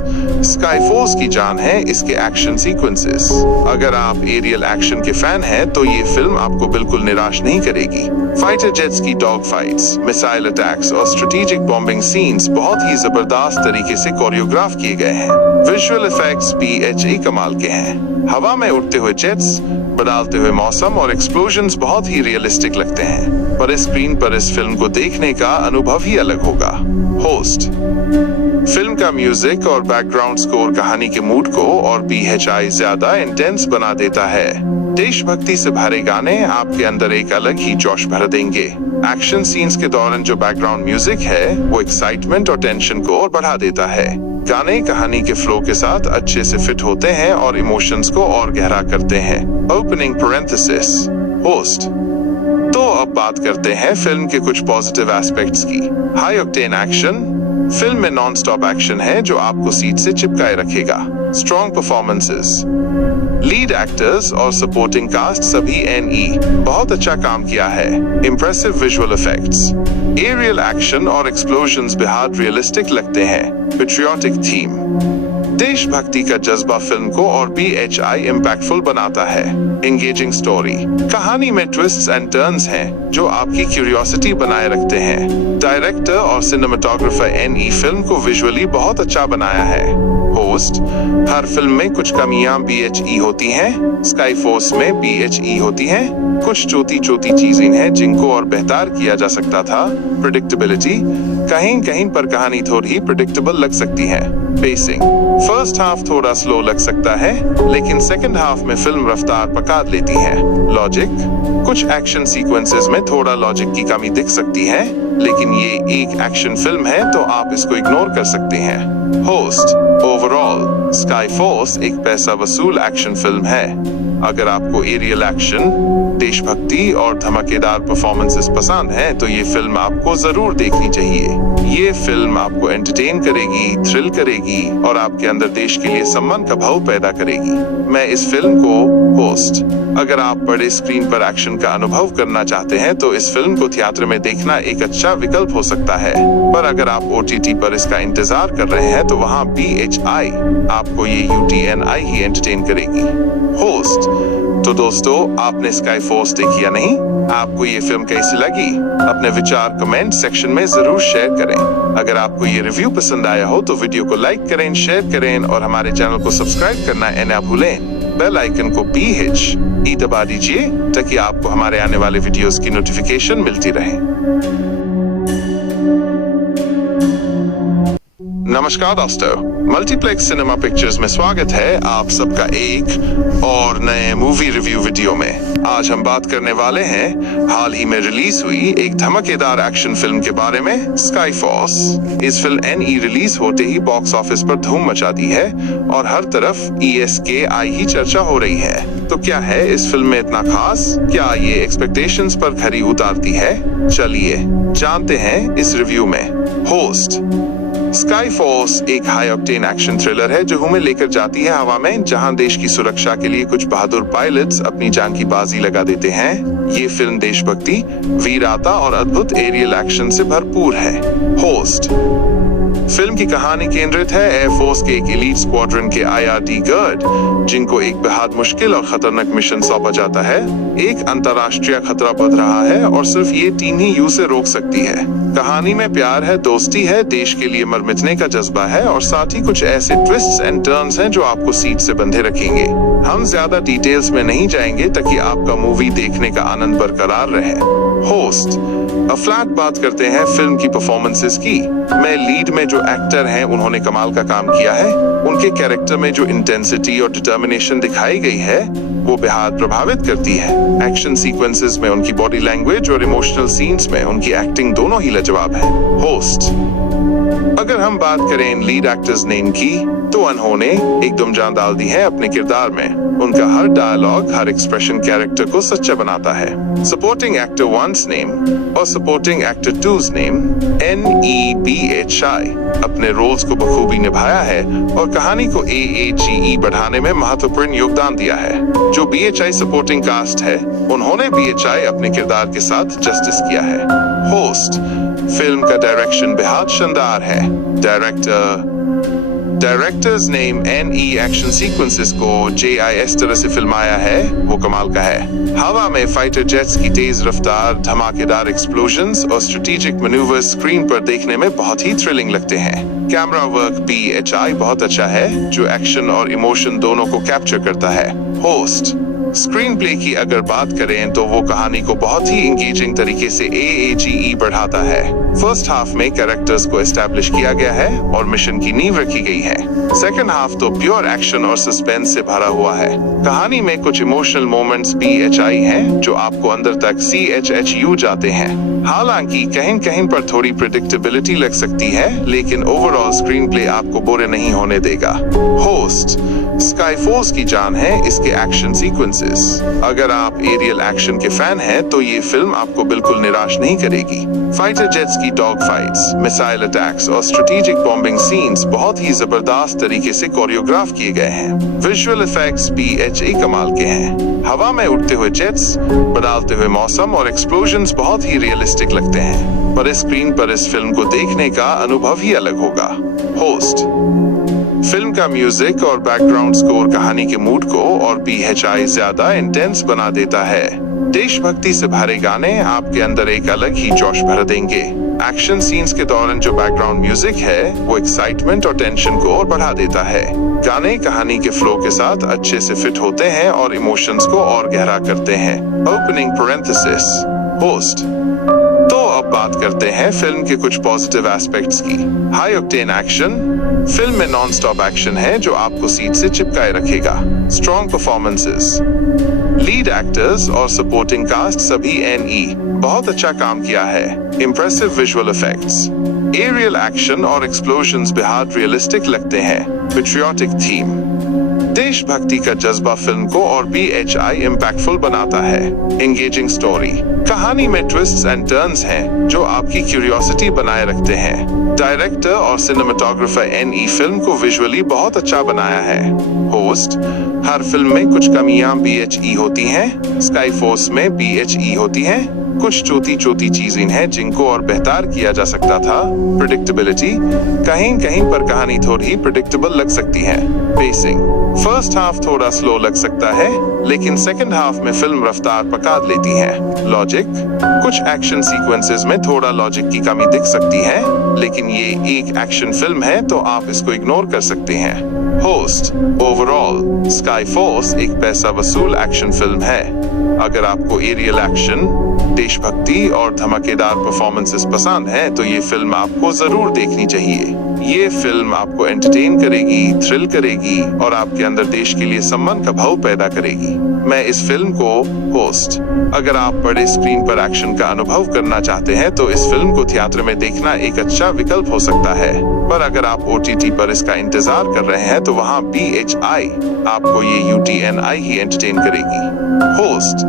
स्काई फोर्स की जान है इसके एक्शन सीक्वेंसेस। अगर आप एरियल एक्शन के फैन हैं तो ये फिल्म आपको बिल्कुल निराश नहीं करेगी। फाइटर जेट्स की डॉग फाइट्स, मिसाइल अटैक्स और स्ट्रेटेजिक बॉम्बिंग सीन्स बहुत ही जबरदस्त तरीके से कोरियोग्राफ किए गए हैं। विजुअल इफेक्ट्स BHI कमाल के हैं। हवा में उड़ते हुए जेट्स, बदलते हुए मौसम और एक्सप्लोजन्स बहुत ही रियलिस्टिक लगते हैं, पर स्क्रीन पर इस फिल्म को देखने का अनुभव ही अलग होगा। होस्ट, फिल्म का म्यूजिक और बैकग्राउंड स्कोर कहानी के मूड को और BHI ज्यादा इंटेंस बना देता है। देशभक्ति से भरे गाने आपके अंदर एक अलग ही जोश भर देंगे। एक्शन सीन्स के दौरान जो बैकग्राउंड म्यूजिक है वो एक्साइटमेंट और टेंशन को और बढ़ा देता है। गाने कहानी के फ्लो के साथ अच्छे से फिट होते हैं और इमोशंस को और गहरा करते हैं। Opening parenthesis. होस्ट, तो अब बात करते हैं फिल्म के कुछ पॉजिटिव एस्पेक्ट्स की। हाई ऑक्टेन एक्शन, फिल्म में नॉन स्टॉप एक्शन है जो आपको सीट से चिपकाए रखेगा। स्ट्रॉन्ग परफॉर्मेंसेस, लीड एक्टर्स और सपोर्टिंग कास्ट सभी NE बहुत अच्छा काम किया है। Impressive visual effects, aerial action और एक्सप्लोजन्स बेहद रियलिस्टिक लगते हैं। पेट्रियोटिक थीम, देशभक्ति का जज्बा फिल्म को और BHI इम्पैक्टफुल बनाता है। एंगेजिंग स्टोरी, कहानी में ट्विस्ट्स एंड टर्न्स हैं जो आपकी क्यूरियोसिटी बनाए रखते हैं। डायरेक्टर और सिनेमेटोग्राफर NE फिल्म को विजुअली बहुत अच्छा बनाया है। होस्ट, हर फिल्म में कुछ कमियां BHE होती हैं, स्काई फोर्स में BHE होती हैं। कुछ छोटी चीजें हैं जिनको और बेहतर किया जा सकता था। प्रेडिक्टेबिलिटी, कहीं कहीं पर कहानी थोड़ी प्रेडिक्टेबल लग सकती है। पेसिंग, फर्स्ट हाफ थोड़ा स्लो लग सकता है, लेकिन सेकंड हाफ में फिल्म रफ्तार पकड़ लेती है। लॉजिक, कुछ एक्शन सीक्वेंसेस में थोड़ा लॉजिक की कमी दिख सकती है, लेकिन ये एक एक्शन फिल्म है तो आप इसको इग्नोर कर सकते हैं। होस्ट, ओवरऑल स्काई फोर्स एक पैसा वसूल एक्शन फिल्म है। अगर आपको एरियल एक्शन, देशभक्ति और धमाकेदार परफॉर्मेंसेस पसंद हैं, तो ये फिल्म आपको जरूर देखनी चाहिए। ये फिल्म आपको एंटरटेन करेगी, थ्रिल करेगी और आपके अंदर देश के लिए सम्मान का भाव पैदा करेगी। मैं इस फिल्म को होस्ट, अगर आप बड़े स्क्रीन पर एक्शन का अनुभव करना चाहते हैं तो इस फिल्म को थिएटर में देखना एक अच्छा विकल्प हो सकता है, पर अगर आप OTT पर इसका इंतजार कर रहे हैं तो वहाँ BHI आपको ये UTNI ही एंटरटेन करेगी। होस्ट, तो दोस्तों, आपने स्काई फोर्स देखी या नहीं? आपको ये फिल्म कैसी लगी? अपने विचार कमेंट सेक्शन में जरूर शेयर करें। अगर आपको ये रिव्यू पसंद आया हो तो वीडियो को लाइक करें, शेयर करें और हमारे चैनल को सब्सक्राइब करना ना भूलें। बेल आइकन को BHE दबा दीजिए ताकि आपको हमारे आने वाले वीडियोस की नोटिफिकेशन मिलती रहे। नमस्कार दोस्तों, मल्टीप्लेक्स सिनेमा पिक्चर्स में स्वागत है आप सबका एक और नए मूवी रिव्यू वीडियो में। आज हम बात करने वाले हैं हाल ही में रिलीज हुई एक धमाकेदार एक्शन फिल्म के बारे में, स्काई फोर्स। इस फिल्म NE रिलीज होते ही बॉक्स ऑफिस पर धूम मचा दी है और हर तरफ ESKI ही चर्चा हो रही है। तो क्या है इस फिल्म में इतना खास? क्या ये एक्सपेक्टेशंस पर खरी उतारती है? चलिए जानते हैं इस रिव्यू में। होस्ट, स्काई फोर्स एक हाई ऑक्टेन एक्शन थ्रिलर है जो हमें लेकर जाती है हवा में, जहां देश की सुरक्षा के लिए कुछ बहादुर पायलट्स अपनी जान की बाजी लगा देते हैं। ये फिल्म देशभक्ति, वीरता और अद्भुत एरियल एक्शन से भरपूर है। होस्ट, फिल्म की कहानी केंद्रित है एयरफोर्स के एक एलीट स्क्वाड्रन के IRD गार्ड, जिनको एक बेहद मुश्किल और खतरनाक मिशन सौंपा जाता है। एक अंतरराष्ट्रीय खतरा बढ़ रहा है और सिर्फ ये टीम ही उसे रोक सकती है। कहानी में प्यार है, दोस्ती है, देश के लिए मर मिटने का जज्बा है और साथ ही कुछ ऐसे ट्विस्ट्स एंड टर्न्स हैं जो आपको सीट से बंधे रखेंगे। हम ज्यादा डिटेल्स में नहीं जाएंगे ताकि आपका मूवी देखने का आनंद बरकरार रहे। होस्ट, फ्लैट बात करते हैं फिल्म की परफॉर्मेंसेस की। मैं लीड में जो एक्टर हैं उन्होंने कमाल का काम किया है। उनके कैरेक्टर में जो इंटेंसिटी और डिटर्मिनेशन दिखाई गई है वो बेहद प्रभावित करती है। एक्शन सीक्वेंसेस में उनकी बॉडी लैंग्वेज और इमोशनल सीन्स में उनकी एक्टिंग दोनों ही लाजवाब है। होस्ट, अगर हम बात करें लीड एक्टर्स नेम की, तो उन्होंने एकदम जान डाल दी है अपने किरदार में। उनका हर डायलॉग, हर एक्सप्रेशन कैरेक्टर को सच्चा बनाता है। सपोर्टिंग एक्टर 1's नेम और supporting actor 2's name NEBHI अपने रोल्स को बखूबी निभाया है और कहानी को AAGE बढ़ाने में महत्वपूर्ण योगदान दिया है। जो BHI सपोर्टिंग कास्ट है, उन्होंने BHI अपने किरदार के साथ जस्टिस किया है। होस्ट, फिल्म का डायरेक्शन बेहद शानदार है। Directors name NE action sequences को JIS तरह से फिल्माया है, वो कमाल का है। हवा में फाइटर जेट्स की तेज रफ्तार, धमाकेदार एक्सप्लोजन्स और स्ट्रेटेजिक मैन्यूवर्स स्क्रीन पर देखने में बहुत ही थ्रिलिंग लगते हैं। कैमरा वर्क BHI बहुत अच्छा है, जो एक्शन और इमोशन दोनों को कैप्चर करता है। होस्ट, स्क्रीन प्ले की अगर बात करें तो वो कहानी को बहुत ही इंगेजिंग तरीके से AAGE बढ़ाता है। फर्स्ट हाफ में कैरेक्टर्स को एस्टैब्लिश किया गया है और मिशन की नींव रखी गई है। सेकंड हाफ तो प्योर एक्शन और सस्पेंस से भरा हुआ है। कहानी में कुछ इमोशनल मोमेंट्स BHI हैं जो आपको अंदर तक CHHU जाते हैं। हालांकि कहीं कहीं पर थोड़ी प्रेडिक्टेबिलिटी लग सकती है, लेकिन ओवरऑल स्क्रीन प्ले आपको बोरे नहीं होने देगा। होस्ट, स्काई फोर्स की जान है इसके एक्शन सीक्वेंसेस। अगर आप एरियल एक्शन के फैन हैं तो ये फिल्म आपको बिल्कुल निराश नहीं करेगी। फाइटर जेट्स की डॉग फाइट्स, मिसाइल अटैक्स और स्ट्रेटेजिक बॉम्बिंग सीन्स बहुत ही जबरदस्त तरीके से कोरियोग्राफ किए गए हैं। विजुअल इफेक्ट्स BHI कमाल के हैं। हवा में उड़ते हुए जेट्स, बदलते हुए मौसम और एक्सप्लोजन्स बहुत ही रियलिस्टिक लगते हैं, पर स्क्रीन पर इस फिल्म को देखने का अनुभव ही अलग होगा। होस्ट, फिल्म का म्यूजिक और बैकग्राउंड स्कोर कहानी के मूड को और PHI ज्यादा इंटेंस बना देता है। देशभक्ति से भरे गाने आपके अंदर एक अलग ही जोश भर देंगे। एक्शन सीन्स के दौरान जो बैकग्राउंड म्यूजिक है वो एक्साइटमेंट और टेंशन को और बढ़ा देता है। गाने कहानी के फ्लो के साथ अच्छे से फिट होते हैं और इमोशंस को और गहरा करते हैं। Opening parenthesis host. तो अब बात करते हैं फिल्म के कुछ पॉजिटिव एस्पेक्ट्स की। High octane action. फिल्म में नॉन स्टॉप एक्शन है जो आपको सीट से चिपकाए रखेगा। Strong performances. लीड एक्टर्स और सपोर्टिंग कास्ट सभी NE बहुत अच्छा काम किया है। Impressive visual effects. Aerial action और एक्सप्लोजन्स बेहद रियलिस्टिक लगते हैं। Patriotic theme. देशभक्ति का जज्बा फिल्म को और PHI इम्पैक्टफुल बनाता है। Engaging story. कहानी में ट्विस्ट्स एंड टर्न्स हैं जो आपकी क्यूरियोसिटी बनाए रखते हैं। डायरेक्टर और सिनेमेटोग्राफर NE फिल्म को विजुअली बहुत अच्छा बनाया है। होस्ट। हर फिल्म में कुछ कमियां BHE होती हैं। स्काई फोर्स में BHE होती हैं। कुछ छोटी चीजें हैं जिनको और बेहतर किया जा सकता था। प्रेडिक्टेबिलिटी। कहीं कहीं पर कहानी थोड़ी प्रेडिक्टेबल लग सकती है। पेसिंग। फर्स्ट हाफ थोड़ा स्लो लग सकता है लेकिन सेकंड हाफ में फिल्म रफ्तार पकड़ लेती है। लॉजिक। कुछ एक्शन सीक्वेंसेस में थोड़ा लॉजिक की कमी दिख सकती है लेकिन ये एक एक्शन फिल्म है तो आप इसको इग्नोर कर सकते हैं। होस्ट। ओवरऑल स्काई फोर्स एक पैसा वसूल एक्शन फिल्म है। अगर आपको एरियल एक्शन, देशभक्ति और धमाकेदार परफॉर्मेंसेस पसंद हैं तो ये फिल्म आपको जरूर देखनी चाहिए। ये फिल्म आपको एंटरटेन करेगी, थ्रिल करेगी और आपके अंदर देश के लिए सम्मान का भाव पैदा करेगी। मैं इस फिल्म को होस्ट। अगर आप बड़े स्क्रीन पर एक्शन का अनुभव करना चाहते हैं तो इस फिल्म को थिएटर में देखना एक अच्छा विकल्प हो सकता है। पर अगर आप OTT पर इसका इंतजार कर रहे हैं तो वहाँ PHI आपको ये UTNI ही एंटरटेन करेगी। होस्ट।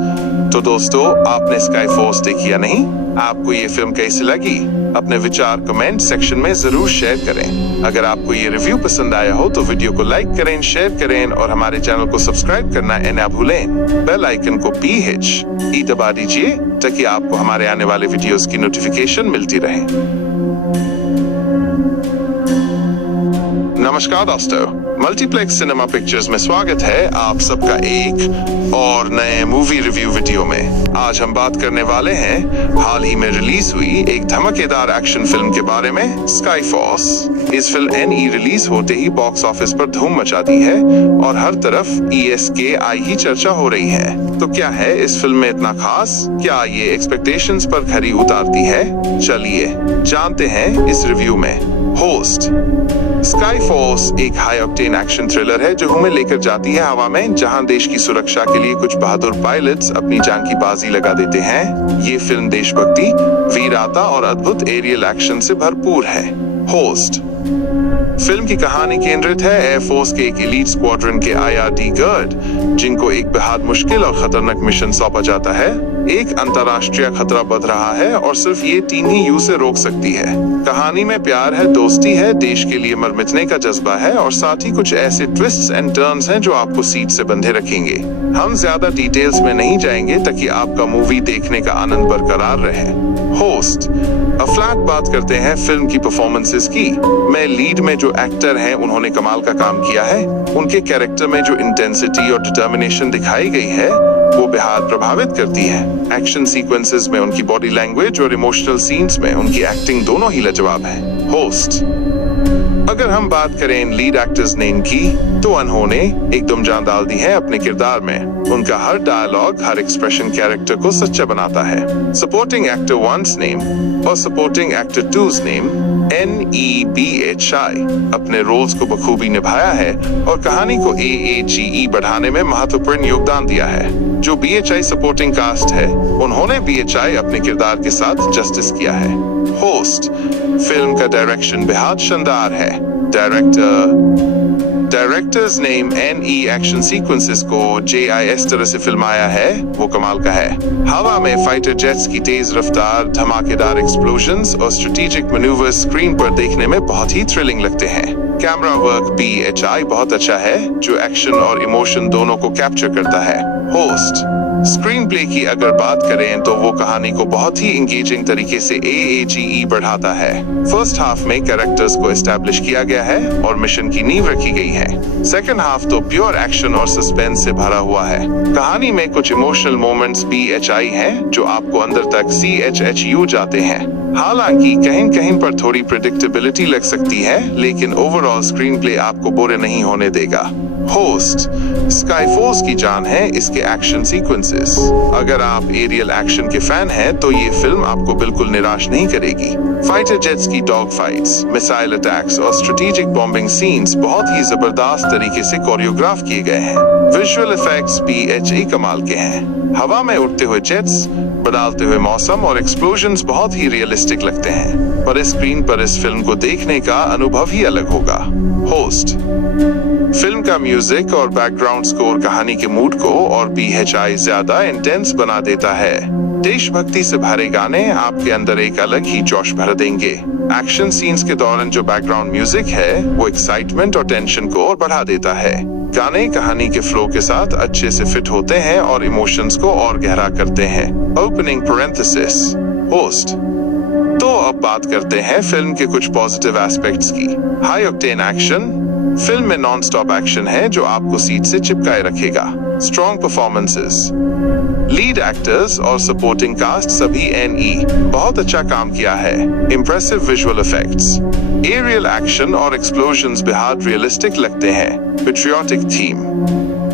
तो दोस्तों, आपने स्काई फोर्स देखी या नहीं? आपको ये फिल्म कैसी लगी? अपने विचार कमेंट सेक्शन में जरूर शेयर करें। अगर आपको ये रिव्यू पसंद आया हो तो वीडियो को लाइक करें, शेयर करें और हमारे चैनल को सब्सक्राइब करना ना भूलें। बेल आइकन को PHE दबा दीजिए ताकि आपको हमारे आने वाले वीडियोस की नोटिफिकेशन मिलती रहे। नमस्कार दोस्तों, मल्टीप्लेक्स सिनेमा पिक्चर्स में स्वागत है आप सबका एक और नए मूवी रिव्यू वीडियो में। आज हम बात करने वाले हैं हाल ही में रिलीज हुई एक धमाकेदार एक्शन फिल्म के बारे में, स्काई फोर्स। इस फिल्म NE रिलीज होते ही बॉक्स ऑफिस पर धूम मचा दी है और हर तरफ ESKI ही चर्चा हो रही है। तो क्या है इस फिल्म में इतना खास? क्या ये एक्सपेक्टेशंस पर खरी उतारती है? चलिए जानते हैं इस रिव्यू में। होस्ट। स्काई फोर्स एक हाई ऑक्टेन एक्शन थ्रिलर है जो हमें लेकर जाती है हवा में, जहां देश की सुरक्षा के लिए कुछ बहादुर पायलट्स अपनी जान की बाजी लगा देते हैं। ये फिल्म देशभक्ति, वीरता और अद्भुत एरियल एक्शन से भरपूर है। होस्ट। फिल्म की कहानी केंद्रित है एयरफोर्स के एक एलीट स्क्वाड्रन के IRD गार्ड, जिनको एक बेहद मुश्किल और खतरनाक मिशन सौंपा जाता है। एक अंतरराष्ट्रीय खतरा बढ़ रहा है और सिर्फ ये टीम ही उसे रोक सकती है। कहानी में प्यार है, दोस्ती है, देश के लिए मर मिटने का जज्बा है और साथ ही कुछ ऐसे ट्विस्ट्स एंड टर्न्स हैं जो आपको सीट से बंधे रखेंगे। हम ज्यादा डिटेल्स में नहीं जाएंगे ताकि आपका मूवी देखने का आनंद बरकरार रहे। होस्ट। फ्लैट बात करते हैं फिल्म की परफॉर्मेंसेस की। मैं लीड में जो एक्टर हैं उन्होंने कमाल का काम किया है। उनके कैरेक्टर में जो इंटेंसिटी और डिटर्मिनेशन दिखाई गई है वो बेहद प्रभावित करती है। एक्शन सीक्वेंसेस में उनकी बॉडी लैंग्वेज और इमोशनल सीन्स में उनकी एक्टिंग दोनों ही लाजवाब है। होस्ट। अगर हम बात करें लीड एक्टर्स नेम की तो उन्होंने एकदम जान डाल दी है अपने किरदार में। उनका हर डायलॉग, हर एक्सप्रेशन कैरेक्टर को सच्चा बनाता है। सपोर्टिंग एक्टर 1's नेम और supporting actor 2's name NEBHI अपने रोल्स को बखूबी निभाया है और कहानी को AAGE बढ़ाने में महत्वपूर्ण योगदान दिया है। जो BHI सपोर्टिंग कास्ट है उन्होंने BHI अपने किरदार के साथ जस्टिस किया है। होस्ट। फिल्म का डायरेक्शन बेहद शानदार है। Directors name NE action sequences को JIS तरह से फिल्माया है वो कमाल का है। हवा में फाइटर जेट्स की तेज रफ्तार, धमाकेदार एक्सप्लोजन्स और स्ट्रेटेजिक मैन्यूवर्स स्क्रीन पर देखने में बहुत ही थ्रिलिंग लगते हैं। कैमरा वर्क PHI बहुत अच्छा है जो एक्शन और इमोशन दोनों को कैप्चर करता है। होस्ट। स्क्रीन प्ले की अगर बात करें तो वो कहानी को बहुत ही इंगेजिंग तरीके से AAGE बढ़ाता है। फर्स्ट हाफ में कैरेक्टर्स को एस्टैब्लिश किया गया है और मिशन की नींव रखी गई है। सेकंड हाफ तो प्योर एक्शन और सस्पेंस से भरा हुआ है। कहानी में कुछ इमोशनल मोमेंट्स BHI हैं जो आपको अंदर तक CHHU जाते हैं। हालांकि कहीं कहीं पर थोड़ी प्रेडिक्टेबिलिटी लग सकती है, लेकिन ओवरऑल स्क्रीन प्ले आपको बोरे नहीं होने देगा। होस्ट स्काईफोर्स की जान है इसके एक्शन सीक्वेंसेस। अगर आप एरियल एक्शन के फैन हैं तो ये फिल्म आपको बिल्कुल निराश नहीं करेगी। फाइटर जेट्स की डॉग फाइट्स, मिसाइल अटैक्स और स्ट्रेटेजिक बॉम्बिंग सीन्स बहुत ही जबरदस्त तरीके से कोरियोग्राफ किए गए हैं। विजुअल इफेक्ट्स BHE कमाल के हैं। हवा में उड़ते हुए जेट्स, बदलते हुए मौसम और एक्सप्लोजन्स बहुत ही रियलिस्टिक लगते हैं। पर स्क्रीन पर इस फिल्म को देखने का अनुभव ही अलग होगा। होस्ट फिल्म का म्यूजिक और बैकग्राउंड स्कोर कहानी के मूड को और BHI ज्यादा इंटेंस बना देता है। देशभक्ति से भरे गाने आपके अंदर एक अलग ही जोश भर देंगे। एक्शन सीन्स के दौरान जो बैकग्राउंड म्यूजिक है वो एक्साइटमेंट और टेंशन को और बढ़ा देता है। गाने कहानी के फ्लो के साथ अच्छे से फिट होते हैं और इमोशंस को और गहरा करते हैं। Opening parenthesis host. तो अब बात करते हैं फिल्म के कुछ पॉजिटिव एस्पेक्ट्स की। High octane action. फिल्म में नॉन स्टॉप एक्शन है जो आपको सीट से चिपकाए रखेगा। स्ट्रॉन्ग परफॉर्मेंसेस, लीड एक्टर्स और सपोर्टिंग कास्ट सभी NE बहुत अच्छा काम किया है। Impressive visual effects, aerial action और एक्सप्लोजन्स बेहद रियलिस्टिक लगते हैं। पेट्रियोटिक थीम,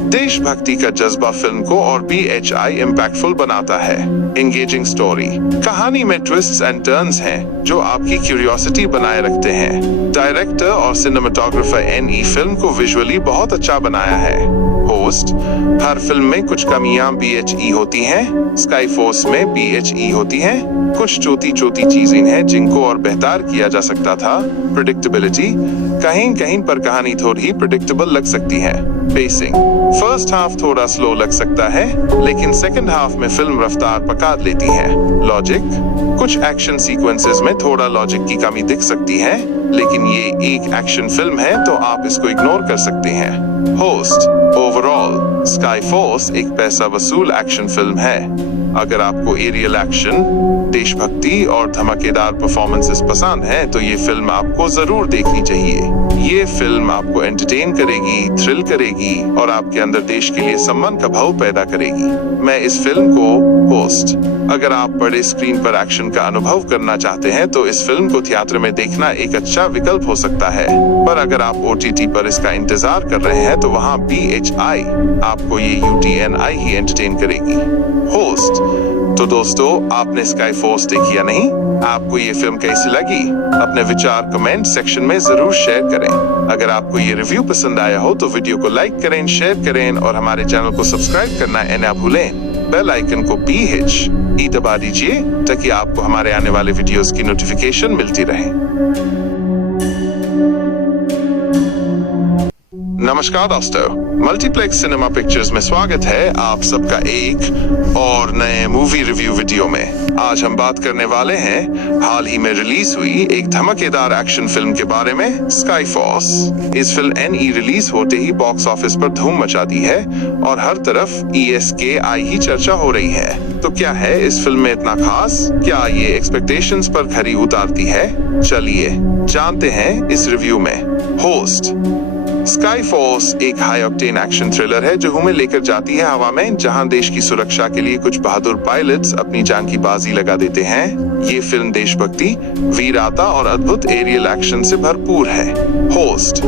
देशभक्ति का जज्बा फिल्म को और BHI इम्पैक्टफुल बनाता है। एंगेजिंग स्टोरी, कहानी में ट्विस्ट्स एंड टर्न्स हैं जो आपकी क्यूरियोसिटी बनाए रखते हैं। डायरेक्टर और सिनेमेटोग्राफर NE फिल्म को विजुअली बहुत अच्छा बनाया है। होस्ट हर फिल्म में कुछ कमियां BHE होती हैं। स्काईफोर्स में BHE होती हैं। कुछ छोटी चीजें हैं जिनको और बेहतर किया जा सकता था। प्रेडिक्टेबिलिटी, कहीं कहीं पर कहानी थोड़ी प्रेडिक्टेबल लग सकती है। पेसिंग, फर्स्ट हाफ थोड़ा स्लो लग सकता है, लेकिन सेकंड हाफ में फिल्म रफ्तार पकड़ लेती है। लॉजिक, कुछ एक्शन सीक्वेंसेस में थोड़ा लॉजिक की कमी दिख सकती है, लेकिन ये एक एक्शन फिल्म है तो आप इसको इग्नोर कर सकते हैं। होस्ट ओवरऑल स्काईफोर्स एक पैसा वसूल एक्शन फिल्म है। अगर आपको एरियल एक्शन, देशभक्ति और धमाकेदार परफॉर्मेंसेस पसंद हैं तो ये फिल्म आपको जरूर देखनी चाहिए। ये फिल्म आपको एंटरटेन करेगी, थ्रिल करेगी और आपके अंदर देश के लिए सम्मान का भाव पैदा करेगी। मैं इस फिल्म को होस्ट, अगर आप बड़े स्क्रीन पर एक्शन का अनुभव करना चाहते हैं तो इस फिल्म को थिएटर में देखना एक अच्छा विकल्प हो सकता है। पर अगर आप OTT पर इसका इंतजार कर रहे हैं तो वहाँ BHI आपको ये UTNI ही एंटरटेन करेगी। होस्ट, तो दोस्तों आपने स्काईफोर्स देखी या नहीं? आपको ये फिल्म कैसी लगी? अपने विचार कमेंट सेक्शन में जरूर शेयर करें। अगर आपको ये रिव्यू पसंद आया हो तो वीडियो को लाइक करें, शेयर करें और हमारे चैनल को सब्सक्राइब करना ना भूलें। बेल आइकन को BHE दबा दीजिए ताकि आपको हमारे आने वाले वीडियोस की नोटिफिकेशन मिलती रहे। नमस्कार दोस्तों, मल्टीप्लेक्स सिनेमा पिक्चर्स में स्वागत है आप सबका एक और नए मूवी रिव्यू वीडियो में। आज हम बात करने वाले हैं हाल ही में रिलीज हुई एक धमाकेदार एक्शन फिल्म के बारे में, स्काईफोर्स। इस फिल्म NE रिलीज होते ही बॉक्स ऑफिस पर धूम मचा दी है और हर तरफ ESKI ही चर्चा हो रही है। तो क्या है इस फिल्म में इतना खास? क्या ये एक्सपेक्टेशंस पर खरी उतारती है? चलिए जानते हैं इस रिव्यू में। होस्ट स्काईफोर्स एक हाई ऑक्टेन एक्शन थ्रिलर है जो हमें लेकर जाती है हवा में, जहां देश की सुरक्षा के लिए कुछ बहादुर पायलट्स अपनी जान की बाजी लगा देते हैं। ये फिल्म देशभक्ति, वीरता और अद्भुत एरियल एक्शन से भरपूर है। होस्ट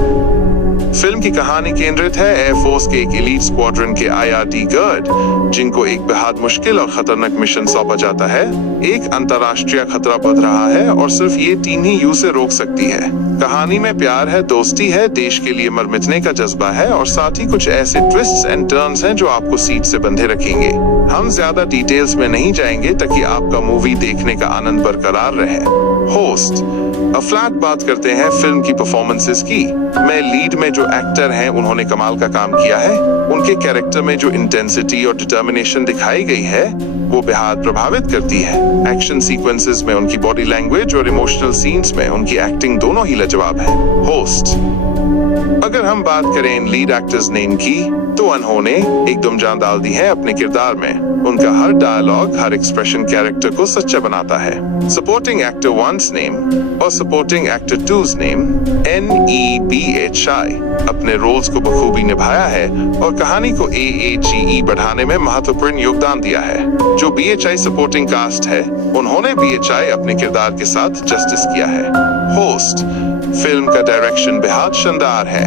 फिल्म की कहानी केंद्रित है एयरफोर्स के एक एलीट स्क्वाड्रन के IRD गार्ड, जिनको एक बेहद मुश्किल और खतरनाक मिशन सौंपा जाता है। एक अंतर्राष्ट्रीय खतरा बढ़ रहा है और सिर्फ ये टीम ही उसे रोक सकती है। कहानी में प्यार है, दोस्ती है, देश के लिए मर मिटने का जज्बा है और साथ ही कुछ ऐसे ट्विस्ट्स एंड टर्न्स हैं जो आपको सीट से बंधे रखेंगे। हम ज्यादा डिटेल्स में नहीं जाएंगे ताकि आपका मूवी देखने का आनंद बरकरार रहे। होस्ट फ्लैट बात करते हैं फिल्म की परफॉर्मेंसेस की। मैं लीड में जो एक्टर हैं उन्होंने कमाल का काम किया है। उनके कैरेक्टर में जो इंटेंसिटी और डिटर्मिनेशन दिखाई गई है वो बेहद प्रभावित करती है। एक्शन सीक्वेंसेस में उनकी बॉडी लैंग्वेज और इमोशनल सीन्स में उनकी एक्टिंग दोनों ही लाजवाब है। होस्ट अगर हम बात करें इन लीड एक्टर्स नेम की, तो उन्होंने एकदम जान डाल दी है अपने किरदार में। उनका हर डायलॉग, हर एक्सप्रेशन कैरेक्टर को सच्चा बनाता है। सपोर्टिंग एक्टर 1's नेम और supporting actor 2's name NEBHI अपने रोल्स को बखूबी निभाया है और कहानी को AAGE बढ़ाने में महत्वपूर्ण योगदान दिया है। जो BHI सपोर्टिंग कास्ट है, उन्होंने BHI अपने किरदार के साथ जस्टिस किया है। होस्ट, फिल्म का डायरेक्शन बेहद शानदार है।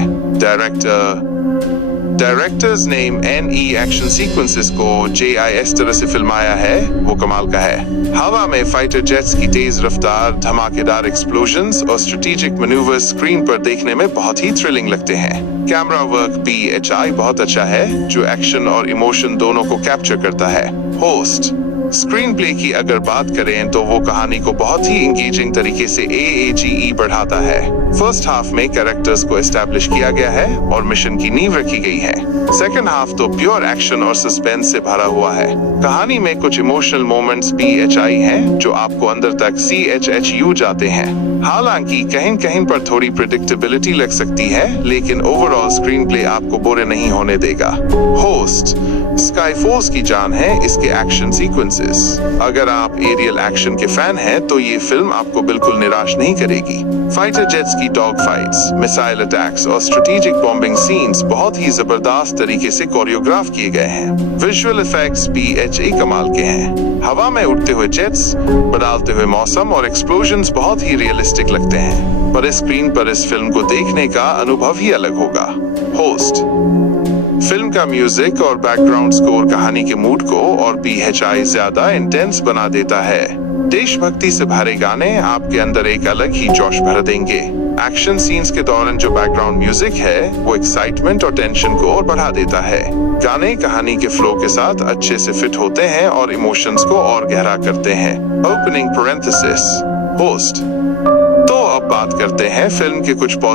Directors name NE action sequences को JIS तरह से फिल्माया है, वो कमाल का है। हवा में फाइटर जेट्स की तेज रफ्तार, धमाकेदार एक्सप्लोजन्स और स्ट्रेटेजिक मैन्यूवर्स स्क्रीन पर देखने में बहुत ही थ्रिलिंग लगते हैं। कैमरा वर्क BHI बहुत अच्छा है, जो एक्शन और इमोशन दोनों को कैप्चर करता है। होस्ट, स्क्रीन प्ले की अगर बात करें तो वो कहानी को बहुत ही एंगेजिंग तरीके से AAGE बढ़ाता है। फर्स्ट हाफ में कैरेक्टर्स को एस्टैब्लिश किया गया है और मिशन की नींव रखी गई है। सेकंड हाफ तो प्योर एक्शन और सस्पेंस से भरा हुआ है। कहानी में कुछ इमोशनल मोमेंट्स BHI हैं, जो आपको अंदर तक CHHU जाते हैं। हालांकि कहीं कहीं पर थोड़ी प्रेडिक्टेबिलिटी लग सकती है, लेकिन ओवरऑल स्क्रीन प्ले आपको बोरे नहीं होने देगा। होस्ट, स्काईफोर्स की जान है इसके एक्शन सीक्वेंसेस। अगर आप एरियल एक्शन के फैन हैं, तो ये फिल्म आपको बिल्कुल निराश नहीं करेगी। फाइटर जेट्स की डॉग फाइट्स, मिसाइल अटैक्स और स्ट्रेटेजिक बॉम्बिंग सीन्स बहुत ही जबरदस्त तरीके से कोरियोग्राफ किए गए हैं। विजुअल इफेक्ट्स BHI कमाल के हैं। हवा में उड़ते हुए जेट्स, बदलते हुए मौसम और एक्सप्लोजन्स बहुत ही रियलिस्टिक लगते हैं। पर स्क्रीन पर इस फिल्म को देखने का अनुभव ही अलग होगा। होस्ट, फिल्म का म्यूजिक और बैकग्राउंड स्कोर कहानी के मूड को और BHI ज्यादा इंटेंस बना देता है। देशभक्ति से भरे गाने आपके अंदर एक अलग ही जोश भर देंगे। एक्शन सीन्स के दौरान जो बैकग्राउंड म्यूजिक है, वो एक्साइटमेंट और टेंशन को और बढ़ा देता है। गाने कहानी के फ्लो के साथ अच्छे से फिट होते हैं और इमोशंस को और गहरा करते हैं। Opening parenthesis. होस्ट, तो अब बात करते हैं फिल्म के कुछ